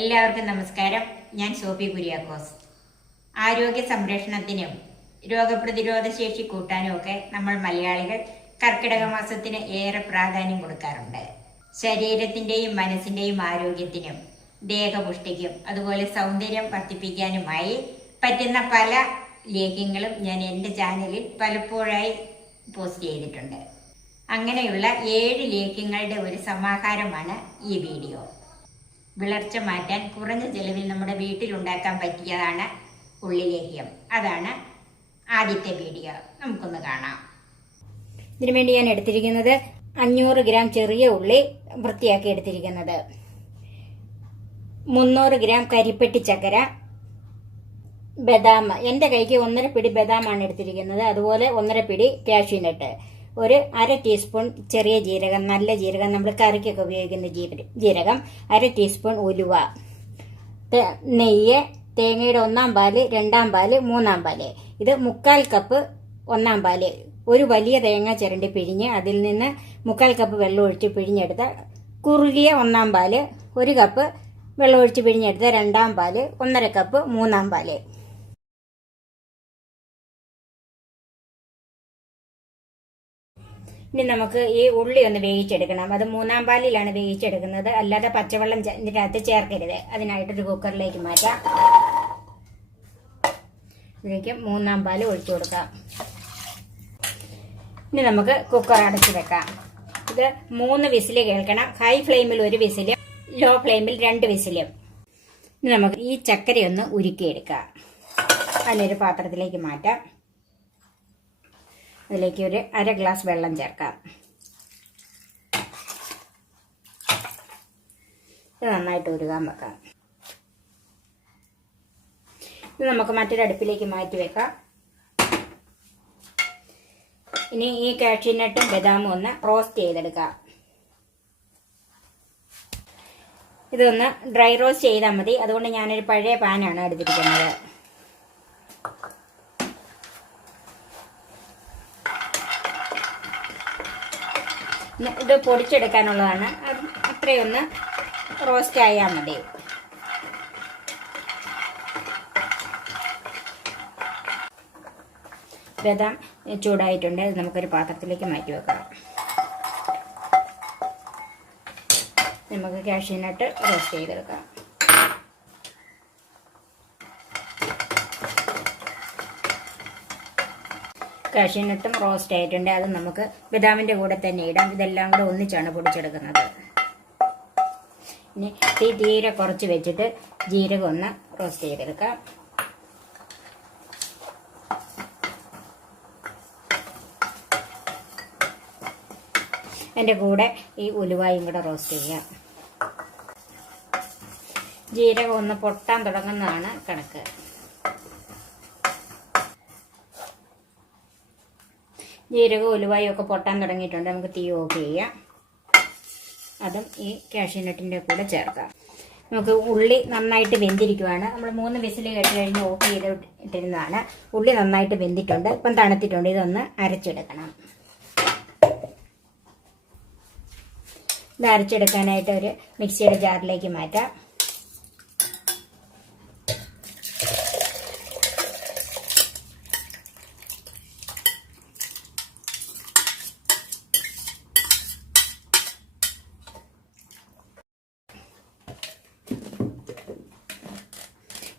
എല്ലാവർക്കും നമസ്കാരം. ഞാൻ സോഫി കുര്യാക്കോസ്. ആരോഗ്യ സംരക്ഷണത്തിനും രോഗപ്രതിരോധ ശേഷി കൂട്ടാനും ഒക്കെ നമ്മൾ മലയാളികൾ കർക്കിടക മാസത്തിന് ഏറെ പ്രാധാന്യം കൊടുക്കാറുണ്ട്. ശരീരത്തിൻ്റെയും മനസ്സിൻ്റെയും ആരോഗ്യത്തിനും ദേഹപുഷ്ടിക്കും അതുപോലെ സൗന്ദര്യം വർദ്ധിപ്പിക്കാനുമായി പറ്റുന്ന പല ലേഖ്യങ്ങളും ഞാൻ എൻ്റെ ചാനലിൽ പലപ്പോഴായി പോസ്റ്റ് ചെയ്തിട്ടുണ്ട്. അങ്ങനെയുള്ള 7 ലേഖ്യങ്ങളുടെ ഒരു സമാഹാരമാണ് ഈ വീഡിയോ. വിളർച്ച മാറ്റാൻ കുറഞ്ഞ ചെലവിൽ നമ്മുടെ വീട്ടിലുണ്ടാക്കാൻ പറ്റിയതാണ് ഉള്ളിലേഹ്യം. അതാണ് ആദ്യത്തെ വീഡിയോ. നമുക്കൊന്ന് കാണാം. ഇതിനുവേണ്ടി ഞാൻ എടുത്തിരിക്കുന്നത് 500 ഗ്രാം ചെറിയ ഉള്ളി വൃത്തിയാക്കി എടുത്തിരിക്കുന്നത്, 300 ഗ്രാം കരിപ്പെട്ടി ചക്കര, ബദാം, എൻ്റെ കൈക്ക് 1.5 പിടി ബദാമാണ് എടുത്തിരിക്കുന്നത്, അതുപോലെ 1.5 പിടി കാഷ്യൂനട്ട്, ഒരു 1/2 ടീസ്പൂൺ ചെറിയ ജീരകം, നല്ല ജീരകം, നമ്മൾ കറിക്കൊക്കെ ഉപയോഗിക്കുന്ന ജീരകം, 1/2 ടീസ്പൂൺ ഉലുവ, നെയ്യ്, തേങ്ങയുടെ 1-ാം പാല്, 2-ാം പാല്, 3-ാം പാല്. ഇത് 1/4 കപ്പ് 1-ാം പാല്, ഒരു വലിയ തേങ്ങ ചിരണ്ടി പിഴിഞ്ഞ് അതിൽ നിന്ന് 1/4 കപ്പ് വെള്ളം ഒഴിച്ച് പിഴിഞ്ഞെടുത്ത കുറുകിയ 1-ാം പാല്, 1 കപ്പ് വെള്ളം ഒഴിച്ച് പിഴിഞ്ഞെടുത്ത 2-ാം പാല്, 1.5 കപ്പ് 3-ാം പാല്. ഇനി നമുക്ക് ഈ ഉള്ളി ഒന്ന് വേവിച്ചെടുക്കണം. അത് 3-ാം പാലിലാണ് വേവിച്ചെടുക്കുന്നത്, അല്ലാതെ പച്ചവെള്ളം ഇതിനകത്ത് ചേർക്കരുത്. അതിനായിട്ടൊരു കുക്കറിലേക്ക് മാറ്റാം. ഇതിലേക്ക് 3-ാം പാല് ഒഴിച്ചു കൊടുക്കാം. ഇനി നമുക്ക് കുക്കർ അടച്ചു വെക്കാം. ഇത് 3 വിസില് കേൾക്കണം. ഹൈ ഫ്ലെയിമിൽ 1 വിസിലും ലോ ഫ്ലെയിമിൽ 2 വിസിലും. ഇനി നമുക്ക് ഈ ചക്കരയൊന്ന് ഉരുക്കിയെടുക്കാം. അതിനൊരു പാത്രത്തിലേക്ക് മാറ്റാം. അതിലേക്ക് ഒരു 1/2 ഗ്ലാസ് വെള്ളം ചേർക്കാം. ഇത് നന്നായിട്ട് ഉരുകാൻ വെക്കാം. ഇത് നമുക്ക് മറ്റൊരു അടുപ്പിലേക്ക് മാറ്റി വെക്കാം. ഇനി ഈ കാഷ്യൂനട്ടും ബദാമും ഒന്ന് റോസ്റ്റ് ചെയ്തെടുക്കാം. ഇതൊന്ന് ഡ്രൈ റോസ്റ്റ് ചെയ്താൽ മതി. അതുകൊണ്ട് ഞാനൊരു പഴയ പാനാണ് എടുത്തിരിക്കുന്നത്. ഇത് പൊടിച്ചെടുക്കാനുള്ളതാണ്. അത്രയൊന്ന് റോസ്റ്റ് ആയാൽ മതി. ബദാം ചൂടായിട്ടുണ്ട്. ഇത് നമുക്കൊരു പാത്രത്തിലേക്ക് മാറ്റി വെക്കാം. നമുക്ക് കാഷ്യൂനട്ട് റോസ്റ്റ് ചെയ്തെടുക്കാം. കാഷ്യൂനട്ടും റോസ്റ്റ് ആയിട്ടുണ്ട്. അത് നമുക്ക് ബദാമിൻ്റെ കൂടെ തന്നെ ഇടാം. ഇതെല്ലാം കൂടെ ഒന്നിച്ചാണ് പൊടിച്ചെടുക്കുന്നത്. ഇനി തീരെ കുറച്ച് വെച്ചിട്ട് ജീരകം ഒന്ന് റോസ്റ്റ് ചെയ്തെടുക്കാം. അതിൻ്റെ കൂടെ ഈ ഉലുവായും കൂടെ റോസ്റ്റ് ചെയ്യാം. ജീരകം ഒന്ന് പൊട്ടാൻ തുടങ്ങുന്നതാണ് കണക്ക്. ജീരകവും ഉലുവായും ഒക്കെ പൊട്ടാൻ തുടങ്ങിയിട്ടുണ്ട്. നമുക്ക് തീ ഓഫ് ചെയ്യാം. അതും ഈ കാഷ്യൂനട്ടിൻ്റെ കൂടെ ചേർക്കാം. നമുക്ക് ഉള്ളി നന്നായിട്ട് വെന്തിരിക്കുവാണ്. നമ്മൾ 3 വിസിൽ കേട്ട് കഴിഞ്ഞ് ഓഫ് ചെയ്തിട്ടിരുന്നതാണ്. ഉള്ളി നന്നായിട്ട് വെന്തിട്ടുണ്ട്. ഇപ്പം തണുത്തിട്ടുണ്ട്. ഇതൊന്ന് അരച്ചെടുക്കണം. ഇത് അരച്ചെടുക്കാനായിട്ട് ഒരു മിക്സിയുടെ ജാറിലേക്ക് മാറ്റാം.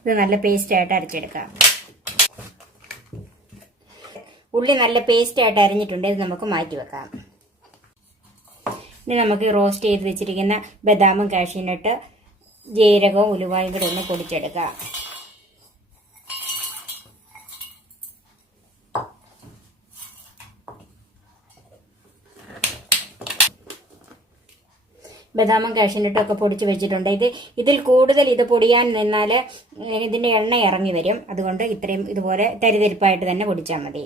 ഇത് നല്ല പേസ്റ്റായിട്ട് അരച്ചെടുക്കാം. ഉള്ളി നല്ല പേസ്റ്റായിട്ട് അരിഞ്ഞിട്ടുണ്ട്. ഇത് നമുക്ക് മാറ്റി വെക്കാം. ഇനി നമുക്ക് റോസ്റ്റ് ചെയ്ത് വെച്ചിരിക്കുന്ന ബദാമും കാഷ്യൂനട്ട് ജീരകവും ഉലുവായും കൂടെ ഒന്ന് പൊടിച്ചെടുക്കാം. ബദാമും കാഷ്യൂനട്ടും ഒക്കെ പൊടിച്ച് വെച്ചിട്ടുണ്ട്. ഇതിൽ കൂടുതൽ ഇത് പൊടിയാൻ നിന്നാൽ ഇതിൻ്റെ എണ്ണ ഇറങ്ങി വരും. അതുകൊണ്ട് ഇത്രയും ഇതുപോലെ തരിതരിപ്പായിട്ട് തന്നെ പൊടിച്ചാൽ മതി.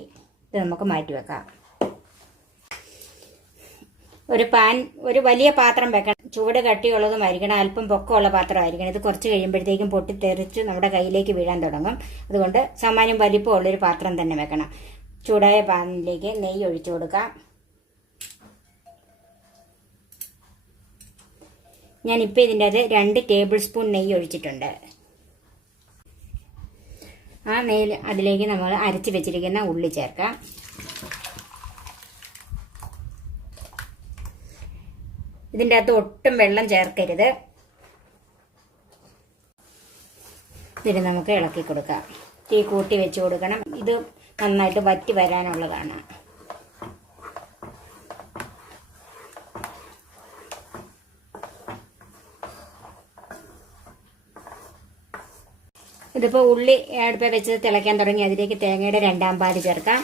ഇത് നമുക്ക് മാറ്റി വെക്കാം. ഒരു വലിയ പാത്രം വെക്കണം. ചൂട് കട്ടിയുള്ളതുമായിരിക്കണം, അല്പം പൊക്കമുള്ള പാത്രമായിരിക്കണം. ഇത് കുറച്ച് കഴിയുമ്പോഴത്തേക്കും പൊട്ടിത്തെറിച്ച് നമ്മുടെ കയ്യിലേക്ക് വീഴാൻ തുടങ്ങും. അതുകൊണ്ട് സാമാന്യം വലിപ്പമുള്ളൊരു പാത്രം തന്നെ വെക്കണം. ചൂടായ പാനിലേക്ക് നെയ്യ് ഒഴിച്ചു കൊടുക്കാം. ഞാനിപ്പോൾ ഇതിൻ്റെ അത് 2 ടേബിൾ സ്പൂൺ നെയ്യ് ഒഴിച്ചിട്ടുണ്ട്. ആ നെയ്യ് അതിലേക്ക് നമ്മൾ അരച്ച് വെച്ചിരിക്കുന്ന ഉള്ളി ചേർക്കാം. ഇതിൻ്റെ അകത്ത് ഒട്ടും വെള്ളം ചേർക്കരുത്. ഇതിന് നമുക്ക് ഇളക്കി കൊടുക്കാം. തീ കൂട്ടി വെച്ച് കൊടുക്കണം. ഇത് നന്നായിട്ട് വറ്റി വരാനുള്ളതാണ്. ഇതിപ്പോൾ ഉള്ളി അടുപ്പ് വെച്ച് തിളയ്ക്കാൻ തുടങ്ങി. അതിലേക്ക് തേങ്ങയുടെ 2ാം പാല് ചേർക്കാം.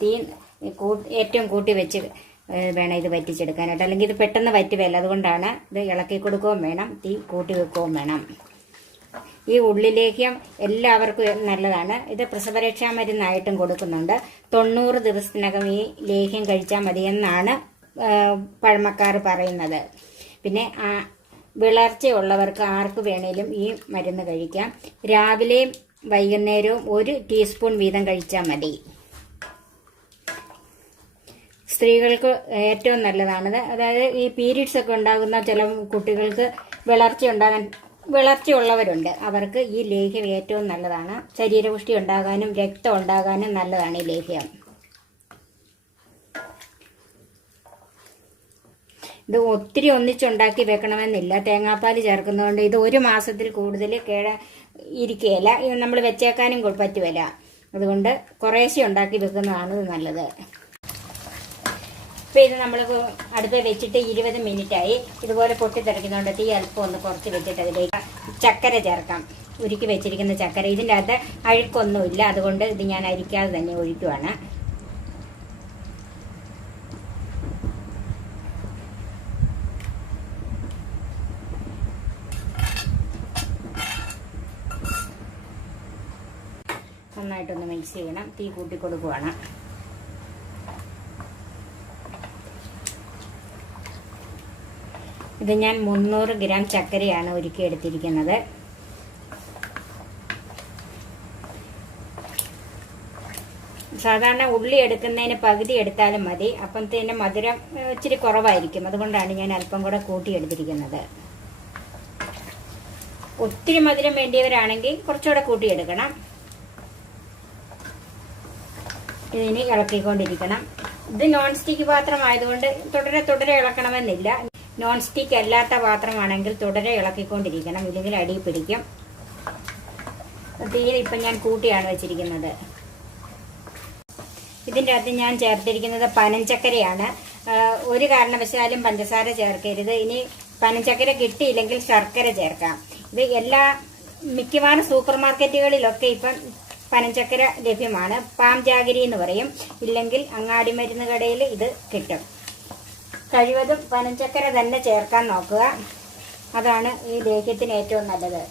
തീ ഏറ്റവും കൂട്ടി വെച്ച് വേണം ഇത് വറ്റിച്ചെടുക്കാനായിട്ട്, അല്ലെങ്കിൽ ഇത് പെട്ടെന്ന് വറ്റുവല്ല. അതുകൊണ്ടാണ് ഇത് ഇളക്കി കൊടുക്കുകയും വേണം, തീ കൂട്ടി വെക്കുകയും വേണം. ഈ ഉള്ളിലേക്കും എല്ലാവർക്കും നല്ലതാണ്. ഇത് പ്രസവരക്ഷാ മരുന്നായിട്ടും കൊടുക്കുന്നുണ്ട്. 90 ദിവസത്തിനകം ഈ ലേഹ്യം കഴിച്ചാൽ മതിയെന്നാണ് പഴമക്കാർ പറയുന്നത്. പിന്നെ വിളർച്ചയുള്ളവർക്ക് ആർക്ക് വേണേലും ഈ മരുന്ന് കഴിക്കാം. രാവിലെയും വൈകുന്നേരവും 1 ടീസ്പൂൺ വീതം കഴിച്ചാൽ മതി. സ്ത്രീകൾക്ക് ഏറ്റവും നല്ലതാണിത്. അതായത് ഈ പീരീഡ്സ് ഒക്കെ ഉണ്ടാകുന്ന ചില കുട്ടികൾക്ക് വിളർച്ചയുള്ളവരുണ്ട്. അവർക്ക് ഈ ലേഹ്യം ഏറ്റവും നല്ലതാണ്. ശരീരപുഷ്ടി ഉണ്ടാകാനും രക്തം ഉണ്ടാകാനും നല്ലതാണ് ഈ ലേഹ്യം. ഇത് ഒത്തിരി ഒന്നിച്ചുണ്ടാക്കി വെക്കണമെന്നില്ല. തേങ്ങാപ്പാൽ ചേർക്കുന്നതുകൊണ്ട് ഇത് 1 മാസത്തിൽ കൂടുതൽ ഇരിക്കുകയില്ല. നമ്മൾ വെച്ചേക്കാനും പറ്റുമല്ല. അതുകൊണ്ട് കുറേശ്ശെ ഉണ്ടാക്കി വെക്കുന്നതാണ് നല്ലത്. ഇപ്പം ഇത് നമ്മൾ അടുപ്പ് വെച്ചിട്ട് 20 മിനിറ്റായി. ഇതുപോലെ പൊട്ടിത്തെറിക്കുന്നുണ്ട്. തീ അല്പം ഒന്ന് കുറച്ച് വെച്ചിട്ട് അതിലേക്ക് ചക്കര ചേർക്കാം. ഉരുക്കി വെച്ചിരിക്കുന്ന ചക്കര. ഇതിൻ്റെ അകത്ത് അഴുക്കൊന്നുമില്ല. അതുകൊണ്ട് ഇത് ഞാൻ അരിക്കാതെ തന്നെ ഒഴിക്കുവാണ്. നന്നായിട്ടൊന്ന് മിക്സ് ചെയ്യണം. തീ കൂട്ടി കൊടുക്കുവാണ്. ഇത് ഞാൻ 300 ഗ്രാം ചക്കരയാണ് ഉരുക്കിയെടുത്തിരിക്കുന്നത്. സാധാരണ ഉള്ളി എടുക്കുന്നതിന് പകുതി എടുത്താലും മതി. അപ്പം തന്നെ മധുരം ഇച്ചിരി കുറവായിരിക്കും. അതുകൊണ്ടാണ് ഞാൻ അല്പം കൂടെ കൂട്ടിയെടുത്തിരിക്കുന്നത്. ഒത്തിരി മധുരം വേണ്ടിയവരാണെങ്കിൽ കുറച്ചുകൂടെ കൂട്ടിയെടുക്കണം. ഇതിന് ഇളക്കിക്കൊണ്ടിരിക്കണം. ഇത് നോൺ സ്റ്റിക്ക് പാത്രമായതുകൊണ്ട് തുടരെ ഇളക്കണമെന്നില്ല. നോൺ സ്റ്റിക്ക് അല്ലാത്ത പാത്രമാണെങ്കിൽ തുടരെ ഇളക്കിക്കൊണ്ടിരിക്കണം, ഇല്ലെങ്കിൽ അടി പിടിക്കും. തീരെ ഇപ്പം ഞാൻ കൂട്ടിയാണ് വെച്ചിരിക്കുന്നത്. ഇതിൻ്റെ അകത്ത് ഞാൻ ചേർത്തിരിക്കുന്നത് പനഞ്ചക്കരയാണ്. ഒരു കാരണവശാലും പഞ്ചസാര ചേർക്കരുത്. ഇനി പനഞ്ചക്കര കിട്ടിയില്ലെങ്കിൽ ശർക്കര ചേർക്കാം. ഇത് മിക്കവാറും സൂപ്പർ മാർക്കറ്റുകളിലൊക്കെ ഇപ്പം പനഞ്ചക്കര ലഭ്യമാണ്. പാം ജാഗരി എന്ന് പറയും. ഇല്ലെങ്കിൽ അങ്ങാടി മരുന്ന് കടയിൽ ഇത് കിട്ടും. കഴിവതും പനഞ്ചക്കര തന്നെ ചേർക്കാൻ നോക്കുക. അതാണ് ഈ ലേഹ്യത്തിന് ഏറ്റവും നല്ലത്.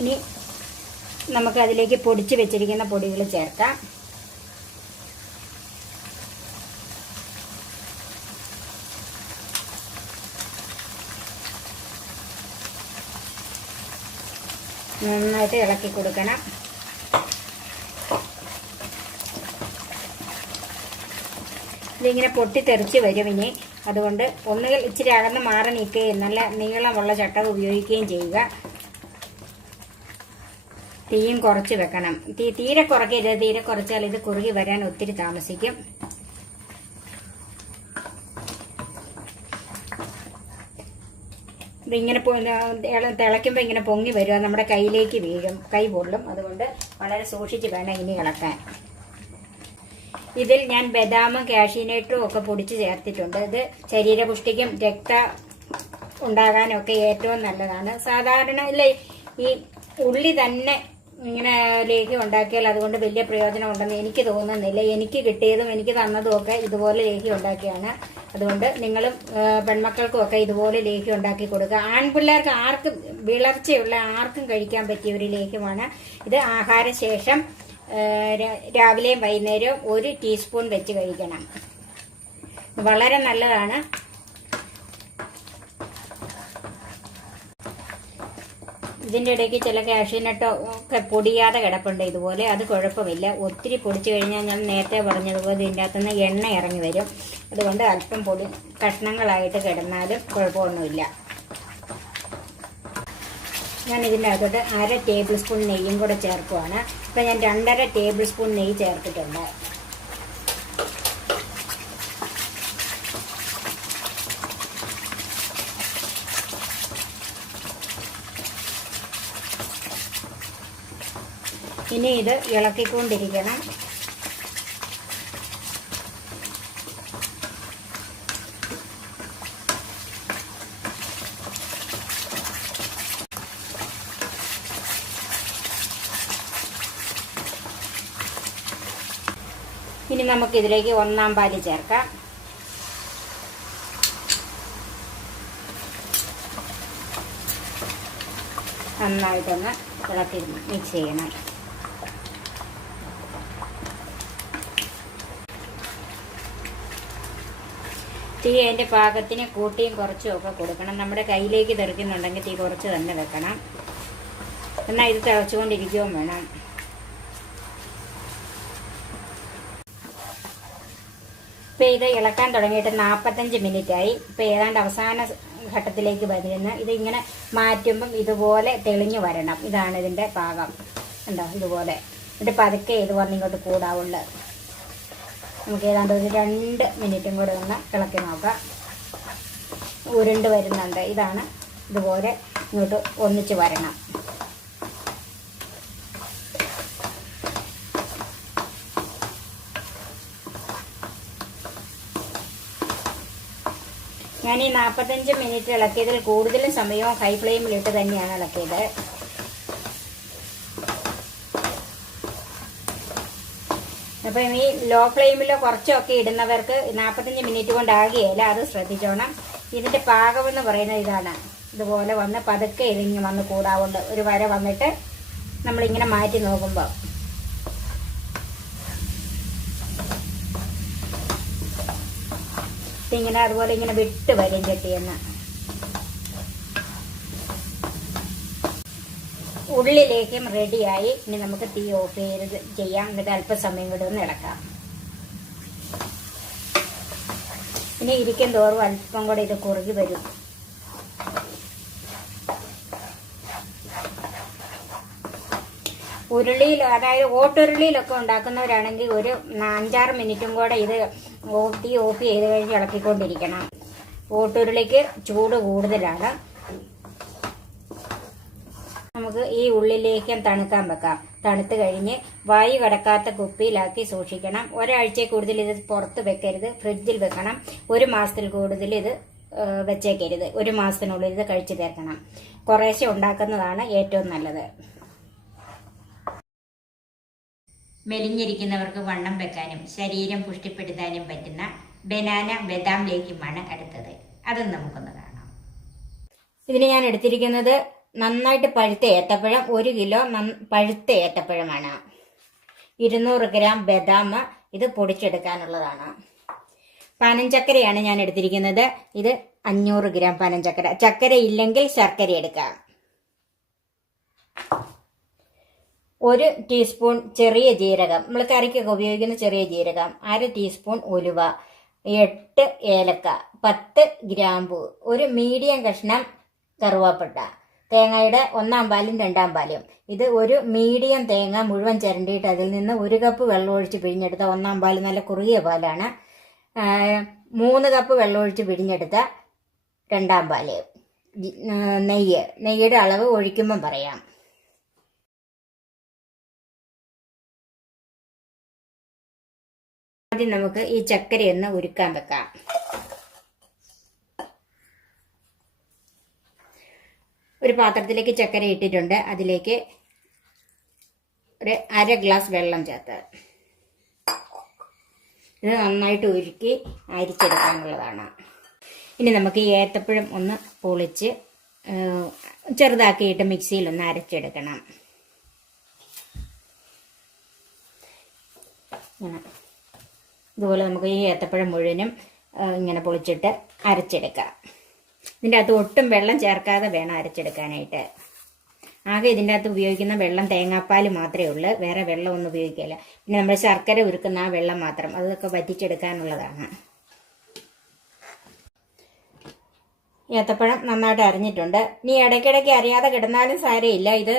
ഇനി നമുക്ക് അതിലേക്ക് പൊടിച്ച് വെച്ചിരിക്കുന്ന പൊടികൾ ചേർക്കാം. നന്നായിട്ട് ഇളക്കി കൊടുക്കണം. ഇതിങ്ങനെ പൊട്ടിത്തെറിച്ച് വരും ഇനി. അതുകൊണ്ട് ഒന്നുകിൽ ഇച്ചിരി അകന്ന് മാറി നിൽക്കുകയും നല്ല നീളമുള്ള ചട്ടകം ഉപയോഗിക്കുകയും ചെയ്യുക. തീയും കുറച്ച് വെക്കണം. തീരെ കുറയ്ക്കരുത്. തീരെ കുറച്ചാൽ ഇത് കുറുകി വരാൻ ഒത്തിരി താമസിക്കും. ഇതിങ്ങനെ തിളയ്ക്കുമ്പോൾ ഇങ്ങനെ പൊങ്ങി വരിക, നമ്മുടെ കയ്യിലേക്ക് വീഴും, കൈ പൊള്ളും. അതുകൊണ്ട് വളരെ സൂക്ഷിച്ച് വേണം ഇനി ഇളക്കാൻ. ഇതിൽ ഞാൻ ബദാമും കാഷ്യൂനട്ടും ഒക്കെ പൊടിച്ച് ചേർത്തിട്ടുണ്ട്. ഇത് ശരീരപുഷ്ടിക്കും രക്ത ഉണ്ടാകാനും ഒക്കെ ഏറ്റവും നല്ലതാണ്. സാധാരണ ഈ ഉള്ളി തന്നെ ഇങ്ങനെ ലേഹ്യം ഉണ്ടാക്കിയാൽ അതുകൊണ്ട് വലിയ പ്രയോജനം ഉണ്ടെന്ന് എനിക്ക് തോന്നുന്നില്ല. എനിക്ക് കിട്ടിയതും എനിക്ക് തന്നതും ഒക്കെ ഇതുപോലെ ലേഹ്യം ഉണ്ടാക്കിയാണ്. അതുകൊണ്ട് നിങ്ങളും പെൺമക്കൾക്കും ഒക്കെ ഇതുപോലെ ലേഹ്യം ഉണ്ടാക്കി കൊടുക്കുക. ആൺപിള്ളേർക്ക് ആർക്കും വിളർച്ചയുള്ള ആർക്കും കഴിക്കാൻ പറ്റിയ ഒരു ലേഹ്യമാണ് ഇത്. ആഹാരശേഷം രാവിലെയും വൈകുന്നേരവും 1 ടീസ്പൂൺ വെച്ച് കഴിക്കണം. വളരെ നല്ലതാണ്. ഇതിൻ്റെ ഇടയ്ക്ക് ചില കാഷ്യൂനട്ടോ ഒക്കെ പൊടിയാതെ കിടപ്പുണ്ട് ഇതുപോലെ. അത് കുഴപ്പമില്ല. ഒത്തിരി പൊടിച്ചു കഴിഞ്ഞാൽ ഞാൻ നേരത്തെ പറഞ്ഞതുപോലെ ഇതിൻ്റെ അകത്തുനിന്ന് എണ്ണ ഇറങ്ങി വരും. അതുകൊണ്ട് അല്പം പൊടി കഷ്ണങ്ങളായിട്ട് കിടന്നാലും കുഴപ്പമൊന്നുമില്ല. ഞാൻ ഇതിൻ്റെ അകത്തോട്ട് 1/2 ടേബിൾ സ്പൂൺ നെയ്യും കൂടെ ചേർക്കുവാണ്. ഇപ്പം ഞാൻ 2.5 ടേബിൾ സ്പൂൺ നെയ്യ് ചേർത്തിട്ടുണ്ട്. ഇനി ഇത് ഇളക്കിക്കൊണ്ടിരിക്കണം. ഇനി നമുക്കിതിലേക്ക് 1-ാം പാല് ചേർക്കാം. നന്നായിട്ടൊന്ന് ഇളക്കി മിക്സ് ചെയ്യണം. തീ അതിൻ്റെ പാകത്തിന് കൂട്ടിയും കുറച്ചും ഒക്കെ കൊടുക്കണം. നമ്മുടെ കയ്യിലേക്ക് തെറിക്കുന്നുണ്ടെങ്കിൽ തീ കുറച്ച് തന്നെ വെക്കണം. എന്നാൽ ഇത് തിളച്ചുകൊണ്ടിരിക്കുകയും വേണം. ഇപ്പം ഇത് ഇളക്കാൻ തുടങ്ങിയിട്ട് 45 മിനിറ്റായി. ഇപ്പം ഏതാണ്ട് അവസാന ഘട്ടത്തിലേക്ക് വരുന്ന ഇത് ഇങ്ങനെ മാറ്റുമ്പം ഇതുപോലെ തെളിഞ്ഞു വരണം. ഇതാണ് ഇതിൻ്റെ പാകം. ഉണ്ടോ? ഇതുപോലെ എന്നിട്ട് പതുക്കെ ഇത് വന്നിങ്ങോട്ട് കൂടാവുള്ളൂ. നമുക്ക് ഏതാണ്ട് ഒരു 2 മിനിറ്റും കൂടെ ഒന്ന് ഇളക്കി നോക്കാം. ഉരുണ്ട് വരുന്നുണ്ട്. ഇതാണ്. ഇതുപോലെ ഇങ്ങോട്ട് ഒന്നിച്ച് വരണം. ഞാൻ ഈ 45 മിനിറ്റ് ഇളക്കിയതിൽ കൂടുതലും സമയവും ഹൈ ഫ്ലെയിമിലിട്ട് തന്നെയാണ് ഇളക്കിയത്. അപ്പം ഈ ലോ ഫ്ലെയിമിലോ കുറച്ചൊക്കെ ഇടുന്നവർക്ക് 45 മിനിറ്റ് കൊണ്ടാകുകയില്ല. അത് ശ്രദ്ധിച്ചോണം. ഇതിൻ്റെ പാകമെന്ന് പറയുന്നത് ഇതാണ്. ഇതുപോലെ വന്ന് പതുക്കെ ഇതിങ്ങ് വന്ന് കൂടാവുണ്ട്. ഒരു വര വന്നിട്ട് നമ്മളിങ്ങനെ മാറ്റി നോക്കുമ്പോൾ ഇങ്ങനെ അതുപോലെ ഇങ്ങനെ വിട്ട് വരും ചട്ടിയെന്ന്. ഉള്ളിലേക്കും റെഡിയായി. ഇനി നമുക്ക് തീ ഓഫ് ചെയ്യാം. എന്നിട്ട് അല്പസമയം കൂടി ഒന്ന് ഇളക്കാം. ഇനി ഇരിക്കും തോറും അല്പം കൂടെ ഇത് കുറുകി വരും. ഉരുളിയിൽ, അതായത് ഓട്ടുരുളിയിലൊക്കെ ഉണ്ടാക്കുന്നവരാണെങ്കിൽ ഒരു 5-6 മിനിറ്റും കൂടെ ഇത് തീ ഓഫ് ചെയ്ത് കഴിഞ്ഞ് ഇളക്കിക്കൊണ്ടിരിക്കണം. ഓട്ടുരുളിക്ക് ചൂട് കൂടുതലാണ്. നമുക്ക് ഈ ഉള്ളിലേക്കും തണുക്കാൻ വെക്കാം. തണുത്ത് കഴിഞ്ഞ് വായു കടക്കാത്ത കുപ്പിയിലാക്കി സൂക്ഷിക്കണം. ഒരാഴ്ച കൂടുതൽ ഇത് പുറത്ത് വെക്കരുത്. ഫ്രിഡ്ജിൽ വെക്കണം. 1 മാസത്തിൽ കൂടുതൽ ഇത് വെച്ചേക്കരുത്. 1 മാസത്തിനുള്ളിൽ ഇത് കഴിച്ചു തീർക്കണം. കുറേശ്ശെ ഉണ്ടാക്കുന്നതാണ് ഏറ്റവും നല്ലത്. മെലിഞ്ഞിരിക്കുന്നവർക്ക് വണ്ണം വെക്കാനും ശരീരം പുഷ്ടിപ്പെടുത്താനും പറ്റുന്ന ബനാന ബദാം ലേക്കുമാണ് അടുത്തത്. അതും നമുക്കൊന്ന് കാണാം. ഇതിന് ഞാൻ എടുത്തിരിക്കുന്നത് നന്നായിട്ട് പഴുത്ത ഏത്തപ്പഴം. 1 കിലോ പഴുത്ത ഏത്തപ്പഴമാണ്. 200 ഗ്രാം ബദാം ഇത് പൊടിച്ചെടുക്കാനുള്ളതാണ്. പനഞ്ചക്കരയാണ് ഞാൻ എടുത്തിരിക്കുന്നത്. ഇത് 500 ഗ്രാം പനഞ്ചക്കര. ചക്കര ഇല്ലെങ്കിൽ ശർക്കര എടുക്കാം. 1 ടീസ്പൂൺ ചെറിയ ജീരകം, നമ്മൾ കറിക്കൊക്കെ ഉപയോഗിക്കുന്ന ചെറിയ ജീരകം, 1/2 ടീസ്പൂൺ ഉലുവ, 8 ഏലക്ക, 10 ഗ്രാമ്പു, 1 മീഡിയം കഷ്ണം കറുവാപ്പട്ട, തേങ്ങയുടെ 1-ാം പാലും 2-ാം പാലും. ഇത് 1 മീഡിയം തേങ്ങ മുഴുവൻ ചിരണ്ടിയിട്ട് അതിൽ നിന്ന് 1 കപ്പ് വെള്ളം ഒഴിച്ച് പിഴിഞ്ഞെടുത്ത 1-ാം പാല് നല്ല കുറുകിയ പാലാണ്. 3 കപ്പ് വെള്ളം ഒഴിച്ച് പിഴിഞ്ഞെടുത്ത 2-ാം പാല്. നെയ്യുടെ അളവ് ഒഴിക്കുമ്പം പറയാം. ആദ്യം നമുക്ക് ഈ ചക്കരയൊന്ന് ഉരുക്കാൻ വെക്കാം. ഒരു പാത്രത്തിലേക്ക് ചക്കര ഇട്ടിട്ടുണ്ട്. അതിലേക്ക് ഒരു 1/2 ഗ്ലാസ് വെള്ളം ചേർത്ത് ഇത് നന്നായിട്ട് ഉരുക്കി അരിച്ചെടുക്കാനുള്ളതാണ്. ഇനി നമുക്ക് ഈ ഏത്തപ്പഴം ഒന്ന് പൊളിച്ച് ചെറുതാക്കിയിട്ട് മിക്സിയിൽ ഒന്ന് അരച്ചെടുക്കണം. ഇതുപോലെ നമുക്ക് ഈ ഏത്തപ്പഴം മുഴുവനും ഇങ്ങനെ പൊളിച്ചിട്ട് അരച്ചെടുക്കാം. ഇതിൻ്റെ അകത്ത് ഒട്ടും വെള്ളം ചേർക്കാതെ വേണം അരച്ചെടുക്കാനായിട്ട്. ആകെ ഇതിൻ്റെ അകത്ത് ഉപയോഗിക്കുന്ന വെള്ളം തേങ്ങാപ്പാൽ മാത്രമേ ഉള്ളൂ, വേറെ വെള്ളം ഒന്നും ഉപയോഗിക്കില്ല. പിന്നെ നമ്മൾ ശർക്കര ഉരുക്കുന്ന ആ വെള്ളം മാത്രം, അതൊക്കെ വറ്റിച്ചെടുക്കാനുള്ളതാണ്. ഏത്തപ്പഴം നന്നായിട്ട് അരിഞ്ഞിട്ടുണ്ട്. ഇനി ഇടയ്ക്കിടയ്ക്ക് അറിയാതെ കിടന്നാലും സാരമില്ല, ഇത്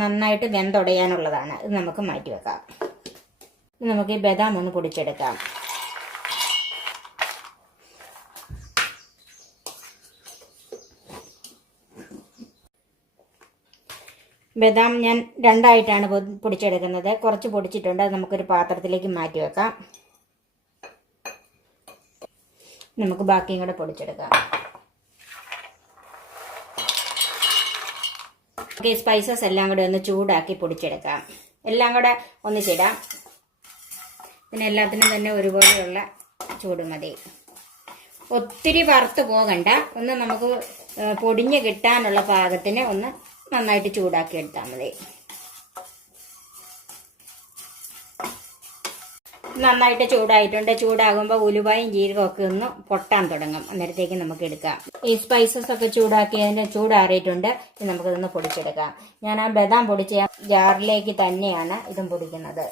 നന്നായിട്ട് വെന്തുടയാനുള്ളതാണ്. ഇത് നമുക്ക് മാറ്റി വെക്കാം. നമുക്ക് ഈ ബദാം ഒന്ന് പൊടിച്ചെടുക്കാം. ബദാം ഞാൻ രണ്ടായിട്ടാണ് പൊടിച്ചെടുക്കുന്നത്. കുറച്ച് പൊടിച്ചിട്ടുണ്ട്, അത് നമുക്കൊരു പാത്രത്തിലേക്ക് മാറ്റി വെക്കാം. നമുക്ക് ബാക്കിയും കൂടെ പൊടിച്ചെടുക്കാം. ഓക്കെ, സ്പൈസസ് എല്ലാം കൂടെ ഒന്ന് ചൂടാക്കി പൊടിച്ചെടുക്കാം. എല്ലാം കൂടെ ഒന്നിച്ചിടാം. പിന്നെ എല്ലാത്തിനും തന്നെ ഒരുപോലെയുള്ള ചൂട് മതി. ഒത്തിരി വറുത്ത് പോകണ്ട, ഒന്ന് നമുക്ക് പൊടിഞ്ഞ് കിട്ടാനുള്ള പാകത്തിന് ഒന്ന് നന്നായിട്ട് ചൂടാക്കി എടുത്താൽ മതി. നന്നായിട്ട് ചൂടായിട്ടുണ്ട്. ചൂടാകുമ്പോൾ ഉലുവയും ജീരകവും ഒക്കെ ഒന്ന് പൊട്ടാൻ തുടങ്ങും. അന്നേരത്തേക്ക് നമുക്ക് എടുക്കാം. ഈ സ്പൈസസ് ഒക്കെ ചൂടാക്കിയതിന് ചൂടാറിയിട്ടുണ്ട്. നമുക്കിതൊന്ന് പൊടിച്ചെടുക്കാം. ഞാൻ ആ ബദാം പൊടിച്ച ജാറിലേക്ക് തന്നെയാണ് ഇതും പൊടിക്കുന്നത്.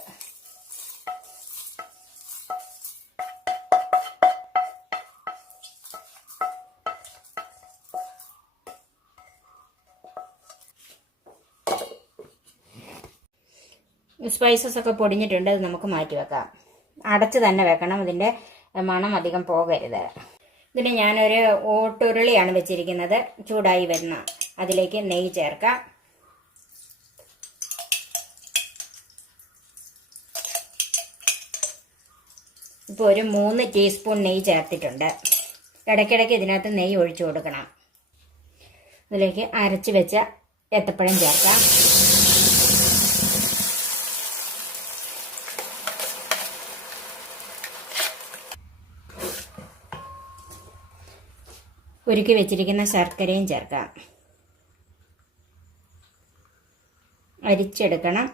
സ്പൈസസ് ഒക്കെ പൊടിഞ്ഞിട്ടുണ്ട്, അത് നമുക്ക് മാറ്റി വെക്കാം. അടച്ച് തന്നെ വെക്കണം, ഇതിൻ്റെ മണം അധികം പോകരുത്. ഇതിന് ഞാനൊരു ഓട്ടുരുളിയാണ് വെച്ചിരിക്കുന്നത്. ചൂടായി വരുന്ന അതിലേക്ക് നെയ്യ് ചേർക്കാം. ഇപ്പോൾ ഒരു 3 ടീസ്പൂൺ നെയ്യ് ചേർത്തിട്ടുണ്ട്. ഇടയ്ക്കിടയ്ക്ക് ഇതിനകത്ത് നെയ്യ് ഒഴിച്ചു കൊടുക്കണം. ഇതിലേക്ക് അരച്ച് വെച്ച ഏത്തപ്പഴം ചേർക്കാം. ഉരുക്കി വെച്ചിരിക്കുന്ന ശർക്കരയും ചേർക്കാം. അരിച്ചെടുക്കണം.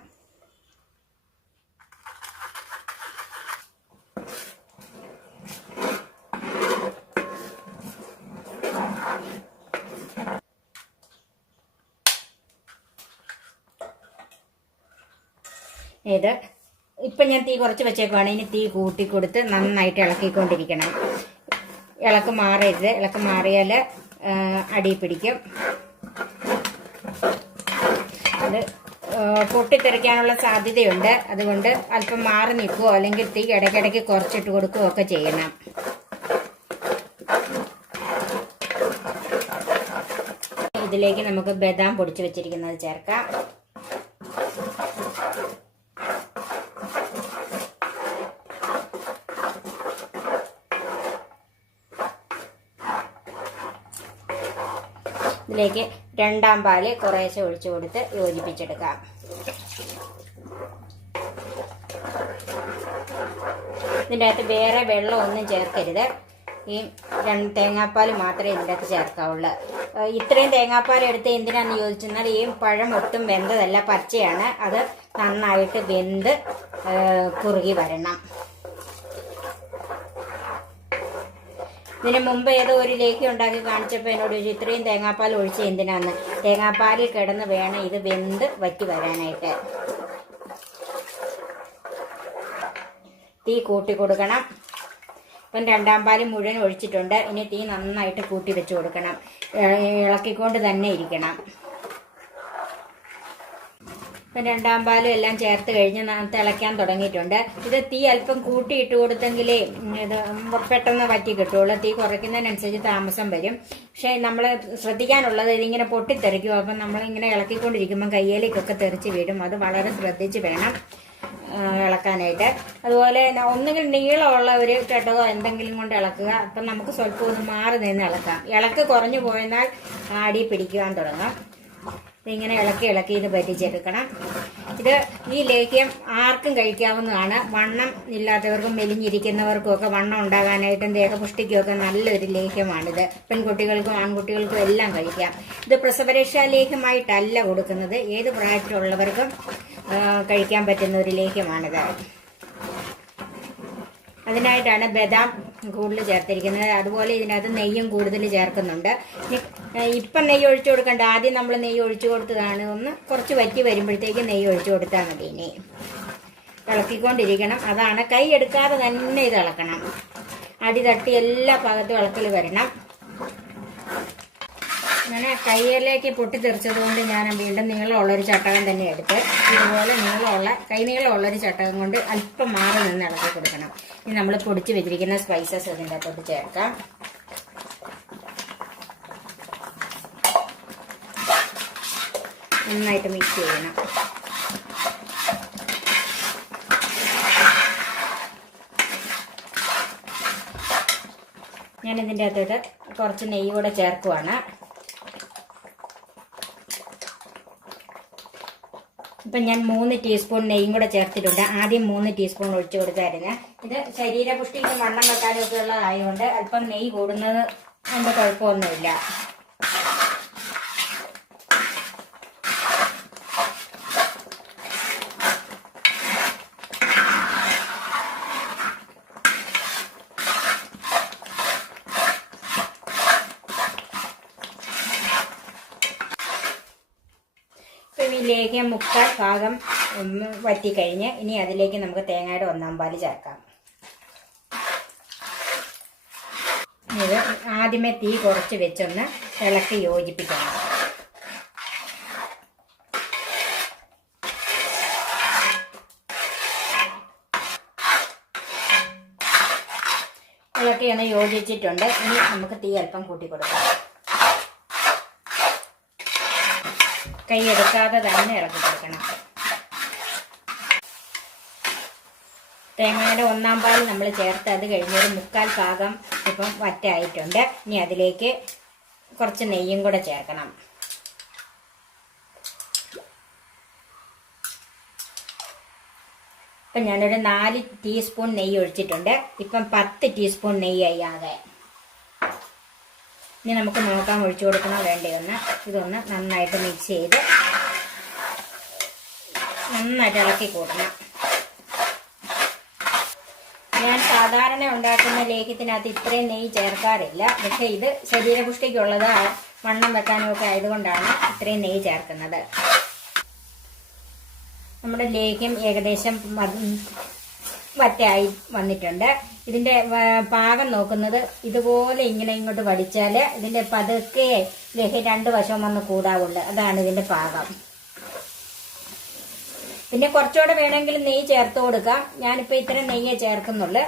ഇത് ഇപ്പം ഞാൻ തീ കുറച്ച് വെച്ചേക്കുവാണ്. ഇനി തീ കൂട്ടിക്കൊടുത്ത് നന്നായിട്ട് ഇളക്കിക്കൊണ്ടിരിക്കണം. ഇളക്ക് മാറരുത്. ഇളക്ക് മാറിയാൽ അടി പിടിക്കും. അത് പൊട്ടിത്തെറിക്കാനുള്ള സാധ്യതയുണ്ട്. അതുകൊണ്ട് അല്പം മാറി നിൽക്കുകയോ അല്ലെങ്കിൽ തീ ഇടയ്ക്കിടയ്ക്ക് കുറച്ചിട്ട് കൊടുക്കുകയോ ഒക്കെ ചെയ്യണം. ഇതിലേക്ക് നമുക്ക് ബദാം പൊടിച്ച് വെച്ചിരിക്കുന്നത് ചേർക്കാം. ഇതിലേക്ക് രണ്ടാം പാല് കുറേശ്ശെ ഒഴിച്ചു കൊടുത്ത് യോജിപ്പിച്ചെടുക്കാം. ഇതിൻ്റെ അകത്ത് വേറെ വെള്ളമൊന്നും ചേർക്കരുത്. ഈ തേങ്ങാപ്പാൽ മാത്രമേ ഇതിൻ്റെ അകത്ത് ചേർക്കാവുള്ളൂ. ഇത്രയും തേങ്ങാപ്പാൽ എടുത്ത് എന്തിനാന്ന് ചോദിച്ചെന്നാൽ ഈ പഴം ഒട്ടും വെന്തതല്ല, പച്ചയാണ്. അത് നന്നായിട്ട് വെന്ത് കുറുകി വരണം. ഇതിന് മുമ്പ് ഏതോ ഒരു ലേഖ്യം ഉണ്ടാക്കി കാണിച്ചപ്പോൾ എന്നോട് ചോദിച്ചു ഇത്രയും തേങ്ങാപ്പാൽ ഒഴിച്ച് എന്തിനാന്ന്. തേങ്ങാപ്പാലിൽ കിടന്ന് വേണം ഇത് വെന്ത് വറ്റി വരാനായിട്ട്. തീ കൂട്ടി കൊടുക്കണം. ഇപ്പം രണ്ടാം പാല് മുഴുവൻ ഒഴിച്ചിട്ടുണ്ട്. ഇനി തീ നന്നായിട്ട് കൂട്ടി വെച്ച് കൊടുക്കണം. ഇളക്കിക്കൊണ്ട് തന്നെ ഇരിക്കണം. ഇപ്പം രണ്ടാം പാലും എല്ലാം ചേർത്ത് കഴിഞ്ഞ് തിളയ്ക്കാൻ തുടങ്ങിയിട്ടുണ്ട്. ഇത് തീ അല്പം കൂട്ടിയിട്ട് കൊടുത്തെങ്കിലേ ഇത് പെട്ടെന്ന് വറ്റി കിട്ടുള്ളൂ. തീ കുറയ്ക്കുന്നതിനനുസരിച്ച് താമസം വരും. പക്ഷേ നമ്മൾ ശ്രദ്ധിക്കാനുള്ളത് ഇതിങ്ങനെ പൊട്ടിത്തെറിക്കും. അപ്പം നമ്മളിങ്ങനെ ഇളക്കിക്കൊണ്ടിരിക്കുമ്പം കയ്യിലേക്കൊക്കെ തെറിച്ച് വീഴും. അത് വളരെ ശ്രദ്ധിച്ച് വേണം ഇളക്കാനായിട്ട്. അതുപോലെ ഒന്നുകിൽ നീളമുള്ള ഒരു ചട്ടകോ എന്തെങ്കിലും കൊണ്ട് ഇളക്കുക. അപ്പം നമുക്ക് സ്വല്പം ഒന്ന് മാറി നിന്ന് ഇളക്കാം. ഇളക്ക് കുറഞ്ഞു പോയെന്നാൽ അടി പിടിക്കുവാൻ തുടങ്ങാം. ഇങ്ങനെ ഇളക്കി ഇത് പറ്റിച്ചെടുക്കണം. ഇത് ഈ ലേഖ്യം ആർക്കും കഴിക്കാവുന്നതാണ്. വണ്ണം ഇല്ലാത്തവർക്കും മെലിഞ്ഞിരിക്കുന്നവർക്കും ഒക്കെ വണ്ണം ഉണ്ടാകാനായിട്ടും ദേഹപുഷ്ടിക്കും ഒക്കെ നല്ലൊരു ലേഖ്യമാണിത്. പെൺകുട്ടികൾക്കും ആൺകുട്ടികൾക്കും എല്ലാം കഴിക്കാം. ഇത് പ്രസവരക്ഷാ ലേഖ്യമായിട്ടല്ല കൊടുക്കുന്നത്. ഏത് പ്രായത്തിലുള്ളവർക്കും കഴിക്കാൻ പറ്റുന്ന ഒരു ലേഖ്യമാണിത്. അതിനായിട്ടാണ് ബദാം കൂടുതൽ ചേർത്തിരിക്കുന്നത്. അതുപോലെ ഇതിനകത്ത് നെയ്യും കൂടുതൽ ചേർക്കുന്നുണ്ട്. ഇപ്പം നെയ്യ് ഒഴിച്ചു കൊടുക്കണ്ട, ആദ്യം നമ്മൾ നെയ്യ് ഒഴിച്ചു കൊടുത്തതാണ്. ഒന്ന് കുറച്ച് വറ്റി വരുമ്പോഴത്തേക്ക് നെയ്യ് ഒഴിച്ചു കൊടുത്താൽ മതി. ഇനി ഇളക്കിക്കൊണ്ടിരിക്കണം. അതാണ്, കൈ എടുക്കാതെ തന്നെ ഇത് ഇളക്കണം. അടി തട്ടി എല്ലാ ഭാഗത്തും ഇളക്കൽ വരണം. അങ്ങനെ കൈയിലേക്ക് പൊട്ടിത്തെറിച്ചത് കൊണ്ട് ഞാൻ വീണ്ടും നീളമുള്ളൊരു ചട്ടകം തന്നെ എടുത്ത് ഇതുപോലെ കൈ നീളമുള്ളൊരു ചട്ടകം കൊണ്ട് അല്പം മാറി നിന്ന് ഇളക്കി കൊടുക്കണം. ഇനി നമ്മൾ പൊടിച്ച് വെച്ചിരിക്കുന്ന സ്പൈസസ് ഇതിൻ്റെ അകത്തോട്ട് ചേർക്കാം. നന്നായിട്ട് മിക്സ് ചെയ്യണം. ഞാനിതിൻ്റെ അകത്തോട്ട് കുറച്ച് നെയ്യ് കൂടെ ചേർക്കുവാണ്. ഇപ്പം ഞാൻ 3 ടീസ്പൂൺ നെയ്യും കൂടെ ചേർത്തിട്ടുണ്ട്. ആദ്യം 3 ടീസ്പൂൺ ഒഴിച്ചു കൊടുത്തായിരുന്നു. ഇത് ശരീരപുഷ്ടിക്ക് വണ്ണം വെക്കാനും ഒക്കെ ഉള്ളതായതുകൊണ്ട് അല്പം നെയ്യ് കൂടുന്നത് കൊണ്ട് കുഴപ്പമൊന്നുമില്ല. ഈ ലേഖ്യം 3/4 ഭാഗം വറ്റിക്കഴിഞ്ഞ് ഇനി അതിലേക്ക് നമുക്ക് തേങ്ങയുടെ 1/4 പാല് ചേർക്കാം. ഇത് ആദ്യമേ തീ കുറച്ച് വെച്ചൊന്ന് ഇളക്കി യോജിപ്പിക്കണം. ഇളക്കി ഒന്ന് യോജിച്ചിട്ടുണ്ട്. ഇനി നമുക്ക് തീ അല്പം കൂട്ടി കൊടുക്കാം. കൈ എടുക്കാതെ തന്നെ ഇളക്കി കൊടുക്കണം. തേങ്ങയുടെ 1/4 പാല് നമ്മൾ ചേർത്ത് അത് കഴിഞ്ഞൊരു 3/4 ഭാഗം ഇപ്പം വറ്റായിട്ടുണ്ട്. ഇനി അതിലേക്ക് കുറച്ച് നെയ്യും കൂടെ ചേർക്കണം. ഇപ്പം ഞാനൊരു 4 ടീസ്പൂൺ നെയ്യ് ഒഴിച്ചിട്ടുണ്ട്. ഇപ്പം 10 ടീസ്പൂൺ നെയ്യായി ആകെ. ഇനി നമുക്ക് നോക്കാം ഒഴിച്ചു കൊടുക്കണോ വേണ്ടതെന്ന്. ഇതൊന്ന് നന്നായിട്ട് മിക്സ് ചെയ്ത് നന്നായിട്ട് ഇളക്കി കൂട്ടണം. ഞാൻ സാധാരണ ഉണ്ടാക്കുന്ന ലേഖ്യത്തിനകത്ത് ഇത്രയും നെയ്യ് ചേർക്കാറില്ല. പക്ഷെ ഇത് ശരീരപുഷ്ടിക്കുള്ളത് വണ്ണം വെക്കാനും ഒക്കെ ആയതുകൊണ്ടാണ് ഇത്രയും നെയ്യ് ചേർക്കുന്നത്. നമ്മുടെ ലേഖ്യം ഏകദേശം വറ്റായി വന്നിട്ടുണ്ട്. ഇതിന്റെ പാകം നോക്കുന്നത് ഇതുപോലെ ഇങ്ങനെ ഇങ്ങോട്ട് വടിച്ചാൽ ഇതിന്റെ പതുക്കെ ലേഹ്യം 2 വശവും ഒന്ന് കൂടാവുള്ളൂ. അതാണ് ഇതിന്റെ പാകം. പിന്നെ കുറച്ചുകൂടെ വേണമെങ്കിൽ നെയ്യ് ചേർത്ത് കൊടുക്കാം. ഞാനിപ്പോൾ ഇത്ര നെയ്യേ ചേർക്കുന്നുള്ളൂ.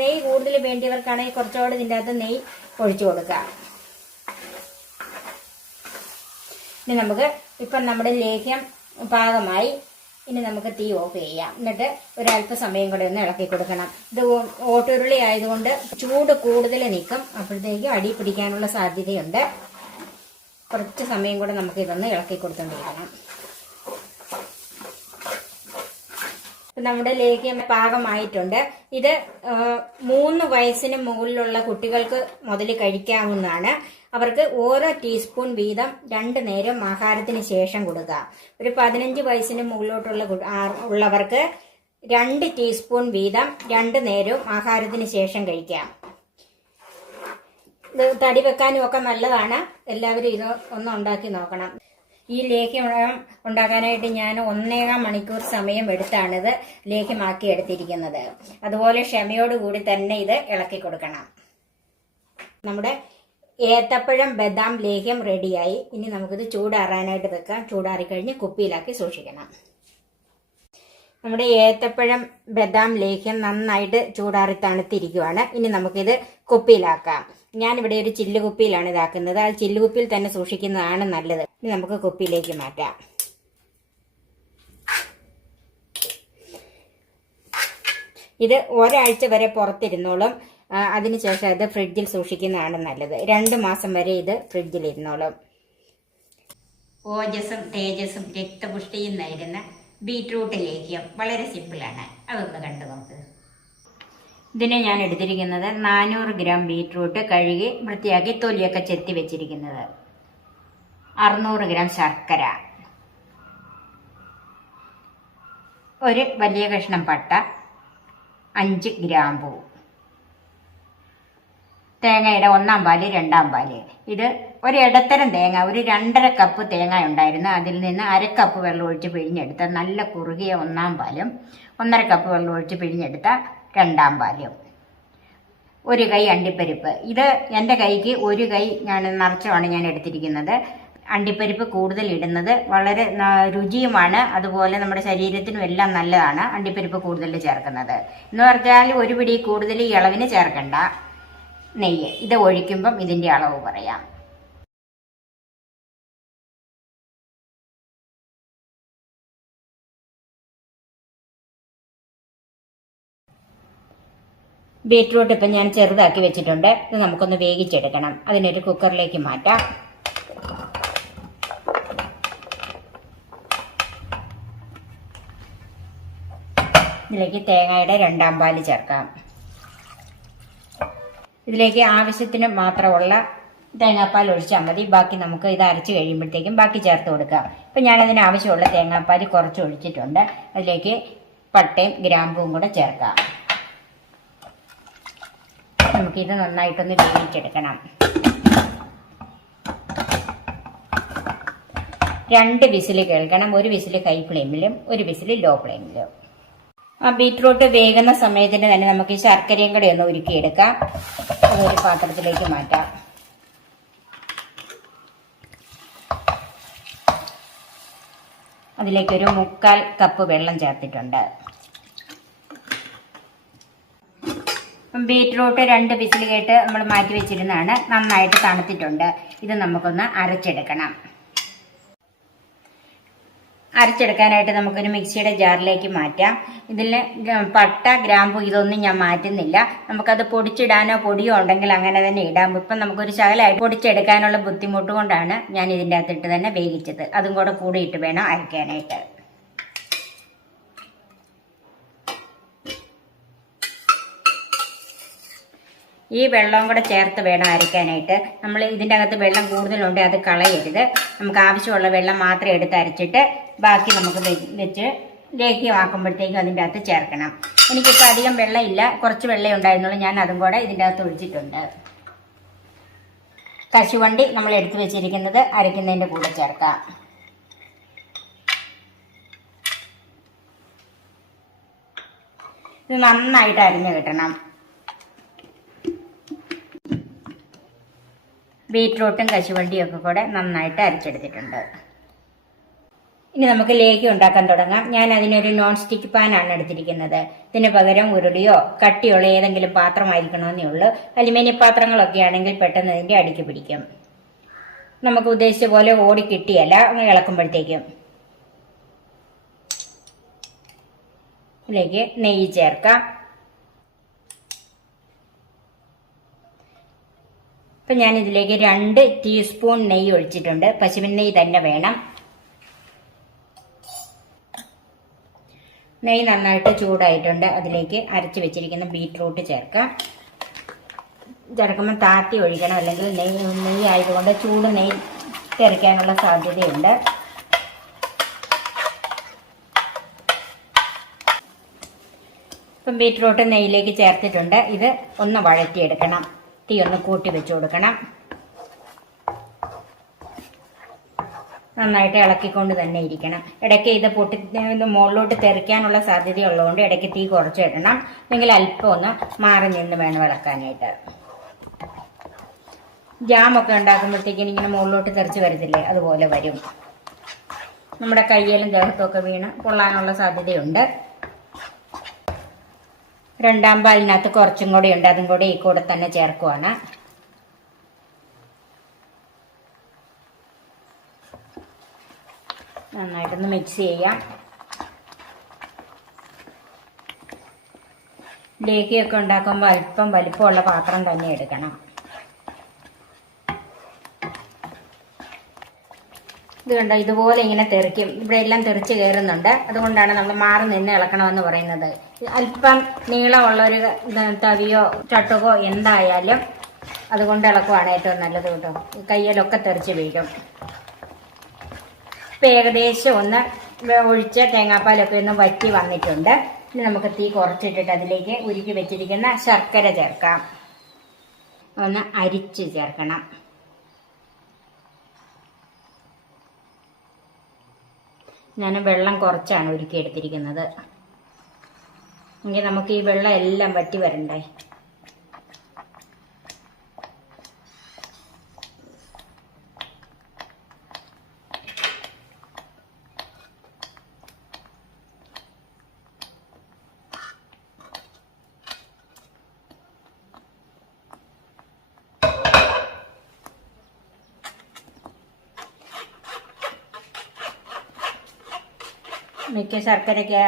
നെയ്യ് കൂടുതൽ വേണ്ടിയവർക്കാണെങ്കിൽ കുറച്ചുകൂടെ ഇതിൻ്റെ അകത്ത് നെയ്യ് ഒഴിച്ചു കൊടുക്കാം. ഇനി നമുക്ക് ഇപ്പം നമ്മുടെ ലേഹ്യം പാകമായി. ഇനി നമുക്ക് തീ ഓഫ് ചെയ്യാം. എന്നിട്ട് ഒരല്പസമയം കൂടെ ഒന്ന് ഇളക്കി കൊടുക്കണം. ഇത് ഓട്ടുരുളി ആയതുകൊണ്ട് ചൂട് കൂടുതൽ നിൽക്കും. അപ്പോഴത്തേക്ക് അടി പിടിക്കാനുള്ള സാധ്യതയുണ്ട്. കുറച്ച് സമയം കൂടെ നമുക്ക് ഇതൊന്ന് ഇളക്കി കൊടുത്തോണ്ടിരിക്കണം. നമ്മുടെ ലേഖ്യം പാകമായിട്ടുണ്ട്. ഇത് 3 വയസ്സിന് മുകളിലുള്ള കുട്ടികൾക്ക് മുതൽ കഴിക്കാവുന്നതാണ്. അവർക്ക് ഓരോ ടീസ്പൂൺ വീതം 2 നേരം ആഹാരത്തിന് ശേഷം കൊടുക്കുക. ഒരു 15 വയസ്സിന് മുകളിലോട്ടുള്ള ഉള്ളവർക്ക് 2 ടീസ്പൂൺ വീതം 2 നേരവും ആഹാരത്തിന് ശേഷം കഴിക്കാം. ഇത് തടി വെക്കാനും ഒക്കെ നല്ലതാണ്. എല്ലാവരും ഇത് ഒന്ന് ഉണ്ടാക്കി നോക്കണം. ഈ ലേഖ്യം ഉണ്ടാക്കാനായിട്ട് ഞാൻ 1.25 മണിക്കൂർ സമയം എടുത്താണിത് ലേഖ്യമാക്കി എടുത്തിരിക്കുന്നത്. അതുപോലെ ക്ഷമയോടുകൂടി തന്നെ ഇത് ഇളക്കി കൊടുക്കണം. നമ്മുടെ ഏത്തപ്പഴം ബദാം ലേഖ്യം റെഡിയായി. ഇനി നമുക്കിത് ചൂടാറാനായിട്ട് വെക്കാം. ചൂടാറിക്കഴിഞ്ഞ് കുപ്പിയിലാക്കി സൂക്ഷിക്കണം. നമ്മുടെ ഏത്തപ്പഴം ബദാം ലേഖ്യം നന്നായിട്ട് ചൂടാറി തണുത്തിരിക്കുവാണ്. ഇനി നമുക്കിത് കുപ്പിയിലാക്കാം. ഞാനിവിടെ ഒരു ചില്ലുകുപ്പിയിലാണ് ഇതാക്കുന്നത്. ആ ചില്ലുകുപ്പിയിൽ തന്നെ സൂക്ഷിക്കുന്നതാണ് നല്ലത്. ഇനി നമുക്ക് കുപ്പിയിലേക്ക് മാറ്റാം. ഇത് ഒരാഴ്ച വരെ പുറത്തിരുന്നോളും. അതിനുശേഷം ഇത് ഫ്രിഡ്ജിൽ സൂക്ഷിക്കുന്നതാണ് നല്ലത്. 2 മാസം വരെ ഇത് ഫ്രിഡ്ജിൽ ഇരുന്നോളും. ഓജസ്സും തേജസ്സും രക്തപുഷ്ടിയും നൽകുന്ന ബീറ്റ്റൂട്ട് ലേഖ്യം വളരെ സിമ്പിളാണ്. അതൊന്ന് കണ്ടു നോക്ക്. ഇതിനെ ഞാൻ എടുത്തിരിക്കുന്നത് 400 ഗ്രാം ബീറ്റ്റൂട്ട് കഴുകി വൃത്തിയാക്കി തൊലിയൊക്കെ ചെത്തി വെച്ചിരിക്കുന്നത്, 600 ഗ്രാം ശർക്കര, ഒരു വലിയ കഷ്ണം പട്ട, 5 ഗ്രാമ്പൂ, തേങ്ങയുടെ 1-ാം പാല് 2-ാം പാല്. ഇത് ഒരു ഇടത്തരം തേങ്ങ, ഒരു 2.5 കപ്പ് തേങ്ങ ഉണ്ടായിരുന്നു. അതിൽ നിന്ന് 1/2 കപ്പ് വെള്ളം ഒഴിച്ച് പിഴിഞ്ഞെടുത്ത നല്ല കുറുകിയ 1-ാം പാലും 1.5 കപ്പ് വെള്ളം ഒഴിച്ച് പിഴിഞ്ഞെടുത്ത 2-ാം പാലും. 1 കൈ അണ്ടിപ്പരിപ്പ്. ഇത് എൻ്റെ കൈക്ക് 1 കൈ നിറച്ചുമാണ് ഞാൻ എടുത്തിരിക്കുന്നത്. അണ്ടിപ്പരിപ്പ് കൂടുതൽ ഇടുന്നത് വളരെ രുചിയുമാണ്, അതുപോലെ നമ്മുടെ ശരീരത്തിനും എല്ലാം നല്ലതാണ് അണ്ടിപ്പരിപ്പ് കൂടുതൽ ചേർക്കുന്നത്. എന്ന് പറഞ്ഞാൽ ഒരു പിടി കൂടുതൽ ഈ അളവിന് ചേർക്കണ്ട. നെയ്യ് ഇത് ഒഴിക്കുമ്പം ഇതിൻ്റെ അളവ് പറയാം. ബീറ്റ്റൂട്ട് ഇപ്പം ഞാൻ ചെറുതാക്കി വെച്ചിട്ടുണ്ട്. ഇത് നമുക്കൊന്ന് വേവിച്ചെടുക്കണം. അതിനൊരു കുക്കറിലേക്ക് മാറ്റാം. ഇതിലേക്ക് തേങ്ങയുടെ 2-ാം പാല് ചേർക്കാം. ഇതിലേക്ക് ആവശ്യത്തിന് മാത്രമുള്ള തേങ്ങാപ്പാൽ ഒഴിച്ചാൽ മതി. ബാക്കി നമുക്ക് ഇത് അരച്ച് കഴിയുമ്പോഴത്തേക്കും ബാക്കി ചേർത്ത് കൊടുക്കാം. ഇപ്പം ഞാനതിന് ആവശ്യമുള്ള തേങ്ങാപ്പാൽ കുറച്ച് ഒഴിച്ചിട്ടുണ്ട്. അതിലേക്ക് പട്ടയും ഗ്രാമ്പും കൂടെ ചേർക്കാം. നമുക്കിത് നന്നായിട്ടൊന്ന് വേവിച്ചെടുക്കണം. 2 വിസിൽ കേൾക്കണം. 1 വിസിൽ ഹൈ ഫ്ലെയിമിലും 1 വിസിൽ ലോ ഫ്ലെയിമിലും. ആ ബീറ്റ്റൂട്ട് വേകുന്ന സമയത്തിന് തന്നെ നമുക്ക് ശർക്കരയും കൂടെ ഒന്ന് ഉരുക്കിയെടുക്കാം. അതൊരു പാത്രത്തിലേക്ക് മാറ്റാം. അതിലേക്കൊരു 3/4 കപ്പ് വെള്ളം ചേർത്തിട്ടുണ്ട്. ബീറ്റ്റൂട്ട് 2 വിസിൽ കേട്ട് നമ്മൾ മാറ്റി വെച്ചിരുന്നതാണ്. നന്നായിട്ട് തണുത്തിട്ടുണ്ട്. ഇത് നമുക്കൊന്ന് അരച്ചെടുക്കണം. അരച്ചെടുക്കാനായിട്ട് നമുക്കൊരു മിക്സിയുടെ ജാറിലേക്ക് മാറ്റാം. ഇതിൽ പട്ട, ഗ്രാമ്പു ഇതൊന്നും ഞാൻ മാറ്റുന്നില്ല. നമുക്കത് പൊടിച്ചിടാനോ പൊടിയോ ഉണ്ടെങ്കിൽ അങ്ങനെ തന്നെ ഇടാം. ഇപ്പം നമുക്കൊരു ശകലമായിട്ട് പൊടിച്ചെടുക്കാനുള്ള ബുദ്ധിമുട്ട് കൊണ്ടാണ് ഞാൻ ഇതിൻ്റെ അകത്തിട്ട് തന്നെ വേവിച്ചത്. അതും കൂടെ കൂടിയിട്ട് വേണം അരയ്ക്കാനായിട്ട്. ഈ വെള്ളവും കൂടെ ചേർത്ത് വേണം അരയ്ക്കാനായിട്ട്. നമ്മൾ ഇതിൻ്റെ അകത്ത് വെള്ളം കൂടുതലുണ്ട്, അത് കളയരുത്. നമുക്ക് ആവശ്യമുള്ള വെള്ളം മാത്രം എടുത്ത് അരച്ചിട്ട് ബാക്കി നമുക്ക് വെച്ച് ലേഹ്യമാക്കുമ്പോഴത്തേക്കും അതിൻ്റെ അകത്ത് ചേർക്കണം. എനിക്കിപ്പോൾ അധികം വെള്ളമില്ല, കുറച്ച് വെള്ളം ഉണ്ടായിരുന്നുള്ളൂ. ഞാൻ അതും കൂടെ ഇതിൻ്റെ അകത്ത് ഒഴിച്ചിട്ടുണ്ട്. കശുവണ്ടി നമ്മൾ എടുത്തു വെച്ചിരിക്കുന്നത് അരയ്ക്കുന്നതിൻ്റെ കൂടെ ചേർക്കാം. ഇത് നന്നായിട്ട് അരിഞ്ഞു കിട്ടണം. ബീറ്റ്റൂട്ടും കശുവണ്ടിയും ഒക്കെ കൂടെ നന്നായിട്ട് അരച്ചെടുത്തിട്ടുണ്ട്. ഇനി നമുക്ക് ലേഹ്യം ഉണ്ടാക്കാൻ തുടങ്ങാം. ഞാൻ അതിനൊരു നോൺ സ്റ്റിക്ക് പാനാണ് എടുത്തിരിക്കുന്നത്. ഇതിന് പകരം ഉരുളിയോ കട്ടിയുള്ള ഏതെങ്കിലും പാത്രമായിരിക്കണമെന്നേ ഉള്ളൂ. അലുമിനിയം പാത്രങ്ങളൊക്കെ ആണെങ്കിൽ പെട്ടെന്ന് അതിൻ്റെ അടിക്ക് പിടിക്കും. നമുക്ക് ഉദ്ദേശിച്ച പോലെ ഓടി കിട്ടിയല്ല ഇളക്കുമ്പോഴത്തേക്കും. ഇതിലേക്ക് നെയ്യ് ചേർക്കാം. അപ്പം ഞാൻ ഇതിലേക്ക് 2 ടീസ്പൂൺ നെയ്യ് ഒഴിച്ചിട്ടുണ്ട്. പശുവിൻ നെയ്യ് തന്നെ വേണം. നെയ്യ് നന്നായിട്ട് ചൂടായിട്ടുണ്ട്. അതിലേക്ക് അരച്ച് വെച്ചിരിക്കുന്ന ബീറ്റ്റൂട്ട് ചേർക്കാം. ചേർക്കുമ്പോൾ താത്തി ഒഴിക്കണം, അല്ലെങ്കിൽ നെയ്യ് ആയതുകൊണ്ട് ചൂട് നെയ്യ് തെറിക്കാനുള്ള സാധ്യതയുണ്ട്. ഇപ്പം ബീറ്റ്റൂട്ട് നെയ്യിലേക്ക് ചേർത്തിട്ടുണ്ട്. ഇത് ഒന്ന് വഴറ്റിയെടുക്കണം. തീ ഒന്ന് കൂട്ടി വെച്ച് കൊടുക്കണം. നന്നായിട്ട് ഇളക്കിക്കൊണ്ട് തന്നെ ഇരിക്കണം. ഇടയ്ക്ക് ഇത് മുകളിലോട്ട് തെറിക്കാനുള്ള സാധ്യതയുള്ളതുകൊണ്ട് ഇടയ്ക്ക് തീ കുറച്ചിടണം. അല്ലെങ്കിൽ അല്പം ഒന്ന് മാറി നിന്ന് വേണം ഇളക്കാനായിട്ട്. ജാമൊക്കെ ഉണ്ടാക്കുമ്പോഴത്തേക്കും ഇങ്ങനെ മുകളിലോട്ട് തെറിച്ച് വരത്തില്ലേ, അതുപോലെ വരും. നമ്മുടെ കയ്യിലും ദേഹത്തുമൊക്കെ വീണ് പൊള്ളാനുള്ള സാധ്യതയുണ്ട്. 2-ാം പാലിനകത്ത് കുറച്ചും കൂടെ ഉണ്ട്. അതും കൂടെ ഈ കൂടെ തന്നെ ചേർക്കുവാണ്. നന്നായിട്ടൊന്ന് മിക്സ് ചെയ്യാം. ലേഹ്യമൊക്കെ ഉണ്ടാക്കുമ്പോൾ അല്പം വലിപ്പമുള്ള പാത്രം തന്നെ എടുക്കണം. ഇത് കണ്ടോ, ഇതുപോലെ ഇങ്ങനെ തെറിക്കും. ഇവിടെ എല്ലാം തെറിച്ച് കയറുന്നുണ്ട്. അതുകൊണ്ടാണ് നമ്മൾ മാറി നിന്ന് ഇളക്കണമെന്ന് പറയുന്നത്. അല്പം നീളമുള്ളൊരു തവിയോ ചട്ടുകോ എന്തായാലും അതുകൊണ്ട് ഇളക്കുവാണ് ഏറ്റവും നല്ലത് കേട്ടോ. കയ്യിലൊക്കെ തെറിച്ച് വീഴും. ഇപ്പം ഏകദേശം ഒന്ന് ഒഴിച്ച് തേങ്ങാപ്പാലൊക്കെ ഒന്ന് വറ്റി വന്നിട്ടുണ്ട്. ഇനി നമുക്ക് തീ കുറച്ചിട്ടിട്ട് അതിലേക്ക് ഉരുക്കി വെച്ചിരിക്കുന്ന ശർക്കര ചേർക്കാം. ഒന്ന് അരിച്ച് ചേർക്കണം. ഞാൻ വെള്ളം കുറച്ചാണ് ഒരുക്കിയെടുത്തിരിക്കുന്നത്. എങ്കിൽ നമുക്ക് ഈ വെള്ളം എല്ലാം വറ്റി വരണ്ടേ. മിക്ക ശർക്കരയ്ക്ക്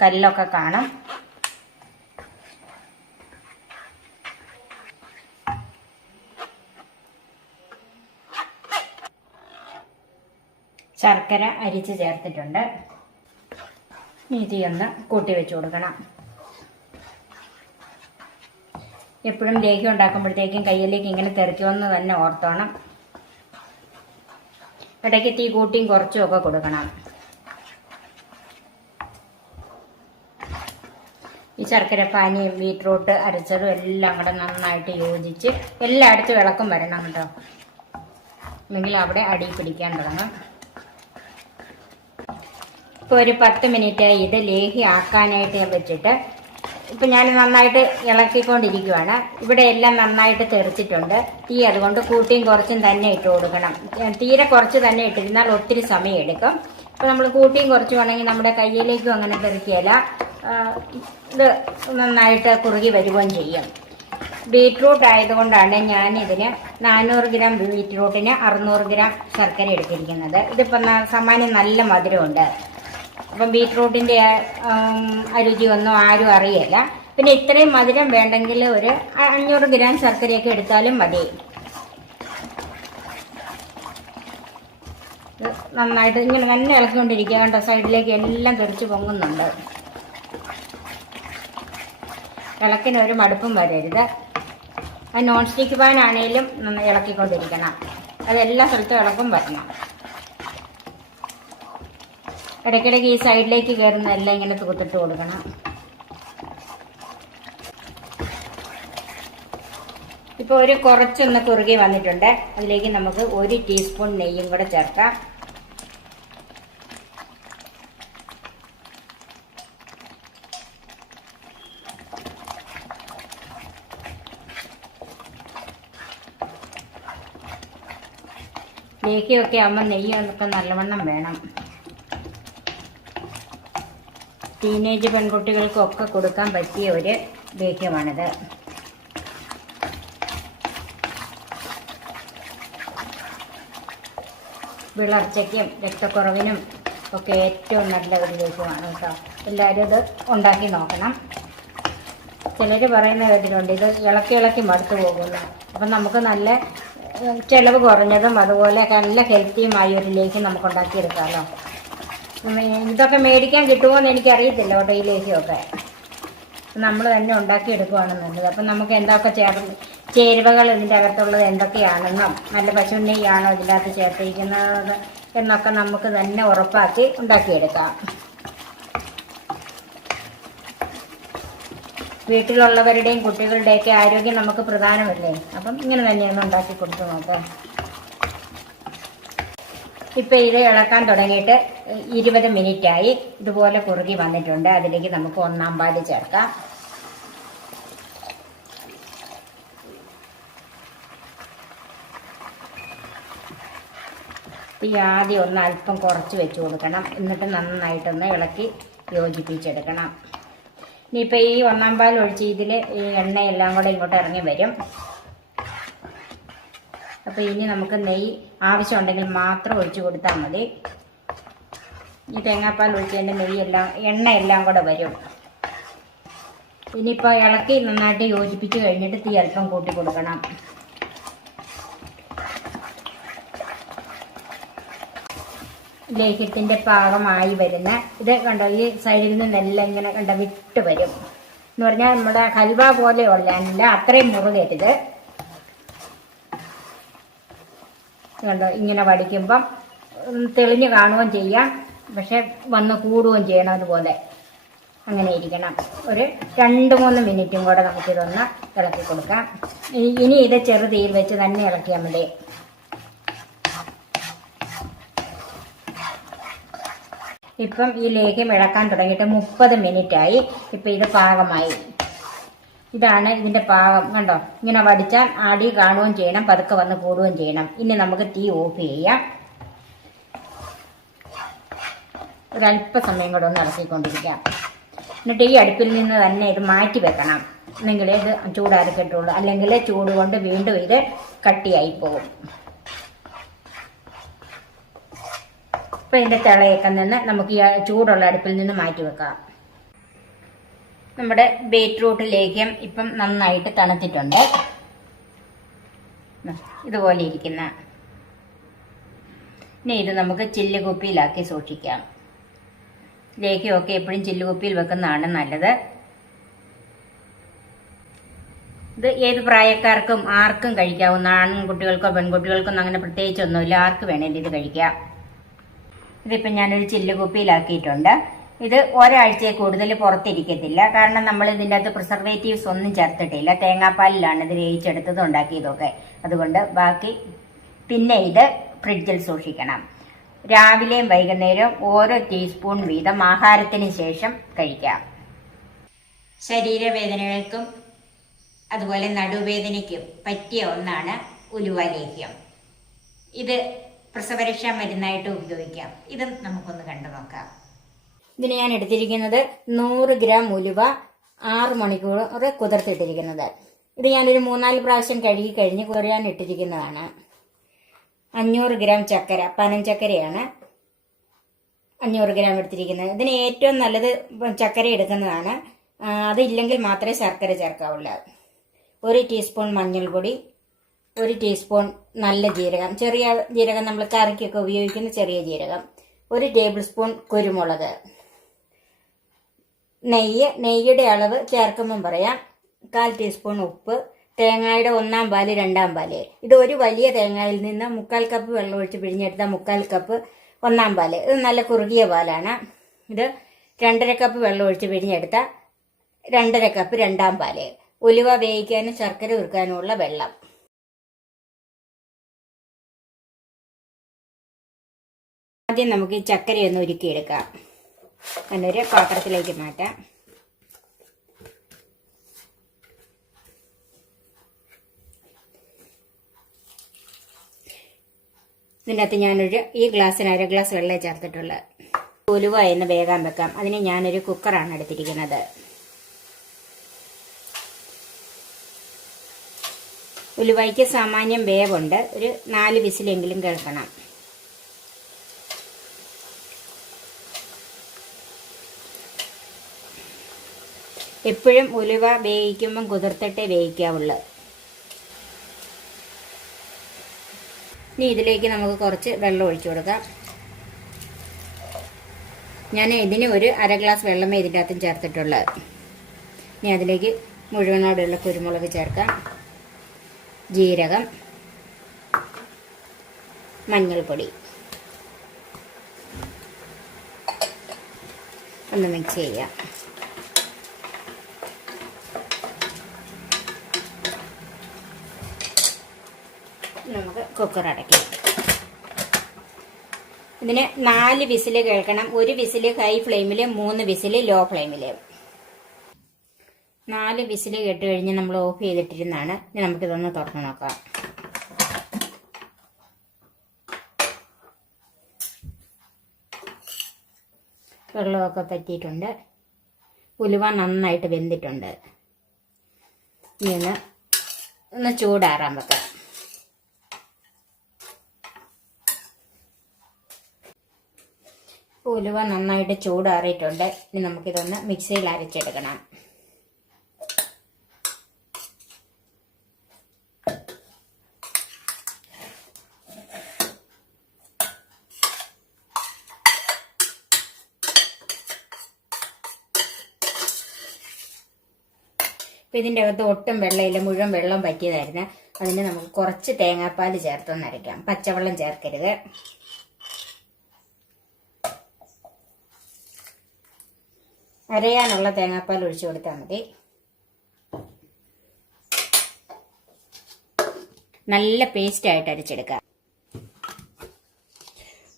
കല്ലൊക്കെ കാണും. ശർക്കര അരിച്ച് ചേർത്തിട്ടുണ്ട്. തീയൊന്ന് കൂട്ടി വെച്ച് കൊടുക്കണം. എപ്പോഴും ലേഹ്യം ഉണ്ടാക്കുമ്പോഴത്തേക്കും കയ്യിലേക്ക് ഇങ്ങനെ തെറിക്കുമെന്ന് തന്നെ ഓർത്തോണം. ഇടയ്ക്ക് തീ കൂട്ടിയും കുറച്ചും ഒക്കെ കൊടുക്കണം. ഈ ശർക്കരപ്പാനിയും ബീറ്റ്റൂട്ട് അരച്ചതും എല്ലാം കൂടെ നന്നായിട്ട് യോജിച്ച് എല്ലായിടത്തും ഇളക്കം വരണം കേട്ടോ. അല്ലെങ്കിൽ അവിടെ അടി പിടിക്കാൻ തുടങ്ങും. ഇപ്പോൾ ഒരു 10 മിനിറ്റ് ഇത് ലേഹ്യമാക്കാനായിട്ട് ഞാൻ വെച്ചിട്ട് ഇപ്പം ഞാൻ നന്നായിട്ട് ഇളക്കിക്കൊണ്ടിരിക്കുവാണ്. ഇവിടെ എല്ലാം നന്നായിട്ട് തെറിച്ചിട്ടുണ്ട്. തീ അതുകൊണ്ട് കൂട്ടിയും കുറച്ചും തന്നെ ഇട്ട് കൊടുക്കണം. തീരെ കുറച്ച് തന്നെ ഇട്ടിരുന്നാൽ ഒത്തിരി സമയം എടുക്കും. അപ്പോൾ നമ്മൾ കൂട്ടിയും കുറച്ച് വേണമെങ്കിൽ നമ്മുടെ കയ്യിലേക്കും അങ്ങനെ തെറിക്കുകയില്ല. ഇത് നന്നായിട്ട് കുറുകി വരുകയും ചെയ്യും. ബീറ്റ്റൂട്ട് ആയതുകൊണ്ടാണ് ഞാനിതിന് 400 ഗ്രാം ബീറ്റ്റൂട്ടിന് 600 ഗ്രാം ശർക്കര എടുത്തിരിക്കുന്നത്. ഇതിപ്പം സാമാന്യം നല്ല മധുരമുണ്ട്. അപ്പം ബീറ്റ്റൂട്ടിൻ്റെ രുചിയൊന്നും ആരും അറിയില്ല. പിന്നെ ഇത്രയും മധുരം വേണ്ടെങ്കിൽ ഒരു 500 ഗ്രാം ശർക്കരയൊക്കെ എടുത്താലും മതി. നന്നായിട്ട് ഇങ്ങനെ തന്നെ ഇളക്കിക്കൊണ്ടിരിക്കുക. കണ്ടോ, സൈഡിലേക്ക് എല്ലാം തെറിച്ച് പൊങ്ങുന്നുണ്ട്. ഇളക്കിന് ഒരു മടുപ്പും വരരുത്. അത് നോൺ സ്റ്റിക്ക് പാൻ ആണെങ്കിലും ഇളക്കിക്കൊണ്ടിരിക്കണം. അതെല്ലാ സ്ഥലത്തും ഇളക്കും വരണം. ഇടയ്ക്കിടയ്ക്ക് ഈ സൈഡിലേക്ക് കയറുന്നതെല്ലാം ഇങ്ങനെ തൂത്തിട്ട് കൊടുക്കണം. ഇപ്പോൾ ഒരു കുറച്ചൊന്ന് കുറുകി വന്നിട്ടുണ്ട്. അതിലേക്ക് നമുക്ക് 1 ടീസ്പൂൺ നെയ്യും കൂടെ ചേർക്കാം. ലേഹ്യമൊക്കെ ആകുമ്പോൾ നെയ്യൊക്കെ നല്ലവണ്ണം വേണം. ടീനേജ് പെൺകുട്ടികൾക്കൊക്കെ കൊടുക്കാൻ പറ്റിയ ഒരു ലേഹ്യമാണിത്. വിളർച്ചയ്ക്കും രക്തക്കുറവിനും ഒക്കെ ഏറ്റവും നല്ല ഒരു ലേഹ്യമാണ് കേട്ടോ. എല്ലാവരും ഇത് ഉണ്ടാക്കി നോക്കണം. ചിലർ പറയുന്ന കേട്ടിട്ടുണ്ട് ഇത് ഇളക്കി മടുത്തു പോകുന്നു. അപ്പം നമുക്ക് നല്ല ചിലവ് കുറഞ്ഞതും അതുപോലെ നല്ല ഹെൽത്തിയുമായ ഒരു ലേഹ്യം നമുക്ക് ഉണ്ടാക്കിയെടുക്കാമല്ലോ. ഇതൊക്കെ മേടിക്കാൻ കിട്ടുമോയെന്ന് എനിക്കറിയത്തില്ല കേട്ടോ. ഈ ലേഹ്യമൊക്കെ നമ്മൾ തന്നെ ഉണ്ടാക്കിയെടുക്കുകയാണ് നല്ലത്. അപ്പം നമുക്ക് എന്തൊക്കെ ചേരുവകൾ ഇതിൻ്റെ അകത്തുള്ളത് എന്തൊക്കെയാണെന്നും നല്ല പശു നെയ്യാണോ ഇതിൻ്റെ അകത്ത് ചേർത്തിരിക്കുന്നത് എന്നൊക്കെ നമുക്ക് തന്നെ ഉറപ്പാക്കി ഉണ്ടാക്കിയെടുക്കാം. വീട്ടിലുള്ളവരുടെയും കുട്ടികളുടെയൊക്കെ ആരോഗ്യം നമുക്ക് പ്രധാനമല്ലേ. അപ്പം ഇങ്ങനെ തന്നെയൊന്ന് ഉണ്ടാക്കി കൊടുത്തു നോക്കാം. ഇപ്പം ഇത് ഇളക്കാൻ തുടങ്ങിയിട്ട് 20 മിനിറ്റായി. ഇതുപോലെ കുറുകി വന്നിട്ടുണ്ട്. അതിലേക്ക് നമുക്ക് 1-ാം പാല് ചേർക്കാം. ഈ ആദ്യം ഒന്ന് അല്പം കുറച്ച് വെച്ച് കൊടുക്കണം. എന്നിട്ട് നന്നായിട്ടൊന്ന് ഇളക്കി യോജിപ്പിച്ചെടുക്കണം. ഇനിയിപ്പോൾ ഈ 1-ാം പാൽ ഒഴിച്ച് ഇതിൽ ഈ എണ്ണയെല്ലാം കൂടെ ഇങ്ങോട്ട് ഇറങ്ങി വരും. അപ്പോൾ ഇനി നമുക്ക് നെയ്യ് ആവശ്യമുണ്ടെങ്കിൽ മാത്രം ഒഴിച്ച് കൊടുത്താൽ മതി. ഈ തേങ്ങാപ്പാൽ ഒഴിച്ചതിൻ്റെ എണ്ണയെല്ലാം കൂടെ വരും. ഇനിയിപ്പോൾ ഇളക്കി നന്നായിട്ട് യോജിപ്പിച്ച് കഴിഞ്ഞിട്ട് തീ അല്പം കൂട്ടി കൊടുക്കണം. ലേഹ്യത്തിൻ്റെ പാകമായി വരുന്ന ഇത് കണ്ടോ, ഈ സൈഡിൽ നിന്നെല്ലാം ഇങ്ങനെ കണ്ടോ വിട്ട് വരും. എന്ന് പറഞ്ഞാൽ നമ്മുടെ ഹൽവ പോലെയുള്ളതല്ല, അത്രയും മുറുകരുത്. കണ്ടോ, ഇങ്ങനെ വടിക്കുമ്പം തെളിഞ്ഞ് കാണുകയും ചെയ്യാം, പക്ഷെ വന്ന് കൂടുകയും ചെയ്യണം. അതുപോലെ അങ്ങനെ ഇരിക്കണം. ഒരു 2-3 മിനിറ്റും കൂടെ നമുക്കിതൊന്ന് ഇളക്കി കൊടുക്കാം. ഇനി ഇത് ചെറുതീയിൽ വെച്ച് തന്നെ ഇളക്കിയാൽ മതി. ഇപ്പം ഈ ലേഹ്യം ഇളക്കാൻ തുടങ്ങിയിട്ട് 30 മിനിറ്റായി. ഇപ്പം ഇത് പാകമായി. ഇതാണ് ഇതിന്റെ പാകം. കണ്ടോ, ഇങ്ങനെ വടിച്ചാൽ അടി കാണുകയും ചെയ്യണം, പതുക്കെ വന്ന് കൂടുകയും ചെയ്യണം. ഇനി നമുക്ക് തീ ഓഫ് ചെയ്യാം. ഒരല്പസമയം കൂടെ ഒന്ന് ഇളക്കിക്കൊണ്ടിരിക്കാം. എന്നിട്ട് ഈ അടുപ്പിൽ നിന്ന് തന്നെ ഇത് മാറ്റി വെക്കണം, എന്നെങ്കിലേ ഇത് ചൂടാറി കിട്ടുള്ളൂ. അല്ലെങ്കിൽ ചൂട് കൊണ്ട് വീണ്ടും ഇത് കട്ടിയായി പോകും. ഇപ്പം ഇതിന്റെ തിളയൊക്കെ നിന്ന് നമുക്ക് ഈ ചൂടുള്ള അടുപ്പിൽ നിന്ന് മാറ്റി വെക്കാം. നമ്മുടെ ബീറ്റ്റൂട്ട് ലേഹ്യം ഇപ്പം നന്നായിട്ട് തണുത്തിട്ടുണ്ട്. ഇതുപോലെ ഇരിക്കുന്ന. ഇനി ഇത് നമുക്ക് ചില്ലുകുപ്പിയിലാക്കി സൂക്ഷിക്കാം. ലേഹ്യമൊക്കെ എപ്പോഴും ചില്ലുകുപ്പിയിൽ വെക്കുന്നതാണ് നല്ലത്. ഇത് ഏത് പ്രായക്കാർക്കും ആർക്കും കഴിക്കാവുന്ന, ആൺകുട്ടികൾക്കോ പെൺകുട്ടികൾക്കോ അങ്ങനെ പ്രത്യേകിച്ചൊന്നുമില്ല, ആർക്ക് വേണേലും ഇത് കഴിക്കാം. ഇതിപ്പം ഞാനൊരു ചില്ലുകുപ്പിയിലാക്കിയിട്ടുണ്ട്. ഇത് ഒരാഴ്ചയെ കൂടുതൽ പുറത്തിരിക്കത്തില്ല. കാരണം നമ്മൾ ഇതിൻ്റെ അകത്ത് പ്രിസർവേറ്റീവ്സ് ഒന്നും ചേർത്തിട്ടില്ല. തേങ്ങാപ്പാലിലാണ് ഇത് വേവിച്ചെടുത്തത് ഉണ്ടാക്കിയതൊക്കെ. അതുകൊണ്ട് ബാക്കി പിന്നെ ഇത് ഫ്രിഡ്ജിൽ സൂക്ഷിക്കണം. രാവിലെയും വൈകുന്നേരവും ഓരോ ടീസ്പൂൺ വീതം ആഹാരത്തിന് ശേഷം കഴിക്കാം. ശരീരവേദനകൾക്കും അതുപോലെ നടുവേദനയ്ക്കും പറ്റിയ ഒന്നാണ് ഉലുവ ലേഹ്യം. ഇത് പ്രസവരക്ഷാ മരുന്നായിട്ട് ഉപയോഗിക്കാം. ഇത് നമുക്കൊന്ന് കണ്ടു നോക്കാം. ഇതിന് ഞാൻ എടുത്തിരിക്കുന്നത് 100 ഗ്രാം ഉലുവ 6 മണിക്കൂർ കുതിർത്തിട്ടിരിക്കുന്നത്. ഇത് ഞാനൊരു 3-4 പ്രാവശ്യം കഴുകി കഴിഞ്ഞ് കുതിരാൻ ഇട്ടിരിക്കുന്നതാണ്. 500 ഗ്രാം ചക്കര, പനഞ്ചക്കരയാണ് 500 ഗ്രാം എടുത്തിരിക്കുന്നത്. ഇതിന് ഏറ്റവും നല്ലത് ചക്കര എടുക്കുന്നതാണ്. അതില്ലെങ്കിൽ മാത്രമേ ശർക്കര ചേർക്കാവുള്ളൂ. 1 ടീസ്പൂൺ മഞ്ഞൾപ്പൊടി, 1 ടീസ്പൂൺ നല്ല ജീരകം, ചെറിയ ജീരകം നമ്മൾ കറിക്കൊക്കെ ഉപയോഗിക്കുന്ന ചെറിയ ജീരകം, 1 ടേബിൾ സ്പൂൺ കുരുമുളക്, നെയ്യുടെ അളവ് ചേർക്കുമ്പം പറയാം, 1/4 ടീസ്പൂൺ ഉപ്പ്, തേങ്ങയുടെ 1/4 പാല് 2/4 പാല്. ഇത് ഒരു വലിയ തേങ്ങയിൽ നിന്ന് 1/4 കപ്പ് വെള്ളം ഒഴിച്ച് പിഴിഞ്ഞെടുത്ത 1/4 കപ്പ് 1/4 പാല്. ഇത് നല്ല കുറുകിയ പാലാണ്. ഇത് 2.5 കപ്പ് വെള്ളം ഒഴിച്ച് പിഴിഞ്ഞെടുത്ത 2.5 കപ്പ് 2/4 പാല്. ഉലുവ വേവിക്കാനും ശർക്കര ഉരുക്കാനുമുള്ള വെള്ളം. ആദ്യം നമുക്ക് ഈ ചക്കരയൊന്ന് ഉരുക്കിയെടുക്കാം. അതിനൊരു പാത്രത്തിലേക്ക് മാറ്റാം. ഇതിൻ്റെ അകത്ത് ഞാനൊരു ഈ ഗ്ലാസ്സിന് 1/2 ഗ്ലാസ് വെള്ളം ചേർത്തിട്ടുള്ളത്. ഉലുവ എന്ന് വേഗം വെക്കാം. അതിന് ഞാനൊരു കുക്കറാണ് എടുത്തിരിക്കുന്നത്. ഉലുവയ്ക്ക് സാമാന്യം വേവുണ്ട്. ഒരു 4 വിസിലെങ്കിലും കേൾക്കണം. എപ്പോഴും ഉലുവ വേവിക്കുമ്പം കുതിർത്തിട്ടേ വേവിക്കാവുള്ളൂ. ഇനി ഇതിലേക്ക് നമുക്ക് കുറച്ച് വെള്ളം ഒഴിച്ചു കൊടുക്കാം. ഞാൻ ഇതിന് ഒരു 1/2 ഗ്ലാസ് വെള്ളമേ ഇതിൻ്റെ അകത്തും ചേർത്തിട്ടുള്ളത്. ഇനി അതിലേക്ക് മുഴുവനോടെയുള്ള കുരുമുളക് ചേർക്കാം, ജീരകം, മഞ്ഞൾപ്പൊടി ഒന്ന് മിക്സ് ചെയ്യാം. നമുക്ക് കുക്കർ അടയ്ക്കാം. ഇതിന് 4 വിസിൽ കേൾക്കണം. 1 വിസിൽ ഹൈ ഫ്ലെയിമിൽ, 3 വിസിൽ ലോ ഫ്ലെയിമിൽ. 4 വിസിൽ കേട്ട് കഴിഞ്ഞ് നമ്മൾ ഓഫ് ചെയ്തിട്ടിരുന്നാണ്. ഇനി നമുക്കിതൊന്ന് തുറന്ന് നോക്കാം. വെള്ളമൊക്കെ പറ്റിയിട്ടുണ്ട്. ഉലുവ നന്നായിട്ട് വെന്തിട്ടുണ്ട്. ഇനി ഒന്ന് ചൂടാറാൻ വെക്കാം. ഉലുവ നന്നായിട്ട് ചൂടാറിയിട്ടുണ്ട്. ഇനി നമുക്കിതൊന്ന് മിക്സിയിൽ അരച്ചെടുക്കണം. ഇപ്പം ഇതിൻ്റെ അകത്ത് ഒട്ടും വെള്ളമില്ല, മുഴുവൻ വെള്ളം പറ്റിയതായിരുന്നു. അതിന് നമുക്ക് കുറച്ച് തേങ്ങാപ്പാൽ ചേർത്തൊന്ന് അരയ്ക്കാം. പച്ചവെള്ളം ചേർക്കരുത്. അരയാനുള്ള തേങ്ങാപ്പാൽ ഒഴിച്ചു കൊടുത്താൽ മതി. നല്ല പേസ്റ്റായിട്ട് അരച്ചെടുക്കാം.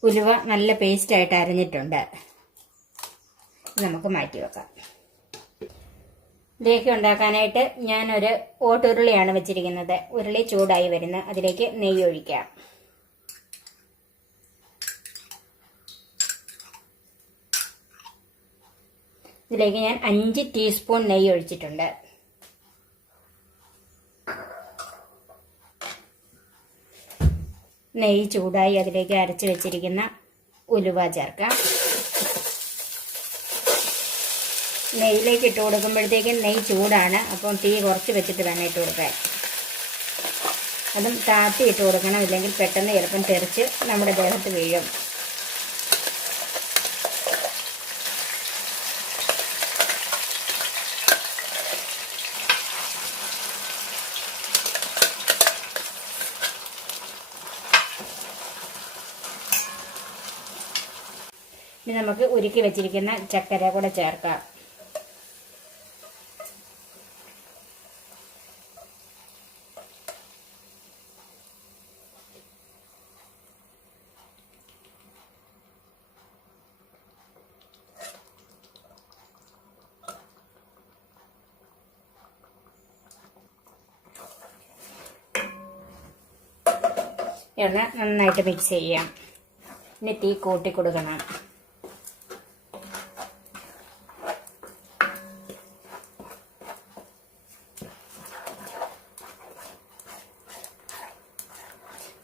ഉലുവ നല്ല പേസ്റ്റായിട്ട് അരഞ്ഞിട്ടുണ്ട്. നമുക്ക് മാറ്റി വെക്കാം. ലേഹ്യം ഉണ്ടാക്കാനായിട്ട് ഞാനൊരു ഓട്ടുരുളിയാണ് വെച്ചിരിക്കുന്നത്. ഉരുളി ചൂടായി വരുന്ന അതിലേക്ക് നെയ്യ് ഒഴിക്കാം. ഇതിലേക്ക് ഞാൻ 5 ടീസ്പൂൺ നെയ്യ് ഒഴിച്ചിട്ടുണ്ട്. നെയ്യ് ചൂടായി അതിലേക്ക് അരച്ച് വെച്ചിരിക്കുന്ന ഉലുവ ചേർക്കാം. നെയ്യിലേക്ക് ഇട്ട് കൊടുക്കുമ്പോഴത്തേക്കും നെയ്യ് ചൂടാണ്, അപ്പം തീ കുറച്ച് വെച്ചിട്ട് വേണം ഇട്ട് കൊടുക്കാൻ. അതും താത്തി ഇട്ട് കൊടുക്കണം, ഇല്ലെങ്കിൽ പെട്ടെന്ന് ചിലപ്പം തെറിച്ച് നമ്മുടെ ദേഹത്ത് വീഴും. ഇനി നമുക്ക് ഉരുക്കി വെച്ചിരിക്കുന്ന ചക്കര കൂടെ ചേർക്കാം. എണ്ണ നന്നായിട്ട് മിക്സ് ചെയ്യാം. ഇനി തീ കൂട്ടി കൊടുക്കണം.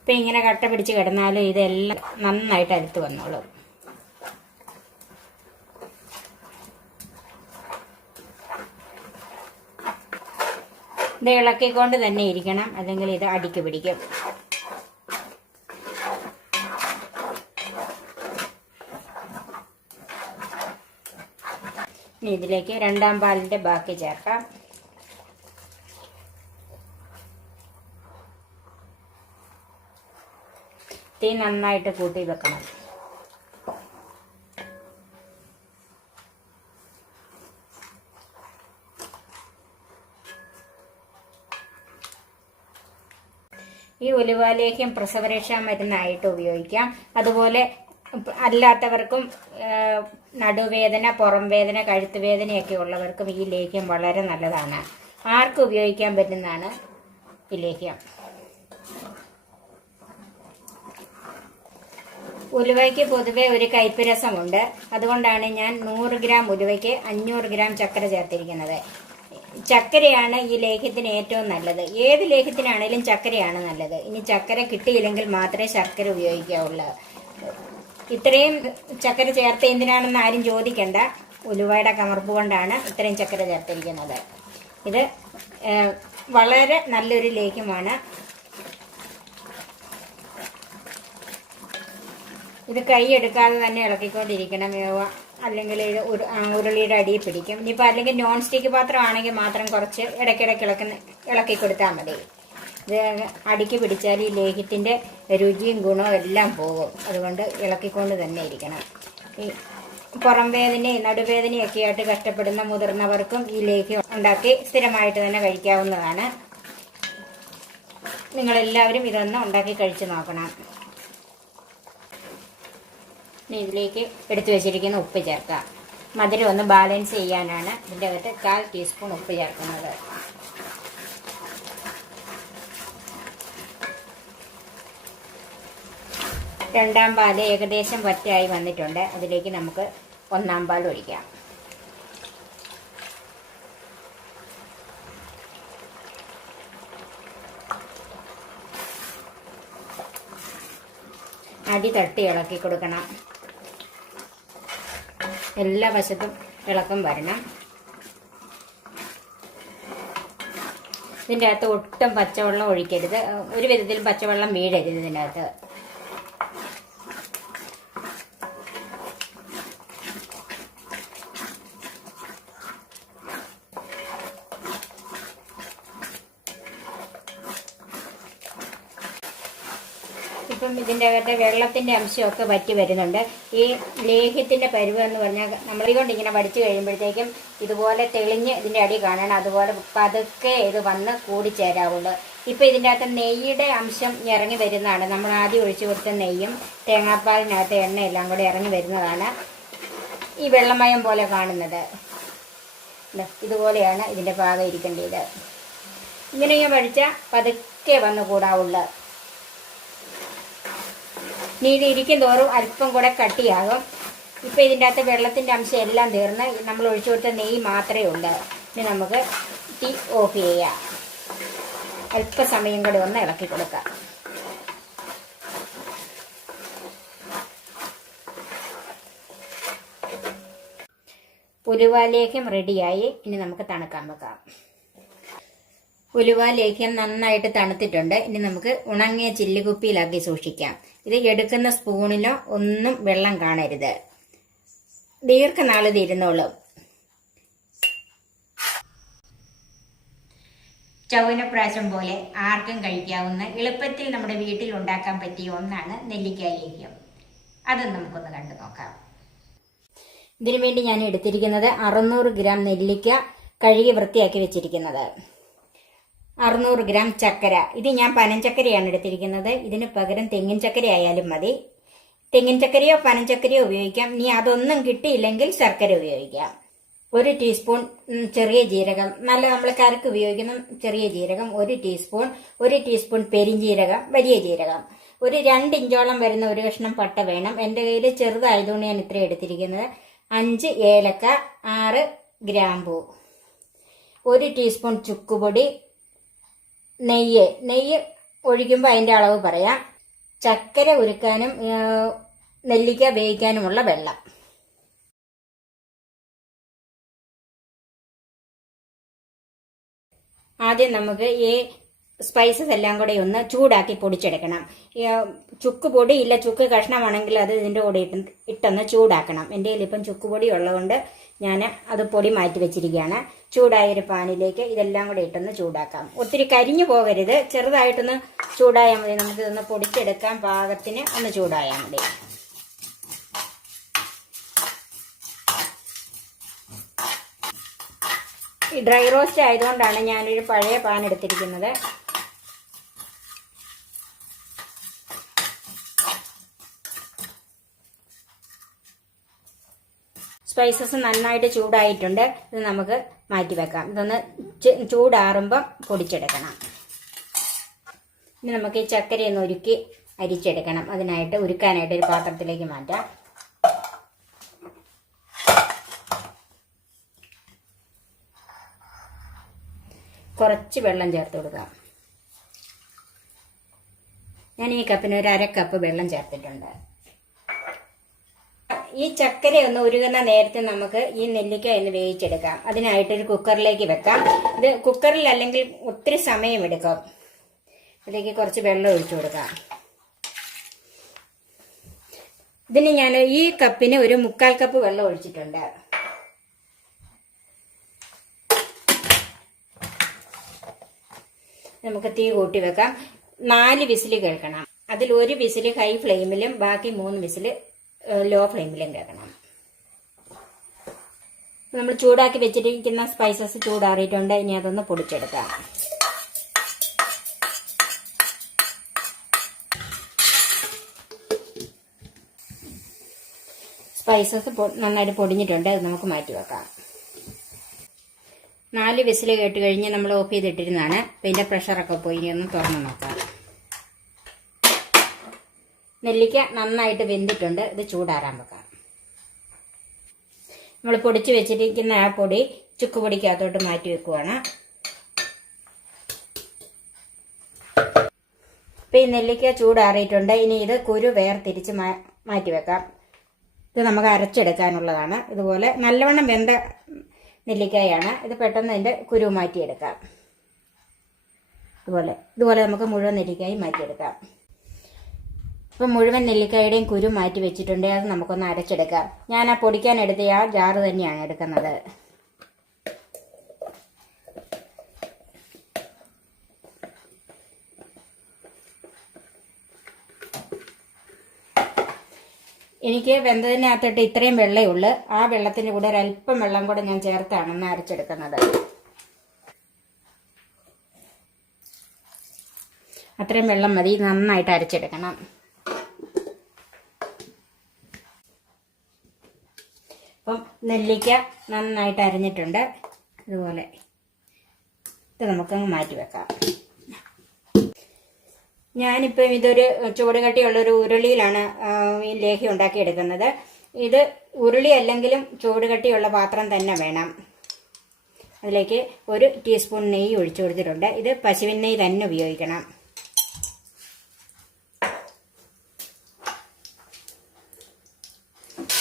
ഇപ്പം ഇങ്ങനെ കട്ട പിടിച്ച് കിടന്നാലും ഇതെല്ലാം നന്നായിട്ട് അരുത്ത് വന്നോളും. ഇത് ഇളക്കിക്കൊണ്ട് തന്നെ ഇരിക്കണം, അല്ലെങ്കിൽ ഇത് അടിക്ക് പിടിക്കും. ഇനി ഇതിലേക്ക് 2ാം പാലിന്റെ ബാക്കി ചേർക്കാം. തീ നന്നായിട്ട് കൂട്ടി വെക്കണം. ഈ ഉലുവാലേഹ്യം പ്രസവരക്ഷാ മരുന്നായിട്ട് ഉപയോഗിക്കാം. അതുപോലെ അല്ലാത്തവർക്കും നടുവേദന, പുറം വേദന, കഴുത്ത് വേദനയൊക്കെ ഉള്ളവർക്കും ഈ ലേഹ്യം വളരെ നല്ലതാണ്. ആർക്കും ഉപയോഗിക്കാൻ പറ്റുന്നതാണ് ഈ ലേഹ്യം. ഉലുവയ്ക്ക് പൊതുവെ ഒരു കയ്പ്പ് രസമുണ്ട്. അതുകൊണ്ടാണ് ഞാൻ 100 ഗ്രാം ഉലുവയ്ക്ക് 500 ഗ്രാം ചക്കര ചേർത്തിരിക്കുന്നത്. ചക്കരയാണ് ഈ ലേഹ്യത്തിന് ഏറ്റവും നല്ലത്. ഏത് ലേഹ്യത്തിനാണേലും ചക്കരയാണ് നല്ലത്. ഇനി ചക്കര കിട്ടിയില്ലെങ്കിൽ മാത്രമേ ശർക്കര ഉപയോഗിക്കാവുള്ളൂ. ഇത്രയും ചക്കര ചേർത്ത് എന്തിനാണെന്ന് ആരും ചോദിക്കണ്ട. ഉലുവയുടെ കമർപ്പ് കൊണ്ടാണ് ഇത്രയും ചക്കര ചേർത്തിരിക്കുന്നത്. ഇത് വളരെ നല്ലൊരു ലേഹ്യമാണ്. ഇത് കൈ എടുക്കാതെ തന്നെ ഇളക്കിക്കൊണ്ടിരിക്കണം, അല്ലെങ്കിൽ ഇത് ഉരുളിയുടെ അടിയിൽ പിടിക്കും. ഇനിയിപ്പോൾ അല്ലെങ്കിൽ നോൺ സ്റ്റിക്ക് പാത്രം ആണെങ്കിൽ മാത്രം കുറച്ച് ഇടയ്ക്കിടയ്ക്ക് ഇളക്കി കൊടുത്താൽ മതി. ഇത് അടിക്ക് പിടിച്ചാൽ ഈ ലേഹ്യത്തിൻ്റെ രുചിയും ഗുണവും എല്ലാം പോകും. അതുകൊണ്ട് ഇളക്കിക്കൊണ്ട് തന്നെ ഇരിക്കണം. ഈ പുറം വേദനയും നടുവേദനയൊക്കെ ആയിട്ട് കഷ്ടപ്പെടുന്ന മുതിർന്നവർക്കും ഈ ലേഹ്യം ഉണ്ടാക്കി സ്ഥിരമായിട്ട് തന്നെ കഴിക്കാവുന്നതാണ്. നിങ്ങളെല്ലാവരും ഇതൊന്ന് ഉണ്ടാക്കി കഴിച്ച് നോക്കണം. ഇനി ഇതിലേക്ക് എടുത്തു വെച്ചിരിക്കുന്ന ഉപ്പ് ചേർക്കാം. മധുരം ഒന്ന് ബാലൻസ് ചെയ്യാനാണ് ഇതിൻ്റെ അകത്ത് 1/4 ടീസ്പൂൺ ഉപ്പ് ചേർക്കുന്നത്. രണ്ടാം പാല് ഏകദേശം വറ്റായി വന്നിട്ടുണ്ട്. അതിലേക്ക് നമുക്ക് 1-ാം പാൽ ഒഴിക്കാം. അടി തട്ടി ഇളക്കി കൊടുക്കണം. എല്ലാ വശത്തും ഇളക്കം വരണം. ഇതിൻ്റെ അകത്ത് ഒട്ടും പച്ചവെള്ളം ഒഴിക്കരുത്. ഒരു വിധത്തിലും പച്ചവെള്ളം വീഴരുത് ഇതിൻ്റെ അകത്ത്. ഇപ്പം ഇതിൻ്റെ അകത്തെ വെള്ളത്തിൻ്റെ അംശമൊക്കെ വറ്റി വരുന്നുണ്ട്. ഈ ലേഹ്യത്തിൻ്റെ പരുവ് എന്ന് പറഞ്ഞാൽ നമ്മളിതുകൊണ്ട് ഇങ്ങനെ വടിച്ചു കഴിയുമ്പോഴത്തേക്കും ഇതുപോലെ തെളിഞ്ഞ് ഇതിൻ്റെ അടി കാണണം. അതുപോലെ പതുക്കെ ഇത് വന്ന് കൂടിച്ചേരാവുള്ളൂ. ഇപ്പം ഇതിൻ്റെ അകത്ത് നെയ്യുടെ അംശം ഇറങ്ങി വരുന്നതാണ്. നമ്മൾ ആദ്യം ഒഴിച്ചു കൊടുത്ത നെയ്യും തേങ്ങാപ്പാലിനകത്ത് എണ്ണയെല്ലാം കൂടെ ഇറങ്ങി വരുന്നതാണ് ഈ വെള്ളമയം പോലെ കാണുന്നത്. ഇതുപോലെയാണ് ഇതിൻ്റെ പാകം ഇരിക്കേണ്ടത്. ഇങ്ങനെ ഞാൻ വടിച്ചാൽ പതുക്കെ വന്ന് കൂടാവുള്ളൂ. നീതി ഇരിക്കും തോറും അല്പം കൂടെ കട്ടിയാകും. ഇപ്പം ഇതിൻ്റെ അകത്ത് വെള്ളത്തിൻ്റെ അംശം എല്ലാം തീർന്ന് നമ്മൾ ഒഴിച്ചു കൊടുത്ത നെയ്യ് മാത്രമേ ഉള്ളൂ. ഇനി നമുക്ക് തീ ഓഫ് ചെയ്യാം. അല്പസമയം കൂടി ഒന്ന് ഇളക്കി കൊടുക്കാം. ഉലുവാലേഖ്യം റെഡിയായി. ഇനി നമുക്ക് തണുക്കാൻ വെക്കാം. ഉലുവാലേഖ്യം നന്നായിട്ട് തണുത്തിട്ടുണ്ട്. ഇനി നമുക്ക് ഉണങ്ങിയ ചില്ലുകുപ്പിയിലാക്കി സൂക്ഷിക്കാം. ഇത് എടുക്കുന്ന സ്പൂണിലോ ഒന്നും വെള്ളം കാണരുത്. ദീർഘനാൾ ഇത് ഇരുന്നോളും. ചൗവനപ്രാശം പോലെ ആർക്കും കഴിക്കാവുന്ന എളുപ്പത്തിൽ നമ്മുടെ വീട്ടിൽ ഉണ്ടാക്കാൻ പറ്റിയ ഒന്നാണ് നെല്ലിക്കായ ലേഹ്യം. അത് നമുക്കൊന്ന് കണ്ടു നോക്കാം. ഇതിനു വേണ്ടി ഞാൻ എടുത്തിരിക്കുന്നത് 600 ഗ്രാം നെല്ലിക്ക കഴുകി വൃത്തിയാക്കി വെച്ചിരിക്കുന്നത്, 600 ഗ്രാം ചക്കര. ഇത് ഞാൻ പനഞ്ചക്കരയാണ് എടുത്തിരിക്കുന്നത്. ഇതിന് പകരം തെങ്ങിൻ ചക്കര ആയാലും മതി. തെങ്ങിൻ ചക്കരയോ പനഞ്ചക്കരയോ ഉപയോഗിക്കാം. ഇനി അതൊന്നും കിട്ടിയില്ലെങ്കിൽ ശർക്കര ഉപയോഗിക്കാം. 1 ടീസ്പൂൺ ചെറിയ ജീരകം, നല്ല നമ്മൾ കറിക്ക് ഉപയോഗിക്കുന്ന ചെറിയ ജീരകം 1 ടീസ്പൂൺ, 1 ടീസ്പൂൺ പെരിഞ്ജീരകം, വലിയ ജീരകം, ഒരു 2 ഇഞ്ചോളം വരുന്ന ഒരു കഷ്ണം പട്ട വേണം. എൻ്റെ കയ്യിൽ ചെറുതായതുകൊണ്ട് ഞാൻ ഇത്രയും എടുത്തിരിക്കുന്നത്. 5 ഏലക്ക, 6 ഗ്രാമ്പൂ, 1 ടീസ്പൂൺ ചുക്കുപൊടി, നെയ്യ് ഒഴിക്കുമ്പോൾ അതിൻ്റെ അളവ് പറയാം. ചക്കര ഉരുക്കാനും നെല്ലിക്ക വേവിക്കാനുമുള്ള വെള്ളം. ആദ്യം നമുക്ക് ഈ സ്പൈസസ് എല്ലാം കൂടെ ഒന്ന് ചൂടാക്കി പൊടിച്ചെടുക്കണം. ചുക്ക് പൊടി ഇല്ല, ചുക്ക് കഷ്ണമാണെങ്കിൽ അത് ഇതിൻ്റെ കൂടെ ഇട്ടൊന്ന് ചൂടാക്കണം. എൻ്റെ കയ്യിൽ ഇപ്പം ചുക്ക് പൊടി ഉള്ളതുകൊണ്ട് ഞാൻ അത് പൊടി മാറ്റി വെച്ചിരിക്കുകയാണ്. ചൂടായൊരു പാനിലേക്ക് ഇതെല്ലാം കൂടെ ഇട്ടൊന്ന് ചൂടാക്കാം. ഒത്തിരി കരിഞ്ഞു പോകരുത്, ചെറുതായിട്ടൊന്ന് ചൂടായാൽ മതി. നമുക്കിതൊന്ന് പൊടിച്ചെടുക്കാൻ പാകത്തിന് ഒന്ന് ചൂടായാൽ മതി. ഈ ഡ്രൈ റോസ്റ്റ് ആയതുകൊണ്ടാണ് ഞാനൊരു പഴയ പാൻ എടുത്തിരിക്കുന്നത്. സ്പൈസസ് നന്നായിട്ട് ചൂടായിട്ടുണ്ട്. ഇത് നമുക്ക് മാറ്റി വെക്കാം. ഇതൊന്ന് ചൂടാറുമ്പം പൊടിച്ചെടുക്കണം. ഇനി നമുക്ക് ഈ ചക്കരയൊന്ന് ഉരുക്കി അരിച്ചെടുക്കണം. അതിനായിട്ട് ഉരുക്കാനായിട്ട് ഒരു പാത്രത്തിലേക്ക് മാറ്റാം. കുറച്ച് വെള്ളം ചേർത്ത് കൊടുക്കാം. ഞാൻ ഈ കപ്പിന് ഒരു 1/2 കപ്പ് വെള്ളം ചേർത്തിട്ടുണ്ട്. ഈ ചക്കര ഒന്ന് ഉരുകുന്ന നേരത്തെ നമുക്ക് ഈ നെല്ലിക്ക ഒന്ന് വേവിച്ചെടുക്കാം. അതിനായിട്ടൊരു കുക്കറിലേക്ക് വെക്കാം. ഇത് കുക്കറിൽ അല്ലെങ്കിൽ ഒത്തിരി സമയമെടുക്കും. ഇതിലേക്ക് കുറച്ച് വെള്ളം ഒഴിച്ചു കൊടുക്കാം. ഇതിന് ഞാൻ ഈ കപ്പിന് ഒരു 3/4 കപ്പ് വെള്ളം ഒഴിച്ചിട്ടുണ്ട്. നമുക്ക് തീ കൂട്ടി വെക്കാം. 4 വിസിൽ കേൾക്കണം. അതിൽ 1 വിസിൽ ഹൈ ഫ്ലെയിമിലും ബാക്കി 3 വിസിൽ ലോ ഫ്ലെയിമിലും കേൾക്കണം. നമ്മൾ ചൂടാക്കി വെച്ചിരിക്കുന്ന സ്പൈസസ് ചൂടാറിയിട്ടുണ്ട്. ഇനി അതൊന്ന് പൊടിച്ചെടുക്കാം. സ്പൈസസ് നന്നായിട്ട് പൊടിഞ്ഞിട്ടുണ്ട്. അത് നമുക്ക് മാറ്റി വെക്കാം. 4 വിസിൽ കേട്ട് കഴിഞ്ഞ് നമ്മൾ ഓഫ് ചെയ്തിട്ടിരുന്നതാണ്. അപ്പം ഇതിൻ്റെ പ്രഷറൊക്കെ പോയി. ഇനി ഒന്ന് തുറന്ന് നോക്കാം. നെല്ലിക്ക നന്നായിട്ട് വെന്തിട്ടുണ്ട്. ഇത് ചൂടാറാൻ വെക്കാം. നമ്മൾ പൊടിച്ച് വെച്ചിരിക്കുന്ന ആ പൊടി ചുക്കുപൊടിക്കകത്തോട്ട് മാറ്റി വെക്കുവാണ്. ഇപ്പം ഈ നെല്ലിക്ക ചൂടാറിയിട്ടുണ്ട്. ഇനി ഇത് കുരു വേർതിരിച്ച് മാറ്റി വെക്കാം. ഇത് നമുക്ക് അരച്ചെടുക്കാനുള്ളതാണ്. ഇതുപോലെ നല്ലവണ്ണം വെന്ത നെല്ലിക്കായാണ്. ഇത് പെട്ടെന്ന് ഇതിൻ്റെ കുരു മാറ്റിയെടുക്കാം. ഇതുപോലെ നമുക്ക് മുഴുവൻ നെല്ലിക്കായി മാറ്റിയെടുക്കാം. ഇപ്പം മുഴുവൻ നെല്ലിക്കായുടെയും കുരു മാറ്റി വെച്ചിട്ടുണ്ട്. അത് നമുക്കൊന്ന് അരച്ചെടുക്കാം. ഞാൻ ആ പൊടിക്കാൻ എടുത്ത ആ ജാറ് തന്നെയാണ് എടുക്കുന്നത്. എനിക്ക് വെന്തതിനകത്തിട്ട് ഇത്രയും വെള്ളമേ ഉള്ളൂ. ആ വെള്ളത്തിന്റെ കൂടെ ഒരല്പം വെള്ളം കൂടെ ഞാൻ ചേർത്താണ് ഒന്ന് അരച്ചെടുക്കുന്നത്. അത്രയും വെള്ളം മതി, നന്നായിട്ട് അരച്ചെടുക്കണം. അപ്പം നെല്ലിക്ക നന്നായിട്ട് അരഞ്ഞിട്ടുണ്ട്. അതുപോലെ ഇത് നമുക്കങ്ങ് മാറ്റി വെക്കാം. ഞാനിപ്പം ഇതൊരു ചൂടുകട്ടിയുള്ളൊരു ഉരുളിയിലാണ് ഈ ലേഹ്യം ഉണ്ടാക്കിയെടുക്കുന്നത്. ഇത് ഉരുളി അല്ലെങ്കിലും ചൂടുകട്ടിയുള്ള പാത്രം തന്നെ വേണം. അതിലേക്ക് 1 ടീസ്പൂൺ നെയ്യ് ഒഴിച്ചു കൊടുത്തിട്ടുണ്ട്. ഇത് പശുവിൻ നെയ്യ് തന്നെ ഉപയോഗിക്കണം.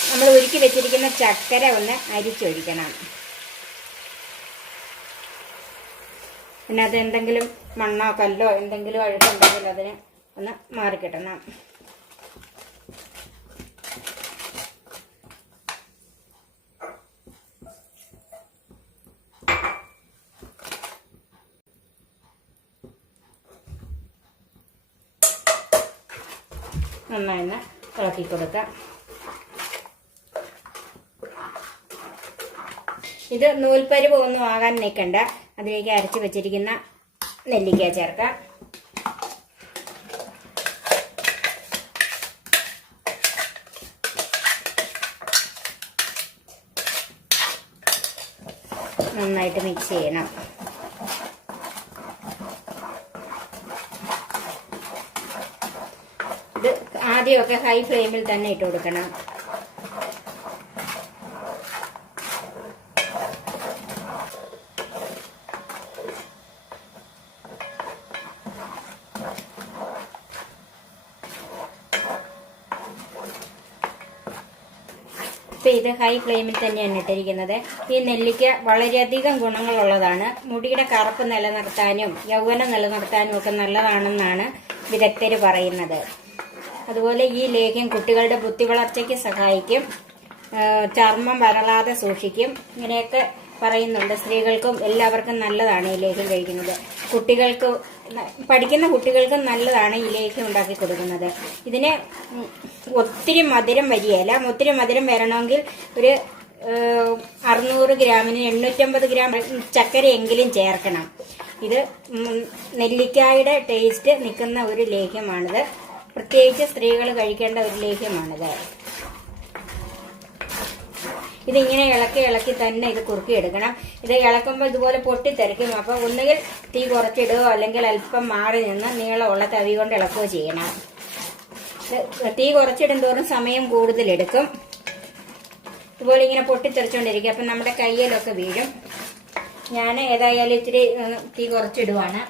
നമ്മൾ ഉരുക്കി വെച്ചിരിക്കുന്ന ചക്കര ഒന്ന് അരിച്ചൊഴിക്കണം. പിന്നെ അത് എന്തെങ്കിലും മണ്ണോ കല്ലോ എന്തെങ്കിലും അഴുക്കുണ്ടെങ്കിൽ അതിന് ഒന്ന് മാറിക്കിട്ടണം. നന്നായി ഇളക്കി കൊടുക്കാം. ഇത് നൂൽപ്പരുവ് ഒന്നും ആകാൻ നിൽക്കണ്ട. അതിലേക്ക് അരച്ച് വെച്ചിരിക്കുന്ന നെല്ലിക്ക ചേർക്കാം. നന്നായിട്ട് മിക്സ് ചെയ്യണം. ഇത് ആദ്യമൊക്കെ ഹൈ ഫ്ലെയിമിൽ തന്നെ ഇട്ട് കൊടുക്കണം. ഇപ്പം ഇത് ഹൈ ഫ്ലെയിമിൽ തന്നെയാണ് ഇട്ടിരിക്കുന്നത്. ഈ നെല്ലിക്ക വളരെയധികം ഗുണങ്ങളുള്ളതാണ്. മുടിയുടെ കറുപ്പ് നിലനിർത്താനും യൗവനം നിലനിർത്താനും ഒക്കെ നല്ലതാണെന്നാണ് വിദഗ്ധർ പറയുന്നത്. അതുപോലെ ഈ ലേഹ്യം കുട്ടികളുടെ ബുദ്ധി വളർച്ചയ്ക്ക് സഹായിക്കും, ചർമ്മം വരളാതെ സൂക്ഷിക്കും, ഇങ്ങനെയൊക്കെ പറയുന്നുണ്ട്. സ്ത്രീകൾക്കും എല്ലാവർക്കും നല്ലതാണ് ഈ ലേഹ്യം കഴിക്കുന്നത്. പഠിക്കുന്ന കുട്ടികൾക്കും നല്ലതാണ് ഈ ലേഹ്യം ഉണ്ടാക്കി കൊടുക്കുന്നത്. ഇതിന് ഒത്തിരി മധുരം വരികയില്ല. ഒത്തിരി മധുരം വരണമെങ്കിൽ ഒരു 600 ഗ്രാമിന് 850 ഗ്രാം ചക്കരയെങ്കിലും ചേർക്കണം. ഇത് നെല്ലിക്കായുടെ ടേസ്റ്റ് നിൽക്കുന്ന ഒരു ലേഹ്യമാണിത്. പ്രത്യേകിച്ച് സ്ത്രീകൾ കഴിക്കേണ്ട ഒരു ലേഹ്യമാണിത്. ഇതിങ്ങനെ ഇളക്കി തന്നെ ഇത് കുറുക്കിയെടുക്കണം. ഇത് ഇളക്കുമ്പോൾ ഇതുപോലെ പൊട്ടിത്തെറിക്കും. അപ്പോൾ ഒന്നുകിൽ തീ കുറച്ചിടുകയോ അല്ലെങ്കിൽ അല്പം മാറി നിന്ന് നീളമുള്ള തവി കൊണ്ട് ഇളക്കുകയോ ചെയ്യണം. തീ കുറച്ചിടും തോറും സമയം കൂടുതലെടുക്കും. ഇതുപോലെ ഇങ്ങനെ പൊട്ടിത്തെറിച്ചുകൊണ്ടിരിക്കും. അപ്പം നമ്മുടെ കയ്യിലൊക്കെ വീഴും. ഞാൻ ഏതായാലും ഇത്തിരി തീ കുറച്ചിടുവാണ്.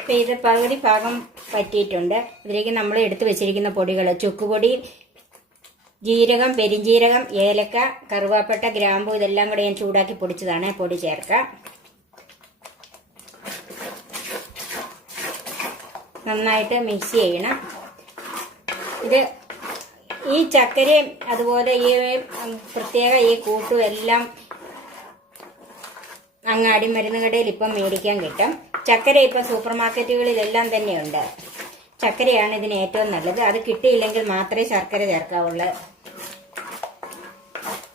ഇപ്പം ഇത് പകുതി ഭാഗം പറ്റിയിട്ടുണ്ട്. ഇതിലേക്ക് നമ്മൾ എടുത്തു വെച്ചിരിക്കുന്ന പൊടികൾ, ചുക്കുപൊടി, ജീരകം, പെരിഞ്ജീരകം, ഏലക്ക, കറുവാപ്പട്ട, ഗ്രാമ്പു ഇതെല്ലാം കൂടെ ഞാൻ ചൂടാക്കി പൊടിച്ചതാണ്. പൊടി ചേർക്കാം. നന്നായിട്ട് മിക്സ് ചെയ്യണം. ഇത് ഈ ചക്കരയും അതുപോലെ ഈ പ്രത്യേക ഈ കൂട്ടും എല്ലാം അങ്ങാടി മരുന്ന് കടയിൽ ഇപ്പം മേടിക്കാൻ കിട്ടും. ചക്കര ഇപ്പം സൂപ്പർ മാർക്കറ്റുകളിലെല്ലാം തന്നെയുണ്ട്. ചക്കരയാണ് ഇതിന് ഏറ്റവും നല്ലത്. അത് കിട്ടിയില്ലെങ്കിൽ മാത്രമേ ശർക്കര ചേർക്കാവുള്ളൂ.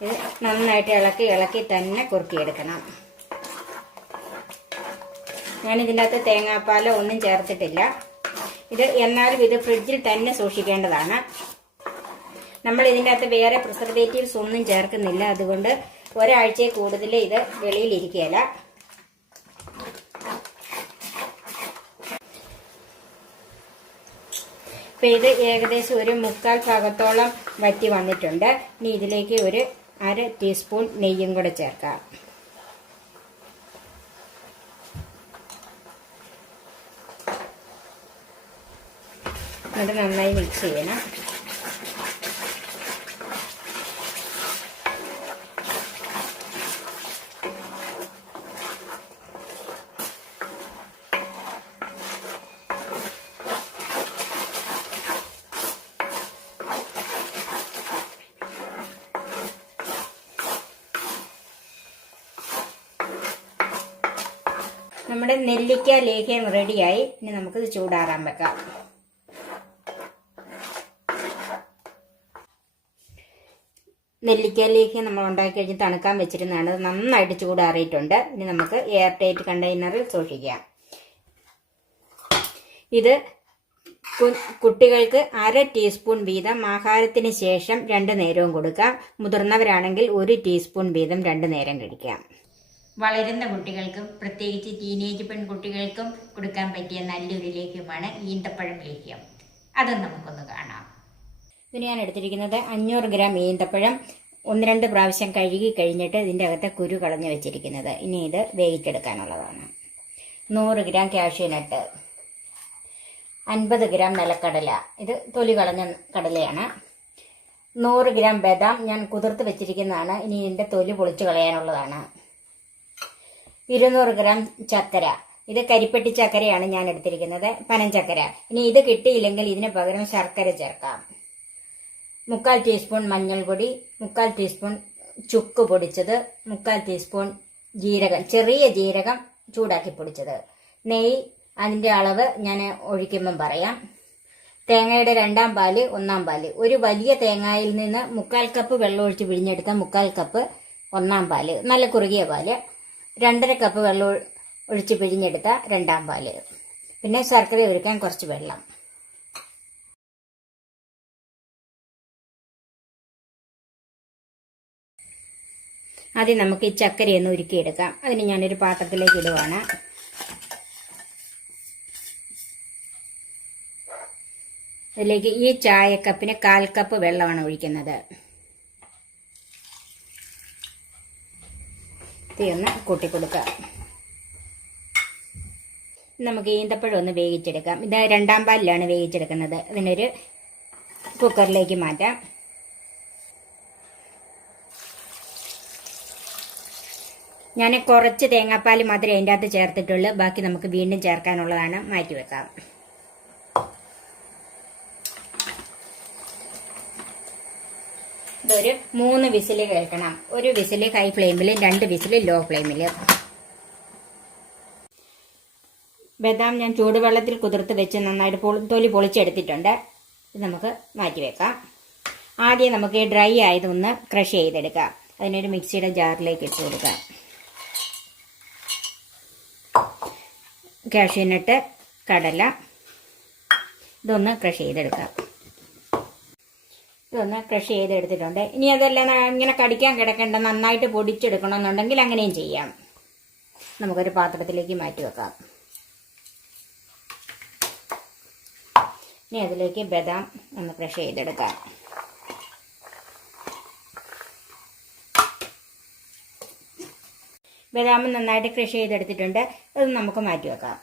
ഇത് നന്നായിട്ട് ഇളക്കി തന്നെ കുറുക്കിയെടുക്കണം. ഞാൻ ഇതിൻ്റെ അകത്ത് തേങ്ങാപ്പാലോ ഒന്നും ചേർത്തിട്ടില്ല. എന്നാലും ഇത് ഫ്രിഡ്ജിൽ തന്നെ സൂക്ഷിക്കേണ്ടതാണ്. നമ്മൾ ഇതിൻ്റെ അകത്ത് വേറെ പ്രിസർവേറ്റീവ്സ് ഒന്നും ചേർക്കുന്നില്ല. അതുകൊണ്ട് ഒരാഴ്ചയിൽ കൂടുതൽ ഇത് വെളിയിലിരിക്കുകയില്ല. ഇപ്പം ഇത് ഏകദേശം ഒരു 3/4 ഭാഗത്തോളം വറ്റി വന്നിട്ടുണ്ട്. ഇനി ഇതിലേക്ക് ഒരു 1/2 ടീസ്പൂൺ നെയ്യും കൂടെ ചേർക്കാം. എന്നിട്ട് നന്നായി മിക്സ് ചെയ്യണം. നമ്മുടെ നെല്ലിക്ക ലേഹ്യം റെഡിയായി. ഇനി നമുക്കിത് ചൂടാറാൻ വെക്കാം. നെല്ലിക്ക ലേഹ്യം നമ്മൾ ഉണ്ടാക്കി കഴിഞ്ഞ് തണുക്കാൻ വെച്ചിരുന്നതാണ്. നന്നായിട്ട് ചൂടാറിയിട്ടുണ്ട്. ഇനി നമുക്ക് എയർ ടൈറ്റ് കണ്ടെയ്നറിൽ സൂക്ഷിക്കാം. ഇത് കുട്ടികൾക്ക് 1/2 ടീസ്പൂൺ വീതം ആഹാരത്തിന് ശേഷം 2 നേരവും കൊടുക്കാം. മുതിർന്നവരാണെങ്കിൽ 1 ടീസ്പൂൺ വീതം 2 നേരം കഴിക്കാം. വളരുന്ന കുട്ടികൾക്കും പ്രത്യേകിച്ച് ടീനേജ് പെൺകുട്ടികൾക്കും കൊടുക്കാൻ പറ്റിയ നല്ലൊരു ലേഹ്യമാണ് ഈന്തപ്പഴം ലേഹ്യം. അത് നമുക്കൊന്ന് കാണാം. ഇതിന് ഞാൻ എടുത്തിരിക്കുന്നത് 500 ഗ്രാം ഈന്തപ്പഴം 1-2 പ്രാവശ്യം കഴുകി കഴിഞ്ഞിട്ട് ഇതിൻ്റെ അകത്തെ കുരു കളഞ്ഞു വെച്ചിരിക്കുന്നത്. ഇനി ഇത് വേവിച്ചെടുക്കാനുള്ളതാണ്. 100 ഗ്രാം കാഷ്യൂനട്ട്, 50 ഗ്രാം നിലക്കടല, ഇത് തൊലി കളഞ്ഞ കടലയാണ്. 100 ഗ്രാം ബദാം ഞാൻ കുതിർത്ത് വെച്ചിരിക്കുന്നതാണ്. ഇനി ഇതിൻ്റെ തൊലി പൊളിച്ചു കളയാനുള്ളതാണ്. 200 ഗ്രാം ചക്കര, ഇത് കരിപ്പെട്ടി ചക്കരയാണ് ഞാൻ എടുത്തിരിക്കുന്നത്, പനഞ്ചക്കര. ഇനി ഇത് കിട്ടിയില്ലെങ്കിൽ ഇതിന് പകരം ശർക്കര ചേർക്കാം. 3/4 ടീസ്പൂൺ മഞ്ഞൾപ്പൊടി, 3/4 ടീസ്പൂൺ ചുക്ക് പൊടിച്ചത്, 3/4 ടീസ്പൂൺ ജീരകം, ചെറിയ ജീരകം ചൂടാക്കി പൊടിച്ചത്, നെയ്യ് അതിൻ്റെ അളവ് ഞാൻ ഒഴിക്കുമ്പം പറയാം. തേങ്ങയുടെ 2-ാം പാല്, 1-ാം പാല്. ഒരു വലിയ തേങ്ങയിൽ നിന്ന് 3/4 കപ്പ് വെള്ളം ഒഴിച്ച് പിഴിഞ്ഞെടുത്ത 3/4 കപ്പ് 1-ാം പാല്, നല്ല കുറുകിയ പാല്. 2.5 കപ്പ് വെള്ളം ഒഴിച്ച് പിഴിഞ്ഞെടുത്ത 2-ാം പാല്. പിന്നെ ശർക്കര ഒഴിക്കാൻ കുറച്ച് വെള്ളം. ആദ്യം നമുക്ക് ഈ ചക്കരയൊന്ന് ഉരുക്കിയെടുക്കാം. അതിന് ഞാനൊരു പാത്രത്തിലേക്ക് ഇടുവാണ്. അതിലേക്ക് ഈ ചായക്കപ്പിന് 1/4 കപ്പ് വെള്ളമാണ് ഒഴിക്കുന്നത്. തീർന്ന് കൂട്ടിക്കൊടുക്കുക. നമുക്ക് ഈന്തപ്പഴം ഒന്ന് വേവിച്ചെടുക്കാം. ഇത് 2-ാം പാലിലാണ് വേവിച്ചെടുക്കുന്നത്. അതിനൊരു കുക്കറിലേക്ക് മാറ്റാം. ഞാൻ കുറച്ച് തേങ്ങാപ്പാൽ മാത്രമേ അതിൻ്റെ അകത്ത് ചേർത്തിട്ടുള്ളൂ. ബാക്കി നമുക്ക് വീണ്ടും ചേർക്കാനുള്ളതാണ്. മാറ്റി വെക്കാം. ഇതൊരു 3 വിസിൽ കേൾക്കണം. 1 വിസിൽ ഹൈ ഫ്ലെയിമിലും 2 വിസിൽ ലോ ഫ്ലെയിമിലും. ബദാം ഞാൻ ചൂടുവെള്ളത്തിൽ കുതിർത്ത് വെച്ച് നന്നായിട്ട് തൊലി പൊളിച്ചെടുത്തിട്ടുണ്ട്. ഇത് നമുക്ക് മാറ്റി വെക്കാം. ആദ്യം നമുക്ക് ഡ്രൈ ആയതൊന്ന് ക്രഷ് ചെയ്തെടുക്കാം. അതിനൊരു മിക്സിയുടെ ജാറിലേക്ക് ഇട്ട് കൊടുക്കാം. കാഷ്യൂനട്ട്, കടല, ഇതൊന്ന് ക്രഷ് ചെയ്തെടുക്കാം. ഇതൊന്ന് ക്രഷ് ചെയ്തെടുത്തിട്ടുണ്ട്. ഇനി അതെല്ലാം ഇങ്ങനെ കടിക്കാൻ കിടക്കേണ്ട, നന്നായിട്ട് പൊടിച്ചെടുക്കണമെന്നുണ്ടെങ്കിൽ അങ്ങനെയും ചെയ്യാം. നമുക്കൊരു പാത്രത്തിലേക്ക് മാറ്റി വെക്കാം. ഇനി അതിലേക്ക് ബദാം ഒന്ന് ക്രഷ് ചെയ്തെടുക്കാം. ബദാം നന്നായിട്ട് ക്രഷ് ചെയ്തെടുത്തിട്ടുണ്ട്. അത് നമുക്ക് മാറ്റി വെക്കാം.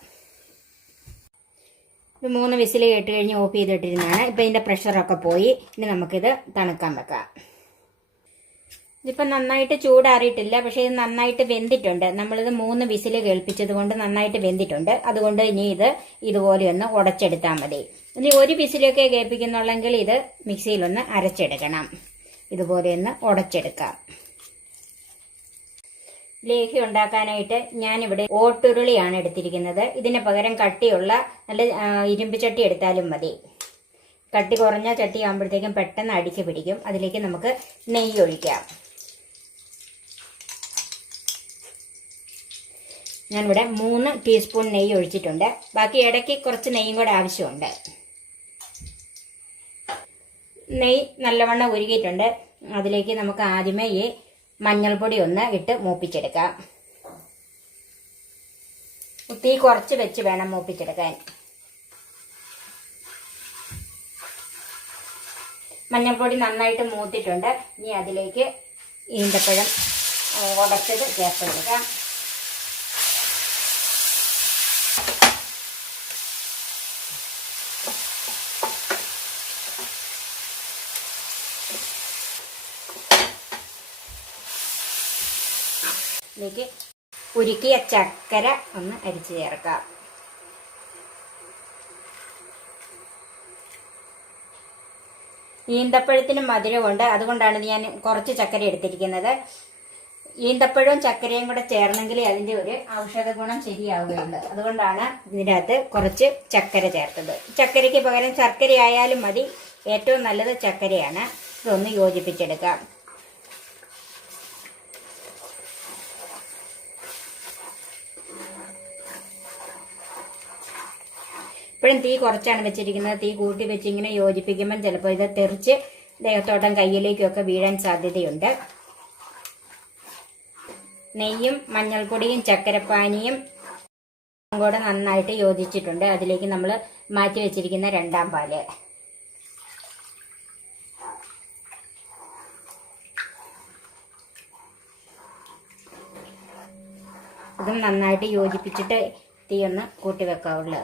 ഇത് 3 വിസിൽ കേട്ട് കഴിഞ്ഞ് ഓഫ് ചെയ്തിട്ടിരുന്നതാണ്. ഇപ്പം ഇതിൻ്റെ പ്രഷറൊക്കെ പോയി. ഇനി നമുക്കിത് തണുക്കാൻ വെക്കാം. ഇതിപ്പം നന്നായിട്ട് ചൂടാറിയിട്ടില്ല, പക്ഷേ ഇത് നന്നായിട്ട് വെന്തിട്ടുണ്ട്. നമ്മളിത് 3 വിസിൽ കേൾപ്പിച്ചത് കൊണ്ട് നന്നായിട്ട് വെന്തിട്ടുണ്ട്. അതുകൊണ്ട് ഇനി ഇത് ഇതുപോലെ ഒന്ന് ഉടച്ചെടുത്താൽ മതി. ഇനി 1 വിസിലൊക്കെ കേൾപ്പിക്കുന്നുള്ളെങ്കിൽ ഇത് മിക്സിയിലൊന്ന് അരച്ചെടുക്കണം. ഇതുപോലെ ഒന്ന് ഉടച്ചെടുക്കാം. ലേഹ്യം ഉണ്ടാക്കാനായിട്ട് ഞാനിവിടെ ഓട്ടുരുളിയാണ് എടുത്തിരിക്കുന്നത്. ഇതിന് പകരം കട്ടിയുള്ള നല്ല ഇരുമ്പ് ചട്ടി എടുത്താലും മതി. കട്ടി കുറഞ്ഞ ചട്ടി ആകുമ്പോഴത്തേക്കും പെട്ടെന്ന് അടിക്ക് പിടിക്കും. അതിലേക്ക് നമുക്ക് നെയ്യ് ഒഴിക്കാം. ഞാനിവിടെ 3 ടീസ്പൂൺ നെയ്യ് ഒഴിച്ചിട്ടുണ്ട്. ബാക്കി ഇടയ്ക്ക് കുറച്ച് നെയ്യും കൂടെ ആവശ്യമുണ്ട്. നെയ്യ് നല്ലവണ്ണം ഉരുകിയിട്ടുണ്ട്. അതിലേക്ക് നമുക്ക് ആദ്യമേ ഈ മഞ്ഞൾപ്പൊടി ഒന്ന് ഇട്ട് മൂപ്പിച്ചെടുക്കാം. തീ കുറച്ച് വെച്ച് വേണം മൂപ്പിച്ചെടുക്കാൻ. മഞ്ഞൾപ്പൊടി നന്നായിട്ട് മൂത്തിട്ടുണ്ട്. ഇനി അതിലേക്ക് ഈന്തപ്പഴം ഉടച്ചത് ചേർത്ത് കൊടുക്കാം. ഇതിലേക്ക് ഉരുക്കിയ ചക്കര ഒന്ന് അരിച്ചു ചേർക്കാം. ഈന്തപ്പഴത്തിന് മധുരമുണ്ട്, അതുകൊണ്ടാണ് ഞാൻ കുറച്ച് ചക്കര എടുത്തിരിക്കുന്നത്. ഈന്തപ്പഴവും ചക്കരയും കൂടെ ചേർന്നെങ്കിലേ അതിന്റെ ഒരു ഔഷധ ഗുണം ശരിയാവുകയുള്ളൂ. അതുകൊണ്ടാണ് ഇതിനകത്ത് കുറച്ച് ചക്കര ചേർത്തത്. ചക്കരയ്ക്ക് പകരം ശർക്കര ആയാലും മതി, ഏറ്റവും നല്ലത് ചക്കരയാണ്. ഇതൊന്ന് യോജിപ്പിച്ചെടുക്കാം. ഇപ്പോഴും തീ കുറച്ചാണ് വെച്ചിരിക്കുന്നത്. തീ കൂട്ടി വെച്ച് ഇങ്ങനെ യോജിപ്പിക്കുമ്പം ചിലപ്പോൾ ഇത് തെറിച്ച് ദേഹത്തോട്ടം കയ്യിലേക്കൊക്കെ വീഴാൻ സാധ്യതയുണ്ട്. നെയ്യും മഞ്ഞൾപ്പൊടിയും ചക്കരപ്പാനിയും കൂടെ നന്നായിട്ട് യോജിച്ചിട്ടുണ്ട്. അതിലേക്ക് നമ്മൾ മാറ്റി വെച്ചിരിക്കുന്ന രണ്ടാം പാല്, ഇതും നന്നായിട്ട് യോജിപ്പിച്ചിട്ട് തീ ഒന്ന് കൂട്ടി വെക്കാവുള്ളൂ.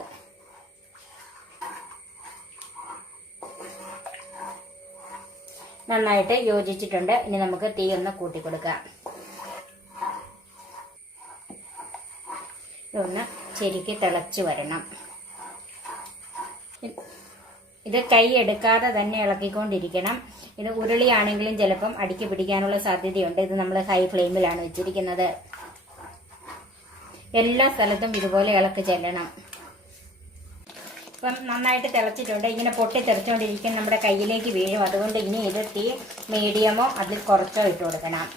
നന്നായിട്ട് യോജിച്ചിട്ടുണ്ട്. ഇനി നമുക്ക് തീ ഒന്ന് കൂട്ടി കൊടുക്കാം. ഇതൊന്ന് ശരിക്ക് തിളച്ച് വരണം. ഇത് കൈ എടുക്കാതെ തന്നെ ഇളക്കിക്കൊണ്ടിരിക്കണം. ഇത് ഉരുളിയാണെങ്കിലും ചിലപ്പം അടിക്ക് പിടിക്കാനുള്ള സാധ്യതയുണ്ട്. ഇത് നമ്മൾ ഹൈ ഫ്ലെയിമിലാണ് വെച്ചിരിക്കുന്നത്. എല്ലാ സ്ഥലത്തും ഇതുപോലെ ഇളക്കി ചെല്ലണം. ഇപ്പം നന്നായിട്ട് തിളച്ചിട്ടുണ്ട്. ഇങ്ങനെ പൊട്ടി തെറിച്ചുകൊണ്ടിരിക്കും, നമ്മുടെ കയ്യിലേക്ക് വീഴും. അതുകൊണ്ട് ഇനി ഇത് തീ മീഡിയമോ അതിൽ കുറച്ചോ ഇട്ട് കൊടുക്കണം.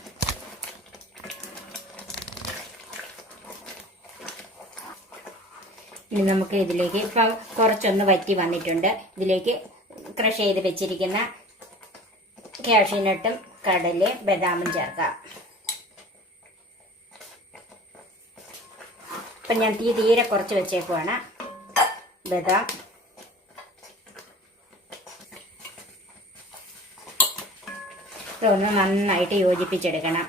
ഇനി നമുക്ക് ഇതിലേക്ക് ഇപ്പം കുറച്ചൊന്ന് വറ്റി വന്നിട്ടുണ്ട്. ഇതിലേക്ക് ക്രഷ് ചെയ്ത് വെച്ചിരിക്കുന്ന കാഷ്യൂനട്ടും കടലയും ബദാമും ചേർക്കാം. ഇപ്പം ഞാൻ തീ തീരെ കുറച്ച് വെച്ചേക്കുവാണ്. ബദാം, ഇതൊന്ന് നന്നായിട്ട് യോജിപ്പിച്ചെടുക്കണം.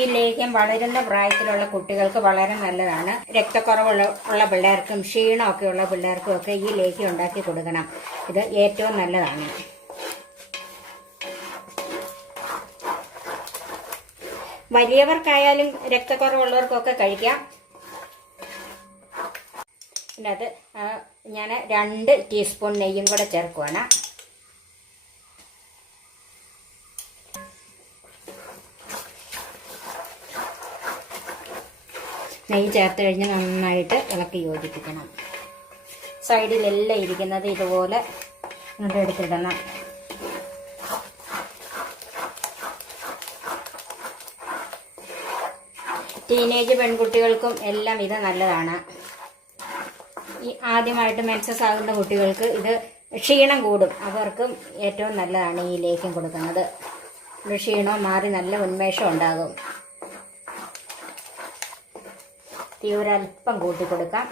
ഈ ലേഹ്യം വളരുന്ന പ്രായത്തിലുള്ള കുട്ടികൾക്ക് വളരെ നല്ലതാണ്. രക്തക്കുറവുള്ള പിള്ളേർക്കും ക്ഷീണമൊക്കെ ഉള്ള പിള്ളേർക്കും ഒക്കെ ഈ ലേഹ്യം ഉണ്ടാക്കി കൊടുക്കണം. ഇത് ഏറ്റവും നല്ലതാണ്. വലിയവർക്കായാലും രക്തക്കുറവുള്ളവർക്കൊക്കെ കഴിക്കാം. ഇതിനകത്ത് ഞാൻ 2 ടീസ്പൂൺ നെയ്യും കൂടെ ചേർക്കുവാണ്. നെയ്യ് ചേർത്ത് കഴിഞ്ഞ് നന്നായിട്ട് ഇളക്കി യോജിപ്പിക്കണം. സൈഡിലെല്ലാം ഇരിക്കുന്നത് ഇതുപോലെ ഇങ്ങോട്ട് എടുത്തിടണം. ടീനേജ് പെൺകുട്ടികൾക്കും എല്ലാം ഇത് നല്ലതാണ്. ഈ ആദ്യമായിട്ട് മെൻസസ് ആകുന്ന കുട്ടികൾക്ക് ഇത് ക്ഷീണം കൂടും, അവർക്കും ഏറ്റവും നല്ലതാണ് ഈ ലേഹ്യം കൊടുക്കുന്നത്. ക്ഷീണവും മാറി നല്ല ഉന്മേഷം ഉണ്ടാകും. തീ ഒരല്പം കൂട്ടി കൊടുക്കാം.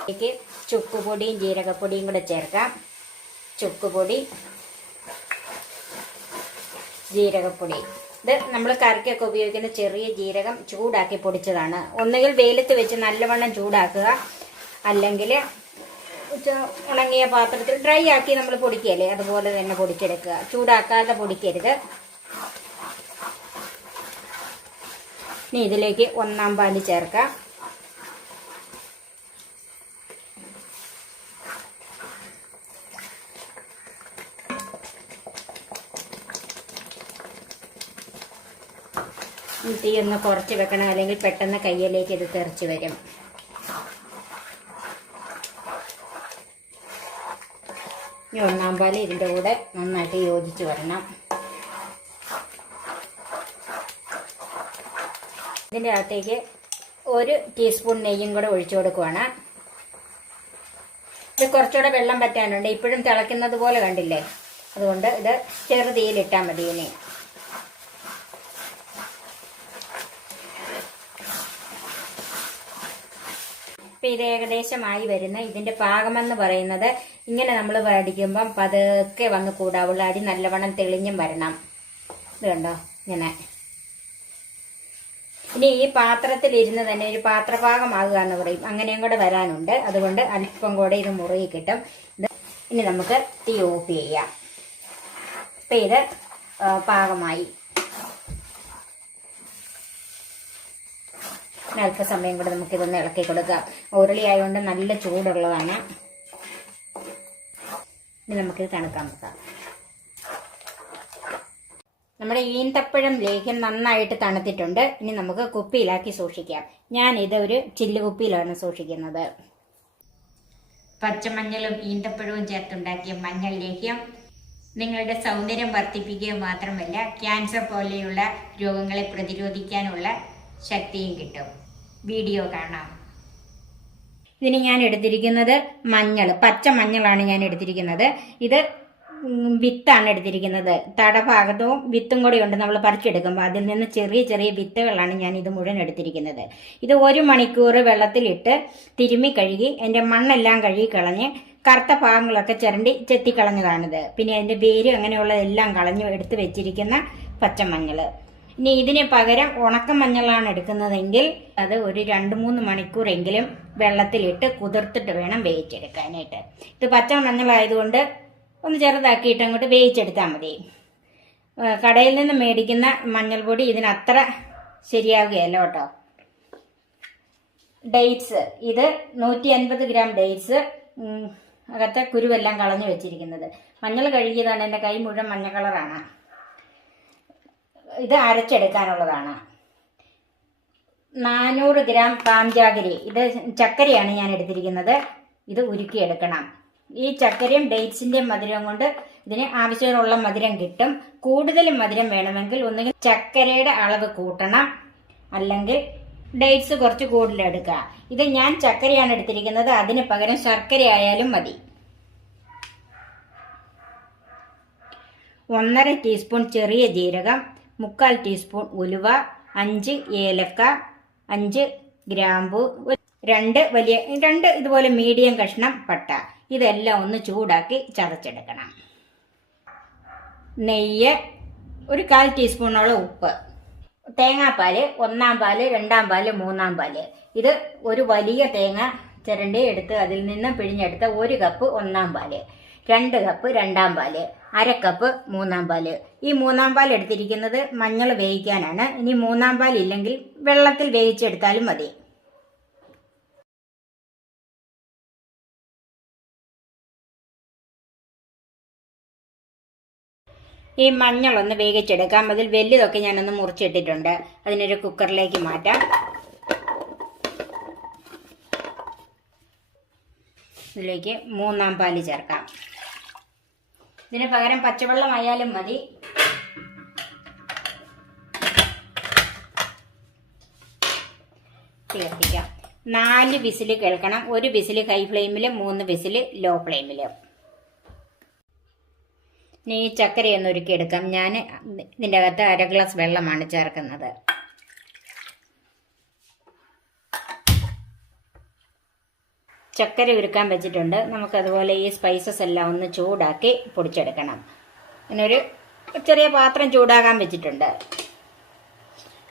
ഇതിലേക്ക് ചുക്കുപൊടിയും ജീരകപ്പൊടിയും കൂടെ ചേർക്കാം. ചുക്കുപൊടി, ജീരകപ്പൊടി, ഇത് നമ്മൾ കറിക്കൊക്കെ ഉപയോഗിക്കുന്ന ചെറിയ ജീരകം ചൂടാക്കി പൊടിച്ചതാണ്. ഒന്നുകിൽ വെയിലത്ത് വെച്ച് നല്ലവണ്ണം ചൂടാക്കുക, അല്ലെങ്കിൽ ഉണങ്ങിയ പാത്രത്തിൽ ഡ്രൈ ആക്കി നമ്മൾ പൊടിക്കുകയല്ലേ, അതുപോലെ തന്നെ പൊടിച്ചെടുക്കുക. ചൂടാക്കാതെ പൊടിക്കരുത്. ഇനി ഇതിലേക്ക് 1-ാം പാല് ചേർക്കാം. തീ ഒന്ന് കുറച്ച് വെക്കണം, അല്ലെങ്കിൽ പെട്ടെന്ന് കയ്യിലേക്ക് ഇത് തെറിച്ച് വരും. ഈ 1-ാം പാല് ഇതിൻ്റെ കൂടെ നന്നായിട്ട് യോജിച്ച് വരണം. ഇതിൻ്റെ അകത്തേക്ക് 1 ടീസ്പൂൺ നെയ്യും കൂടെ ഒഴിച്ചു കൊടുക്കുവാണ്. ഇത് കുറച്ചുകൂടെ വെള്ളം പറ്റാനുണ്ട്. ഇപ്പോഴും തിളയ്ക്കുന്നത് പോലെ കണ്ടില്ലേ, അതുകൊണ്ട് ഇത് ചെറുതീയിലിട്ടാൽ മതി. ഇനി ഇപ്പം ഇത് ഏകദേശമായി വരുന്ന ഇതിന്റെ പാകമെന്ന് പറയുന്നത് ഇങ്ങനെ നമ്മൾ വടിക്കുമ്പം പതുക്കെ വന്ന് കൂടാവുള്ള, അടി നല്ലവണ്ണം തെളിഞ്ഞും വരണം. ഇത് കണ്ടോ ഇങ്ങനെ. ഇനി ഈ പാത്രത്തിൽ ഇരുന്ന് തന്നെ ഒരു പാത്രപാകമാകുക എന്ന് പറയും, അങ്ങനെയും കൂടെ വരാനുണ്ട്. അതുകൊണ്ട് അല്പം കൂടെ ഇത് മുറുകി കിട്ടും. ഇത് ഇനി നമുക്ക് തീ ഓഫ് ചെയ്യാം. ഇപ്പം ഇത് പാകമായി. അല്പസമയം കൂടെ നമുക്കിതൊന്ന് ഇളക്കി കൊടുക്കാം. ഉരുളി ആയതുകൊണ്ട് നല്ല ചൂടുള്ളതാണ്. ഇനി നമുക്കിത് തണുക്കാൻ വെക്കാം. നമ്മുടെ ഈന്തപ്പഴം ലേഹ്യം നന്നായിട്ട് തണുത്തിട്ടുണ്ട്. ഇനി നമുക്ക് കുപ്പിയിലാക്കി സൂക്ഷിക്കാം. ഞാനിത് ഒരു ചില്ല് കുപ്പിയിലാണ് സൂക്ഷിക്കുന്നത്. പച്ചമഞ്ഞളും ഈന്തപ്പഴവും ചേർത്തുണ്ടാക്കിയ മഞ്ഞൾ ലേഹ്യം നിങ്ങളുടെ സൗന്ദര്യം വർദ്ധിപ്പിക്കുക മാത്രമല്ല, ക്യാൻസർ പോലെയുള്ള രോഗങ്ങളെ പ്രതിരോധിക്കാനുള്ള ശക്തിയും കിട്ടും. വീഡിയോ കാണാം. ഇതിന് ഞാൻ എടുത്തിരിക്കുന്നത് മഞ്ഞൾ, പച്ച മഞ്ഞളാണ് ഞാൻ എടുത്തിരിക്കുന്നത്. ഇത് വിത്താണ് എടുത്തിരിക്കുന്നത്. തടഭാഗത്തും വിത്തും കൂടെ ഉണ്ട്. നമ്മൾ പറിച്ചെടുക്കുമ്പോൾ അതിൽ നിന്ന് ചെറിയ ചെറിയ വിത്തുകളാണ് ഞാൻ ഇത് മുഴുവൻ എടുത്തിരിക്കുന്നത്. ഇത് 1 മണിക്കൂർ വെള്ളത്തിലിട്ട് തിരുമ്മി കഴുകി അതിൻ്റെ മണ്ണെല്ലാം കഴുകി കളഞ്ഞ് കറുത്ത ഭാഗങ്ങളൊക്കെ ചിരണ്ടി ചെത്തിക്കളഞ്ഞതാണിത്. പിന്നെ അതിൻ്റെ വേര് അങ്ങനെയുള്ളതെല്ലാം കളഞ്ഞ് എടുത്ത് വെച്ചിരിക്കുന്ന പച്ചമഞ്ഞൾ. ഇനി ഇതിന് പകരം ഉണക്കമഞ്ഞളാണ് എടുക്കുന്നതെങ്കിൽ അത് ഒരു 2-3 മണിക്കൂറെങ്കിലും വെള്ളത്തിലിട്ട് കുതിർത്തിട്ട് വേണം വേവിച്ചെടുക്കാനായിട്ട്. ഇത് പച്ചമഞ്ഞളായതുകൊണ്ട് ഒന്ന് ചെറുതാക്കിയിട്ട് അങ്ങോട്ട് വേവിച്ചെടുത്താൽ മതി. കടയിൽ നിന്ന് മേടിക്കുന്ന മഞ്ഞൾപ്പൊടി ഇതിനത്ര ശരിയാവുകയല്ല കേട്ടോ. ഡേറ്റ്സ്, ഇത് 150 ഗ്രാം ഡേറ്റ്സ്, അകത്തെ കുരുവെല്ലാം കളഞ്ഞു വെച്ചിരിക്കുന്നത്. മഞ്ഞൾ കഴുകിയതാണ്. എൻ്റെ കൈ മുഴുവൻ മഞ്ഞ കളറാണ്. ഇത് അരച്ചെടുക്കാനുള്ളതാണ്. 400 ഗ്രാം പാംജാഗരി, ഇത് ചക്കരയാണ് ഞാൻ എടുത്തിരിക്കുന്നത്. ഇത് ഉരുക്കിയെടുക്കണം. ഈ ചക്കരയും ഡേറ്റ്സിന്റെ മധുരം കൊണ്ട് ഇതിന് ആവശ്യമുള്ള മധുരം കിട്ടും. കൂടുതൽ മധുരം വേണമെങ്കിൽ ഒന്നുകിൽ ചക്കരയുടെ അളവ് കൂട്ടണം, അല്ലെങ്കിൽ ഡേറ്റ്സ് കുറച്ച് കൂടുതലെടുക്കുക. ഇത് ഞാൻ ചക്കരയാണ് എടുത്തിരിക്കുന്നത്. അതിന് പകരം ശർക്കര ആയാലും മതി. 1/2 ടീസ്പൂൺ ചെറിയ ജീരകം, 1/4 ടീസ്പൂൺ ഉലുവ, 5 ഏലക്ക, 5 ഗ്രാമ്പു, 2 ഇതുപോലെ മീഡിയം കഷ്ണം പട്ട. ഇതെല്ലാം ഒന്ന് ചൂടാക്കി ചതച്ചെടുക്കണം. നെയ്യ്, ഒരു 1/4 ടീസ്പൂണോളം ഉപ്പ്, തേങ്ങാപ്പാല്, 1-ാം പാല്, 2-ാം പാല്, 3-ാം പാല്. ഇത് ഒരു വലിയ തേങ്ങ ചിരണ്ടി എടുത്ത് അതിൽ നിന്ന് പിഴിഞ്ഞെടുത്ത 1 കപ്പ് 1-ാം പാല്, 2 കപ്പ് 2-ാം പാല്, 1/2 കപ്പ് 3-ാം പാല്. ഈ 3-ാം പാൽ എടുത്തിരിക്കുന്നത് മഞ്ഞൾ വേവിക്കാനാണ്. ഇനി 3-ാം പാൽ ഇല്ലെങ്കിൽ വെള്ളത്തിൽ വേവിച്ചെടുത്താലും മതി. ഈ മഞ്ഞളൊന്ന് വേവിച്ചെടുക്കാം. അതിൽ വലുതൊക്കെ ഞാനൊന്ന് മുറിച്ചിട്ടിട്ടുണ്ട്. അതിനൊരു കുക്കറിലേക്ക് മാറ്റാം. ഇതിലേക്ക് 3-ാം പാല് ചേർക്കാം. ഇതിന് പകരം പച്ചവെള്ളം ആയാലും മതി. തീർത്തിക്കാം. 4 വിസിൽ കേൾക്കണം. 1 വിസിൽ ഹൈ ഫ്ലെയിമിൽ, 3 വിസിൽ ലോ ഫ്ലെയിമിൽ. ഇനി ഈ ചക്കരയൊന്ന് ഉരുക്കിയെടുക്കാം. ഞാൻ ഇതിൻ്റെ അകത്ത് 1/2 ഗ്ലാസ് വെള്ളമാണ് ചേർക്കുന്നത്. ചക്കര ഉരുക്കാൻ വെച്ചിട്ടുണ്ട്. നമുക്കതുപോലെ ഈ സ്പൈസസ് എല്ലാം ഒന്ന് ചൂടാക്കി പൊടിച്ചെടുക്കണം. ഇങ്ങനൊരു ചെറിയ പാത്രം ചൂടാകാൻ വെച്ചിട്ടുണ്ട്.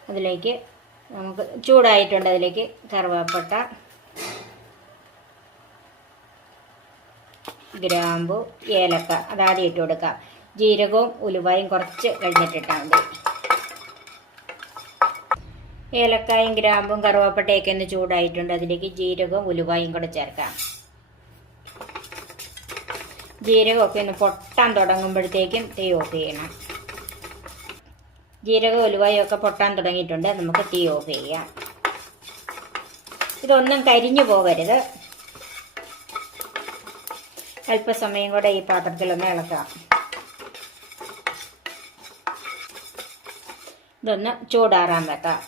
അതിലേക്ക് നമുക്ക് ചൂടായിട്ടുണ്ട്. അതിലേക്ക് കറുവാപ്പട്ട, ഗ്രാമ്പു, ഏലക്ക അതാദ്യം ഇട്ട് കൊടുക്കാം. ജീരകവും ഉലുവായും കുറച്ച് കഴിഞ്ഞിട്ടിട്ടാൽ മതി. ഏലക്കായും ഗ്രാമ്പും കറുവാപ്പട്ടയൊക്കെ ഒന്ന് ചൂടായിട്ടുണ്ട്. അതിലേക്ക് ജീരകവും ഉലുവായും കൂടെ ചേർക്കാം. ജീരകമൊക്കെ ഒന്ന് പൊട്ടാൻ തുടങ്ങുമ്പോഴത്തേക്കും തീ ഓഫ് ചെയ്യണം. ജീരകവും ഉലുവായും ഒക്കെ പൊട്ടാൻ തുടങ്ങിയിട്ടുണ്ട്. നമുക്ക് തീ ഓഫ് ചെയ്യാം. ഇതൊന്നും കരിഞ്ഞു പോകരുത്. അല്പസമയം കൂടെ ഈ പാത്രത്തിലൊന്ന് ഇളക്കാം. ഇതൊന്ന് ചൂടാറാൻ വെക്കാം.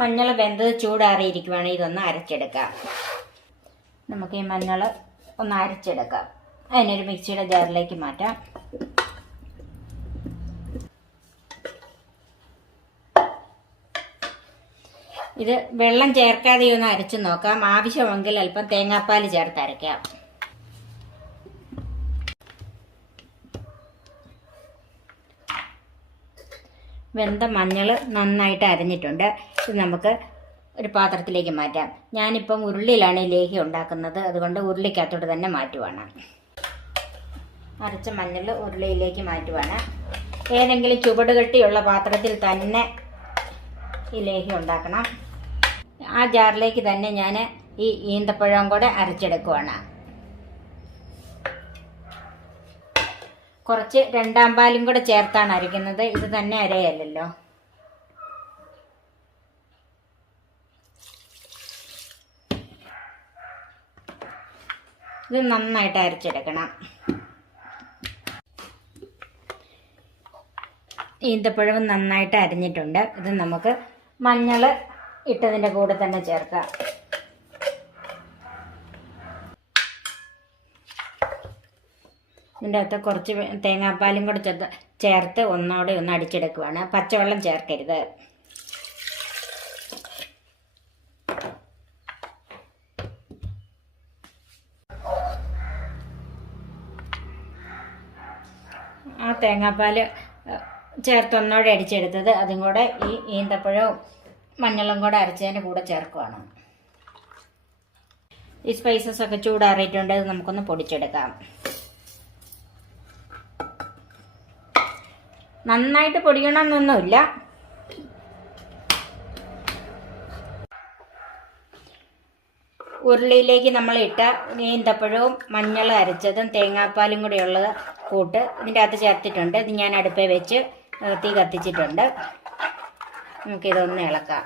മഞ്ഞൾ വെന്തത് ചൂടാറിയിരിക്കുവാണ്. ഇതൊന്ന് അരച്ചെടുക്കാം. നമുക്ക് ഈ മഞ്ഞൾ ഒന്ന് അരച്ചെടുക്കാം. അതിനൊരു മിക്സിയുടെ ജാറിലേക്ക് മാറ്റാം. ഇത് വെള്ളം ചേർക്കാതെ ഒന്ന് അരച്ചു നോക്കാം. ആവശ്യമെങ്കിൽ അല്പം തേങ്ങാപ്പാൽ ചേർത്ത് അരയ്ക്കാം. വെന്ത മഞ്ഞൾ നന്നായിട്ട് അരഞ്ഞിട്ടുണ്ട്. ഇത് നമുക്ക് ഒരു പാത്രത്തിലേക്ക് മാറ്റാം. ഞാനിപ്പം ഉരുളിയിലാണ് ഈ ലേഹ്യം ഉണ്ടാക്കുന്നത്. അതുകൊണ്ട് ഉരുളിക്കകത്തോട്ട് തന്നെ മാറ്റുവാണ്. അരച്ച മഞ്ഞൾ ഉരുളിയിലേക്ക് മാറ്റുവാണ്. ഏതെങ്കിലും ചുവട് കെട്ടിയുള്ള പാത്രത്തിൽ തന്നെ ഈ ലേഹ്യം ഉണ്ടാക്കണം. ആ ജാറിലേക്ക് തന്നെ ഞാൻ ഈ ഈന്തപ്പഴം കൂടെ അരച്ചെടുക്കുവാണ്. കുറച്ച് രണ്ടാം പാലും കൂടെ ചേർത്താണ് അരയ്ക്കുന്നത്. ഇത് തന്നെ അരയല്ലല്ലോ. ഇത് നന്നായിട്ട് അരച്ചെടുക്കണം. ഈന്തപ്പഴവും നന്നായിട്ട് അരിഞ്ഞിട്ടുണ്ട്. ഇത് നമുക്ക് മഞ്ഞൾ ഇട്ടതിൻ്റെ കൂടെ തന്നെ ചേർക്കാം. ഇതിൻ്റെ അകത്ത് കുറച്ച് തേങ്ങാപ്പാലും കൂടെ ചേർത്ത് ഒന്നോടെ ഒന്ന് അടിച്ചെടുക്കുവാണ്. പച്ചവെള്ളം ചേർക്കരുത്. ആ തേങ്ങാപ്പാൽ ചേർത്ത് ഒന്നോടെ അടിച്ചെടുത്തത് അതും കൂടെ ഈ ഈന്തപ്പഴവും മഞ്ഞളും കൂടെ അരച്ചതിൻ്റെ കൂടെ ചേർക്കുവാണ്. ഈ സ്പൈസസ് ഒക്കെ ചൂടാറിയിട്ടുണ്ട്. ഇത് നമുക്കൊന്ന് പൊടിച്ചെടുക്കാം. നന്നായിട്ട് പൊടിയണമെന്നൊന്നുമില്ല. ഉരുളിയിലേക്ക് നമ്മൾ ഇട്ട ഈന്തപ്പഴവും മഞ്ഞൾ അരച്ചതും തേങ്ങാപ്പാലും കൂടെയുള്ള കൂട്ട് ഇതിൻ്റെ അകത്ത് ചേർത്തിട്ടുണ്ട്. ഇത് ഞാൻ അടുപ്പേ വെച്ച് തീ കത്തിച്ചിട്ടുണ്ട്. നമുക്കിതൊന്ന് ഇളക്കാം.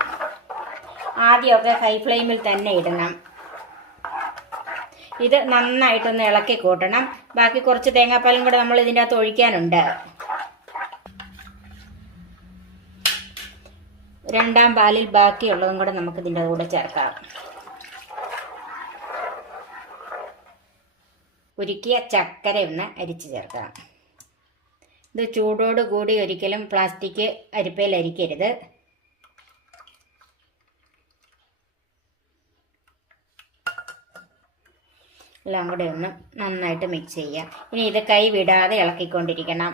ആദ്യമൊക്കെ ഹൈ ഫ്ലെയിമിൽ തന്നെ ഇടണം. ഇത് നന്നായിട്ടൊന്ന് ഇളക്കി കൂട്ടണം. ബാക്കി കുറച്ച് തേങ്ങാപ്പാലും കൂടെ നമ്മൾ ഇതിൻ്റെ അകത്ത് ഒഴിക്കാനുണ്ട്. രണ്ടാം പാലിൽ ബാക്കിയുള്ളതും കൂടെ നമുക്ക് ഇതിൻ്റെ കൂടെ ചേർക്കാം. ഉരുക്കിയ ചക്കര ഒന്ന് അരിച്ച് ചേർക്കാം. ഇത് ചൂടോട് കൂടി ഒരിക്കലും പ്ലാസ്റ്റിക് അരിപ്പയിൽ അരിക്കരുത്. എല്ലാം കൂടെ ഒന്ന് നന്നായിട്ട് മിക്സ് ചെയ്യുക. ഇനി ഇത് കൈ വിടാതെ ഇളക്കിക്കൊണ്ടിരിക്കണം.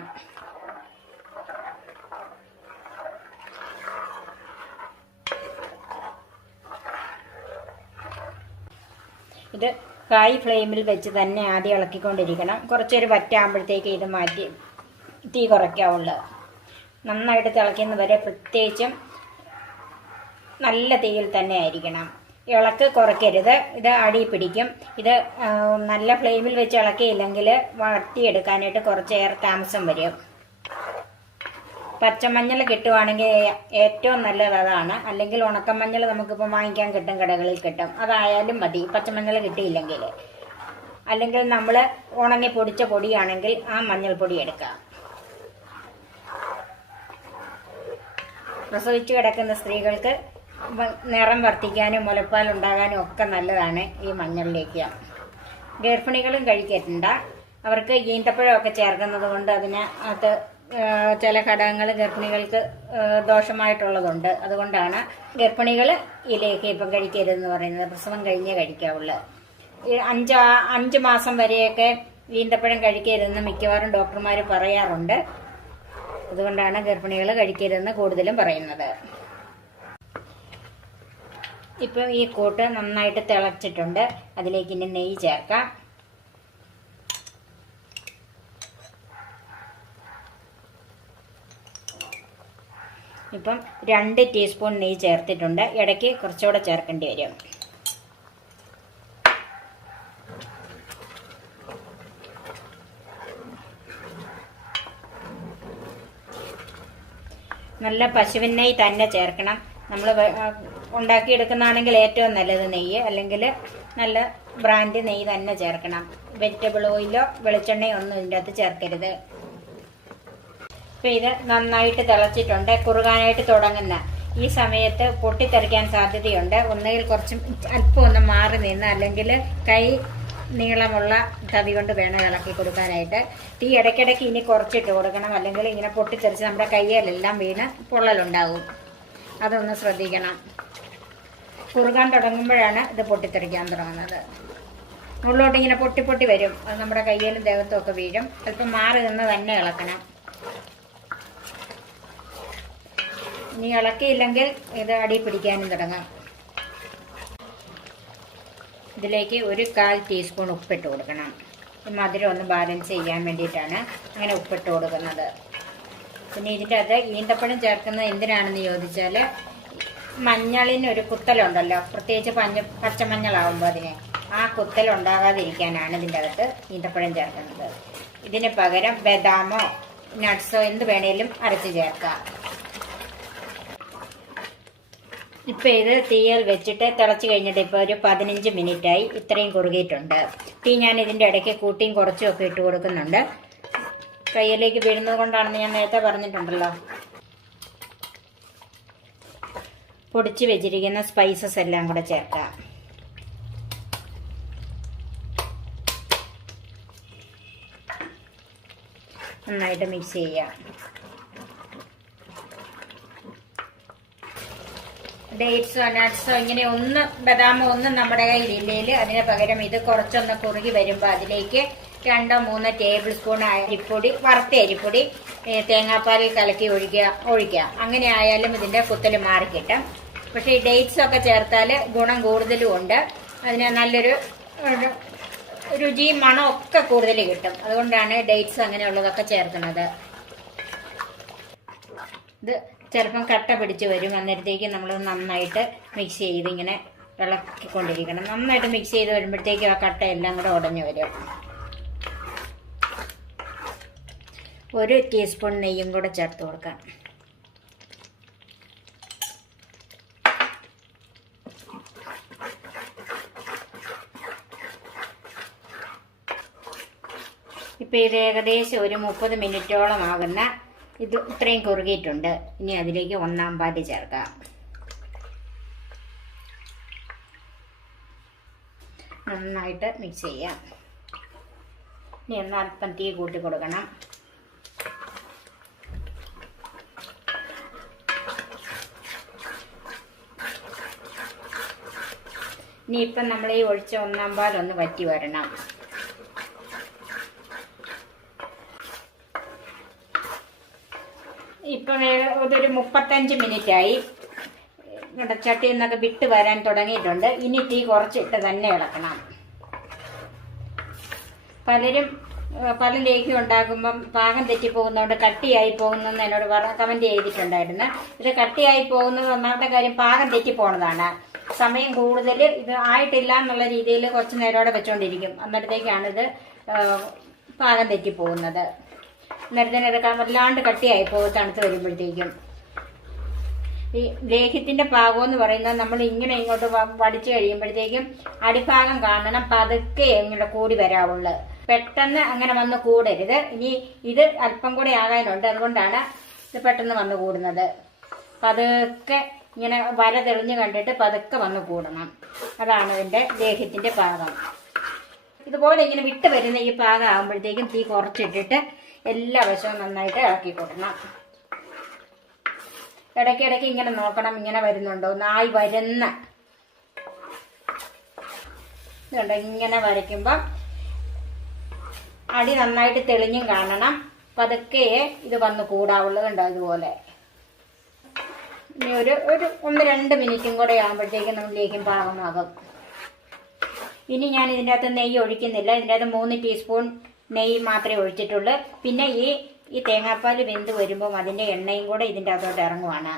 ഇത് ഹൈ ഫ്ലെയിമിൽ വെച്ച് തന്നെ ആദ്യം ഇളക്കിക്കൊണ്ടിരിക്കണം. കുറച്ചൊരു വറ്റാകുമ്പോഴത്തേക്ക് ഇത് മാറ്റി തീ കുറയ്ക്കാവുള്ളൂ. നന്നായിട്ട് തിളയ്ക്കുന്നവരെ പ്രത്യേകിച്ചും നല്ല തീയിൽ തന്നെ ആയിരിക്കണം. ഇളക്ക് കുറയ്ക്കരുത്. ഇത് അടി പിടിക്കും. ഇത് നല്ല ഫ്ലെയിമിൽ വെച്ച് ഇളക്കിയില്ലെങ്കിൽ വട്ടിയെടുക്കാനായിട്ട് കുറച്ചേറെ താമസം വരും. പച്ചമഞ്ഞൾ കിട്ടുവാണെങ്കിൽ ഏറ്റവും നല്ലത് അതാണ്. അല്ലെങ്കിൽ ഉണക്കമഞ്ഞൾ നമുക്കിപ്പോൾ വാങ്ങിക്കാൻ കിട്ടും, കടകളിൽ കിട്ടും. അതായാലും മതി പച്ചമഞ്ഞൾ കിട്ടിയില്ലെങ്കിൽ. അല്ലെങ്കിൽ നമ്മൾ ഉണങ്ങി പൊടിച്ച പൊടിയാണെങ്കിൽ ആ മഞ്ഞൾപ്പൊടി എടുക്കാം. പ്രസവിച്ചു കിടക്കുന്ന സ്ത്രീകൾക്ക് നിറം വർദ്ധിക്കാനും മുലപ്പാൽ ഉണ്ടാകാനും ഒക്കെ നല്ലതാണ് ഈ മഞ്ഞളിലേക്ക്. ഗർഭിണികളും കഴിക്കണ്ട. അവർക്ക് ഈന്തപ്പഴമൊക്കെ ചേർക്കുന്നത് കൊണ്ട് അതിനകത്ത് ചില ഘടകങ്ങൾ ഗർഭിണികൾക്ക് ദോഷമായിട്ടുള്ളതുണ്ട്. അതുകൊണ്ടാണ് ഗർഭിണികൾ ഈ ലേഹ്യം ഇപ്പം കഴിക്കരുതെന്ന് പറയുന്നത്. പ്രസവം കഴിഞ്ഞേ കഴിക്കാവുള്ളൂ. 5 മാസം വരെയൊക്കെ ഈന്തപ്പഴം കഴിക്കരുതെന്ന് മിക്കവാറും ഡോക്ടർമാർ പറയാറുണ്ട്. അതുകൊണ്ടാണ് ഗർഭിണികൾ കഴിക്കരുതെന്ന് കൂടുതലും പറയുന്നത്. ഇപ്പം ഈ കൂട്ട് നന്നായിട്ട് തിളച്ചിട്ടുണ്ട്. അതിലേക്ക് ഇനി നെയ്യ് ചേർക്കാം. ഇപ്പം 2 ടീസ്പൂൺ നെയ്യ് ചേർത്തിട്ടുണ്ട്. ഇടയ്ക്ക് കുറച്ചുകൂടെ ചേർക്കേണ്ടി വരും. നല്ല പശുവിൻ നെയ്യ് തന്നെ ചേർക്കണം. നമ്മൾ ഉണ്ടാക്കിയെടുക്കുന്നതാണെങ്കിൽ ഏറ്റവും നല്ലത് നെയ്യ്. അല്ലെങ്കിൽ നല്ല ബ്രാൻഡ് നെയ്യ് തന്നെ ചേർക്കണം. വെജിറ്റബിൾ ഓയിലോ വെളിച്ചെണ്ണയോ ഒന്നും ഇതിൻ്റെ അകത്ത് ചേർക്കരുത്. ഇപ്പം ഇത് നന്നായിട്ട് തിളച്ചിട്ടുണ്ട്. കുറുകാനായിട്ട് തുടങ്ങുന്ന ഈ സമയത്ത് പൊട്ടിത്തെറിക്കാൻ സാധ്യതയുണ്ട്. ഒന്നുകിൽ കുറച്ചും അല്പം ഒന്ന് മാറി നിന്ന്, അല്ലെങ്കിൽ കൈ നീളമുള്ള തവി കൊണ്ട് വേണം ഇളക്കി കൊടുക്കാനായിട്ട്. തീ ഇടയ്ക്കിടയ്ക്ക് ഇനി കുറച്ചിട്ട് കൊടുക്കണം. അല്ലെങ്കിൽ ഇങ്ങനെ പൊട്ടിത്തെറിച്ച് നമ്മുടെ കയ്യിലെല്ലാം വീണ് പൊള്ളലുണ്ടാകും. അതൊന്ന് ശ്രദ്ധിക്കണം. കുറുകാൻ തുടങ്ങുമ്പോഴാണ് ഇത് പൊട്ടിത്തെറിക്കാൻ തുടങ്ങുന്നത്. ഉള്ളോട്ട് ഇങ്ങനെ പൊട്ടി പൊട്ടി വരും. അത് നമ്മുടെ കയ്യിലും ദേഹത്തും ഒക്കെ വീഴും. അല്പം മാറി നിന്ന് തന്നെ ഇളക്കണം. ഇനി ഇളക്കിയില്ലെങ്കിൽ ഇത് അടി പിടിക്കാനും തുടങ്ങും. ഇതിലേക്ക് 1/4 ടീസ്പൂൺ ഉപ്പിട്ട് കൊടുക്കണം. മധുരം ഒന്ന് ബാലൻസ് ചെയ്യാൻ വേണ്ടിയിട്ടാണ് അങ്ങനെ ഉപ്പിട്ട് കൊടുക്കുന്നത്. പിന്നെ ഇതിൻ്റെ അകത്ത് ഈന്തപ്പഴം ചേർക്കുന്നത് എന്തിനാണെന്ന് ചോദിച്ചാൽ മഞ്ഞളിന് ഒരു കുത്തലുണ്ടല്ലോ, പ്രത്യേകിച്ച് പച്ചമഞ്ഞളാവുമ്പോൾ ആ കുത്തൽ ഉണ്ടാകാതിരിക്കാനാണ് ഇതിൻ്റെ അകത്ത് ഈന്തപ്പഴം ചേർക്കുന്നത്. ഇതിന് പകരം ബദാമോ നട്ട്സോ എന്ത് വേണേലും അരച്ച് ചേർക്കാം. ഇപ്പം ഇത് തീയിൽ വെച്ചിട്ട് തിളച്ച് കഴിഞ്ഞിട്ട് ഇപ്പോൾ ഒരു 15 മിനിറ്റായി. ഇത്രയും കുറുകിയിട്ടുണ്ട്. തീ ഞാൻ ഇതിൻ്റെ ഇടയ്ക്ക് കൂട്ടിയും കുറച്ചും ഒക്കെ ഇട്ട് കൊടുക്കുന്നുണ്ട്. കയ്യിലേക്ക് വീഴുന്നത് കൊണ്ടാണെന്ന് ഞാൻ നേരത്തെ പറഞ്ഞിട്ടുണ്ടല്ലോ. പൊടിച്ച് വെച്ചിരിക്കുന്ന സ്പൈസസ് എല്ലാം കൂടെ ചേർക്കാം. നന്നായിട്ട് മിക്സ് ചെയ്യാം. ഡേറ്റ്സോ നട്ട്സോ ഇങ്ങനെ ബദാമോ ഒന്നും നമ്മുടെ കയ്യിലില്ലെങ്കിൽ അതിന് പകരം ഇത് കുറച്ചൊന്ന് കുറുകി വരുമ്പോൾ അതിലേക്ക് 2-3 ടേബിൾ സ്പൂൺ അരിപ്പൊടി, വറുത്ത അരിപ്പൊടി തേങ്ങാപ്പാലിൽ കലക്കി ഒഴിക്കുക. അങ്ങനെ ആയാലും ഇതിന്റെ കുത്തൽ മാറിക്കിട്ടും. പക്ഷെ ഈ ഡേറ്റ്സ് ഒക്കെ ചേർത്താൽ ഗുണം കൂടുതലും ഉണ്ട്. അതിന് നല്ലൊരു രുചിയും മണം ഒക്കെ കൂടുതൽ കിട്ടും. അതുകൊണ്ടാണ് ഡേറ്റ്സ് അങ്ങനെയുള്ളതൊക്കെ ചേർക്കുന്നത്. ഇത് ചിലപ്പം കട്ട പിടിച്ച് വരും. അന്നേരത്തേക്ക് നമ്മൾ നന്നായിട്ട് മിക്സ് ചെയ്ത് ഇങ്ങനെ ഇളക്കിക്കൊണ്ടിരിക്കണം. നന്നായിട്ട് മിക്സ് ചെയ്ത് വരുമ്പോഴത്തേക്കും ആ കട്ട എല്ലാം കൂടെ ഉടഞ്ഞു വരും. 1 ടീസ്പൂൺ നെയ്യും കൂടെ ചേർത്ത് കൊടുക്കാം. ഇപ്പം ഇത് ഏകദേശം ഒരു 30 മിനിറ്റോളം ആകുന്ന ഇത് ഇത്രയും കുറുകിയിട്ടുണ്ട്. ഇനി അതിലേക്ക് 1/4 പാല് ചേർക്കാം. നന്നായിട്ട് മിക്സ് ചെയ്യാം. ഇനി ഒന്ന് അല്പം തീ കൂട്ടി കൊടുക്കണം. ഇനിയിപ്പം നമ്മൾ ഈ ഒഴിച്ച 1/4 പാൽ ഒന്ന് വറ്റി വരണം. ഇപ്പം ഇതൊരു 35 മിനിറ്റായി. ചട്ടിയിൽ നിന്നൊക്കെ വിട്ട് വരാൻ തുടങ്ങിയിട്ടുണ്ട്. ഇനി തീ കുറച്ചിട്ട് തന്നെ ഇളക്കണം. പല ലേഖ്യം ഉണ്ടാക്കുമ്പം പാകം തെറ്റിപ്പോകുന്നതുകൊണ്ട് കട്ടിയായി പോകുന്നെന്ന് എന്നോട് കമന്റ് ചെയ്തിട്ടുണ്ടായിരുന്നു. ഇത് കട്ടിയായി പോകുന്നത് ഒന്നാമത്തെ കാര്യം പാകം തെറ്റിപ്പോണതാണ്. സമയം കൂടുതൽ ഇത് ആയിട്ടില്ല എന്നുള്ള രീതിയിൽ കുറച്ച് നേരോടെ വെച്ചുകൊണ്ടിരിക്കും. അന്നേരത്തേക്കാണ് ഇത് പാകം തെറ്റിപ്പോകുന്നത്. നേരത്തെ വല്ലാണ്ട് കട്ടിയായി പോകും തണുത്ത് വരുമ്പോഴത്തേക്കും. ഈ ലേഹ്യത്തിന്റെ പാകം എന്ന് പറയുന്നത് നമ്മൾ ഇങ്ങനെ ഇങ്ങോട്ട് വടിച്ചു കഴിയുമ്പോഴത്തേക്കും അടിഭാഗം കാണണം പതുക്കെ ഇങ്ങനെ കൂടി വരാവുള്ളൂ. പെട്ടെന്ന് അങ്ങനെ വന്ന് കൂടരുത്. ഇനി ഇത് അല്പം കൂടെ ആകാനുണ്ട്. അതുകൊണ്ടാണ് ഇത് പെട്ടെന്ന് വന്ന് കൂടുന്നത്. പതുക്കെ ഇങ്ങനെ വര തെളിഞ്ഞ് കണ്ടിട്ട് പതുക്കെ വന്ന് കൂടണം. അതാണ് ഇതിന്റെ ലേഹ്യത്തിന്റെ പാകം. ഇതുപോലെ ഇങ്ങനെ വിട്ട് വരുന്ന ഈ പാകം ആകുമ്പോഴത്തേക്കും തീ കുറച്ചിട്ടിട്ട് എല്ലാ വശവും നന്നായിട്ട് ഇളക്കി കൊടുക്കണം. ഇടയ്ക്കിടയ്ക്ക് ഇങ്ങനെ നോക്കണം, ഇങ്ങനെ വരുന്നുണ്ടോ നായി വരുന്ന ഇതുണ്ട്. ഇങ്ങനെ വരയ്ക്കുമ്പം അടി നന്നായിട്ട് തെളിഞ്ഞും കാണണം. പതുക്കെ ഇത് വന്ന് കൂടാവുള്ളതുണ്ടോ ഇതുപോലെ. ഇനി ഒരു 1-2 മിനിറ്റും കൂടെ ആകുമ്പോഴത്തേക്കും നമ്മളിലേക്കും പാകമാകും. ഇനി ഞാൻ ഇതിൻ്റെ അകത്ത് നെയ്യ് ഒഴിക്കുന്നില്ല. ഇതിൻ്റെ അകത്ത് 3 ടീസ്പൂൺ നെയ്യ് മാത്രമേ ഒഴിച്ചിട്ടുള്ളൂ. പിന്നെ ഈ തേങ്ങാപ്പാൽ വെന്ത് വരുമ്പം അതിൻ്റെ എണ്ണയും കൂടെ ഇതിൻ്റെ അകത്തോട്ട് ഇറങ്ങുവാണ്.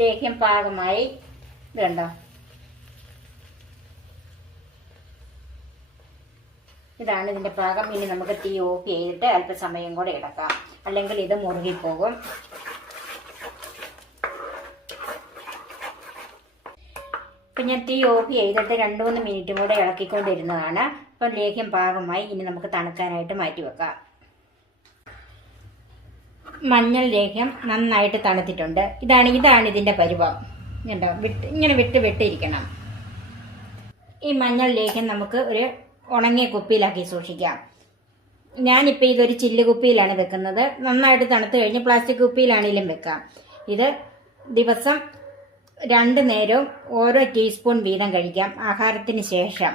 ലേഹ്യം പാകമായി. ഇത് കണ്ടോ, ഇതാണ് ഇതിൻ്റെ പാകം. ഇനി നമുക്ക് തീ ഓഫ് ചെയ്തിട്ട് അല്പസമയം കൂടെ ഇടക്കാം, അല്ലെങ്കിൽ ഇത് മുറുകിപ്പോകും. ഇപ്പം ഞാൻ തീ ഓഫ് ചെയ്തിട്ട് 2-3 മിനിറ്റും കൂടെ ഇളക്കിക്കൊണ്ടിരുന്നതാണ്. അപ്പം ലേഹ്യം പാകമായി. ഇനി നമുക്ക് തണുക്കാനായിട്ട് മാറ്റി വെക്കാം. മഞ്ഞൾ ലേഹ്യം നന്നായിട്ട് തണുത്തിട്ടുണ്ട്. ഇതാണ് ഇതിൻ്റെ പരുവം. കണ്ടോ, ഇങ്ങനെ വിട്ടിരിക്കണം. ഈ മഞ്ഞൾ ലേഹ്യം നമുക്ക് ഒരു ഉണങ്ങിയ കുപ്പിയിലാക്കി സൂക്ഷിക്കാം. ഞാനിപ്പോൾ ഇതൊരു ചില്ല് കുപ്പിയിലാണ് വെക്കുന്നത്. നന്നായിട്ട് തണുത്ത് കഴിഞ്ഞ് പ്ലാസ്റ്റിക് കുപ്പിയിലാണെങ്കിലും വെക്കാം. ഇത് ദിവസം 2 നേരവും ഓരോ ടീസ്പൂൺ വീതം കഴിക്കാം ആഹാരത്തിന് ശേഷം.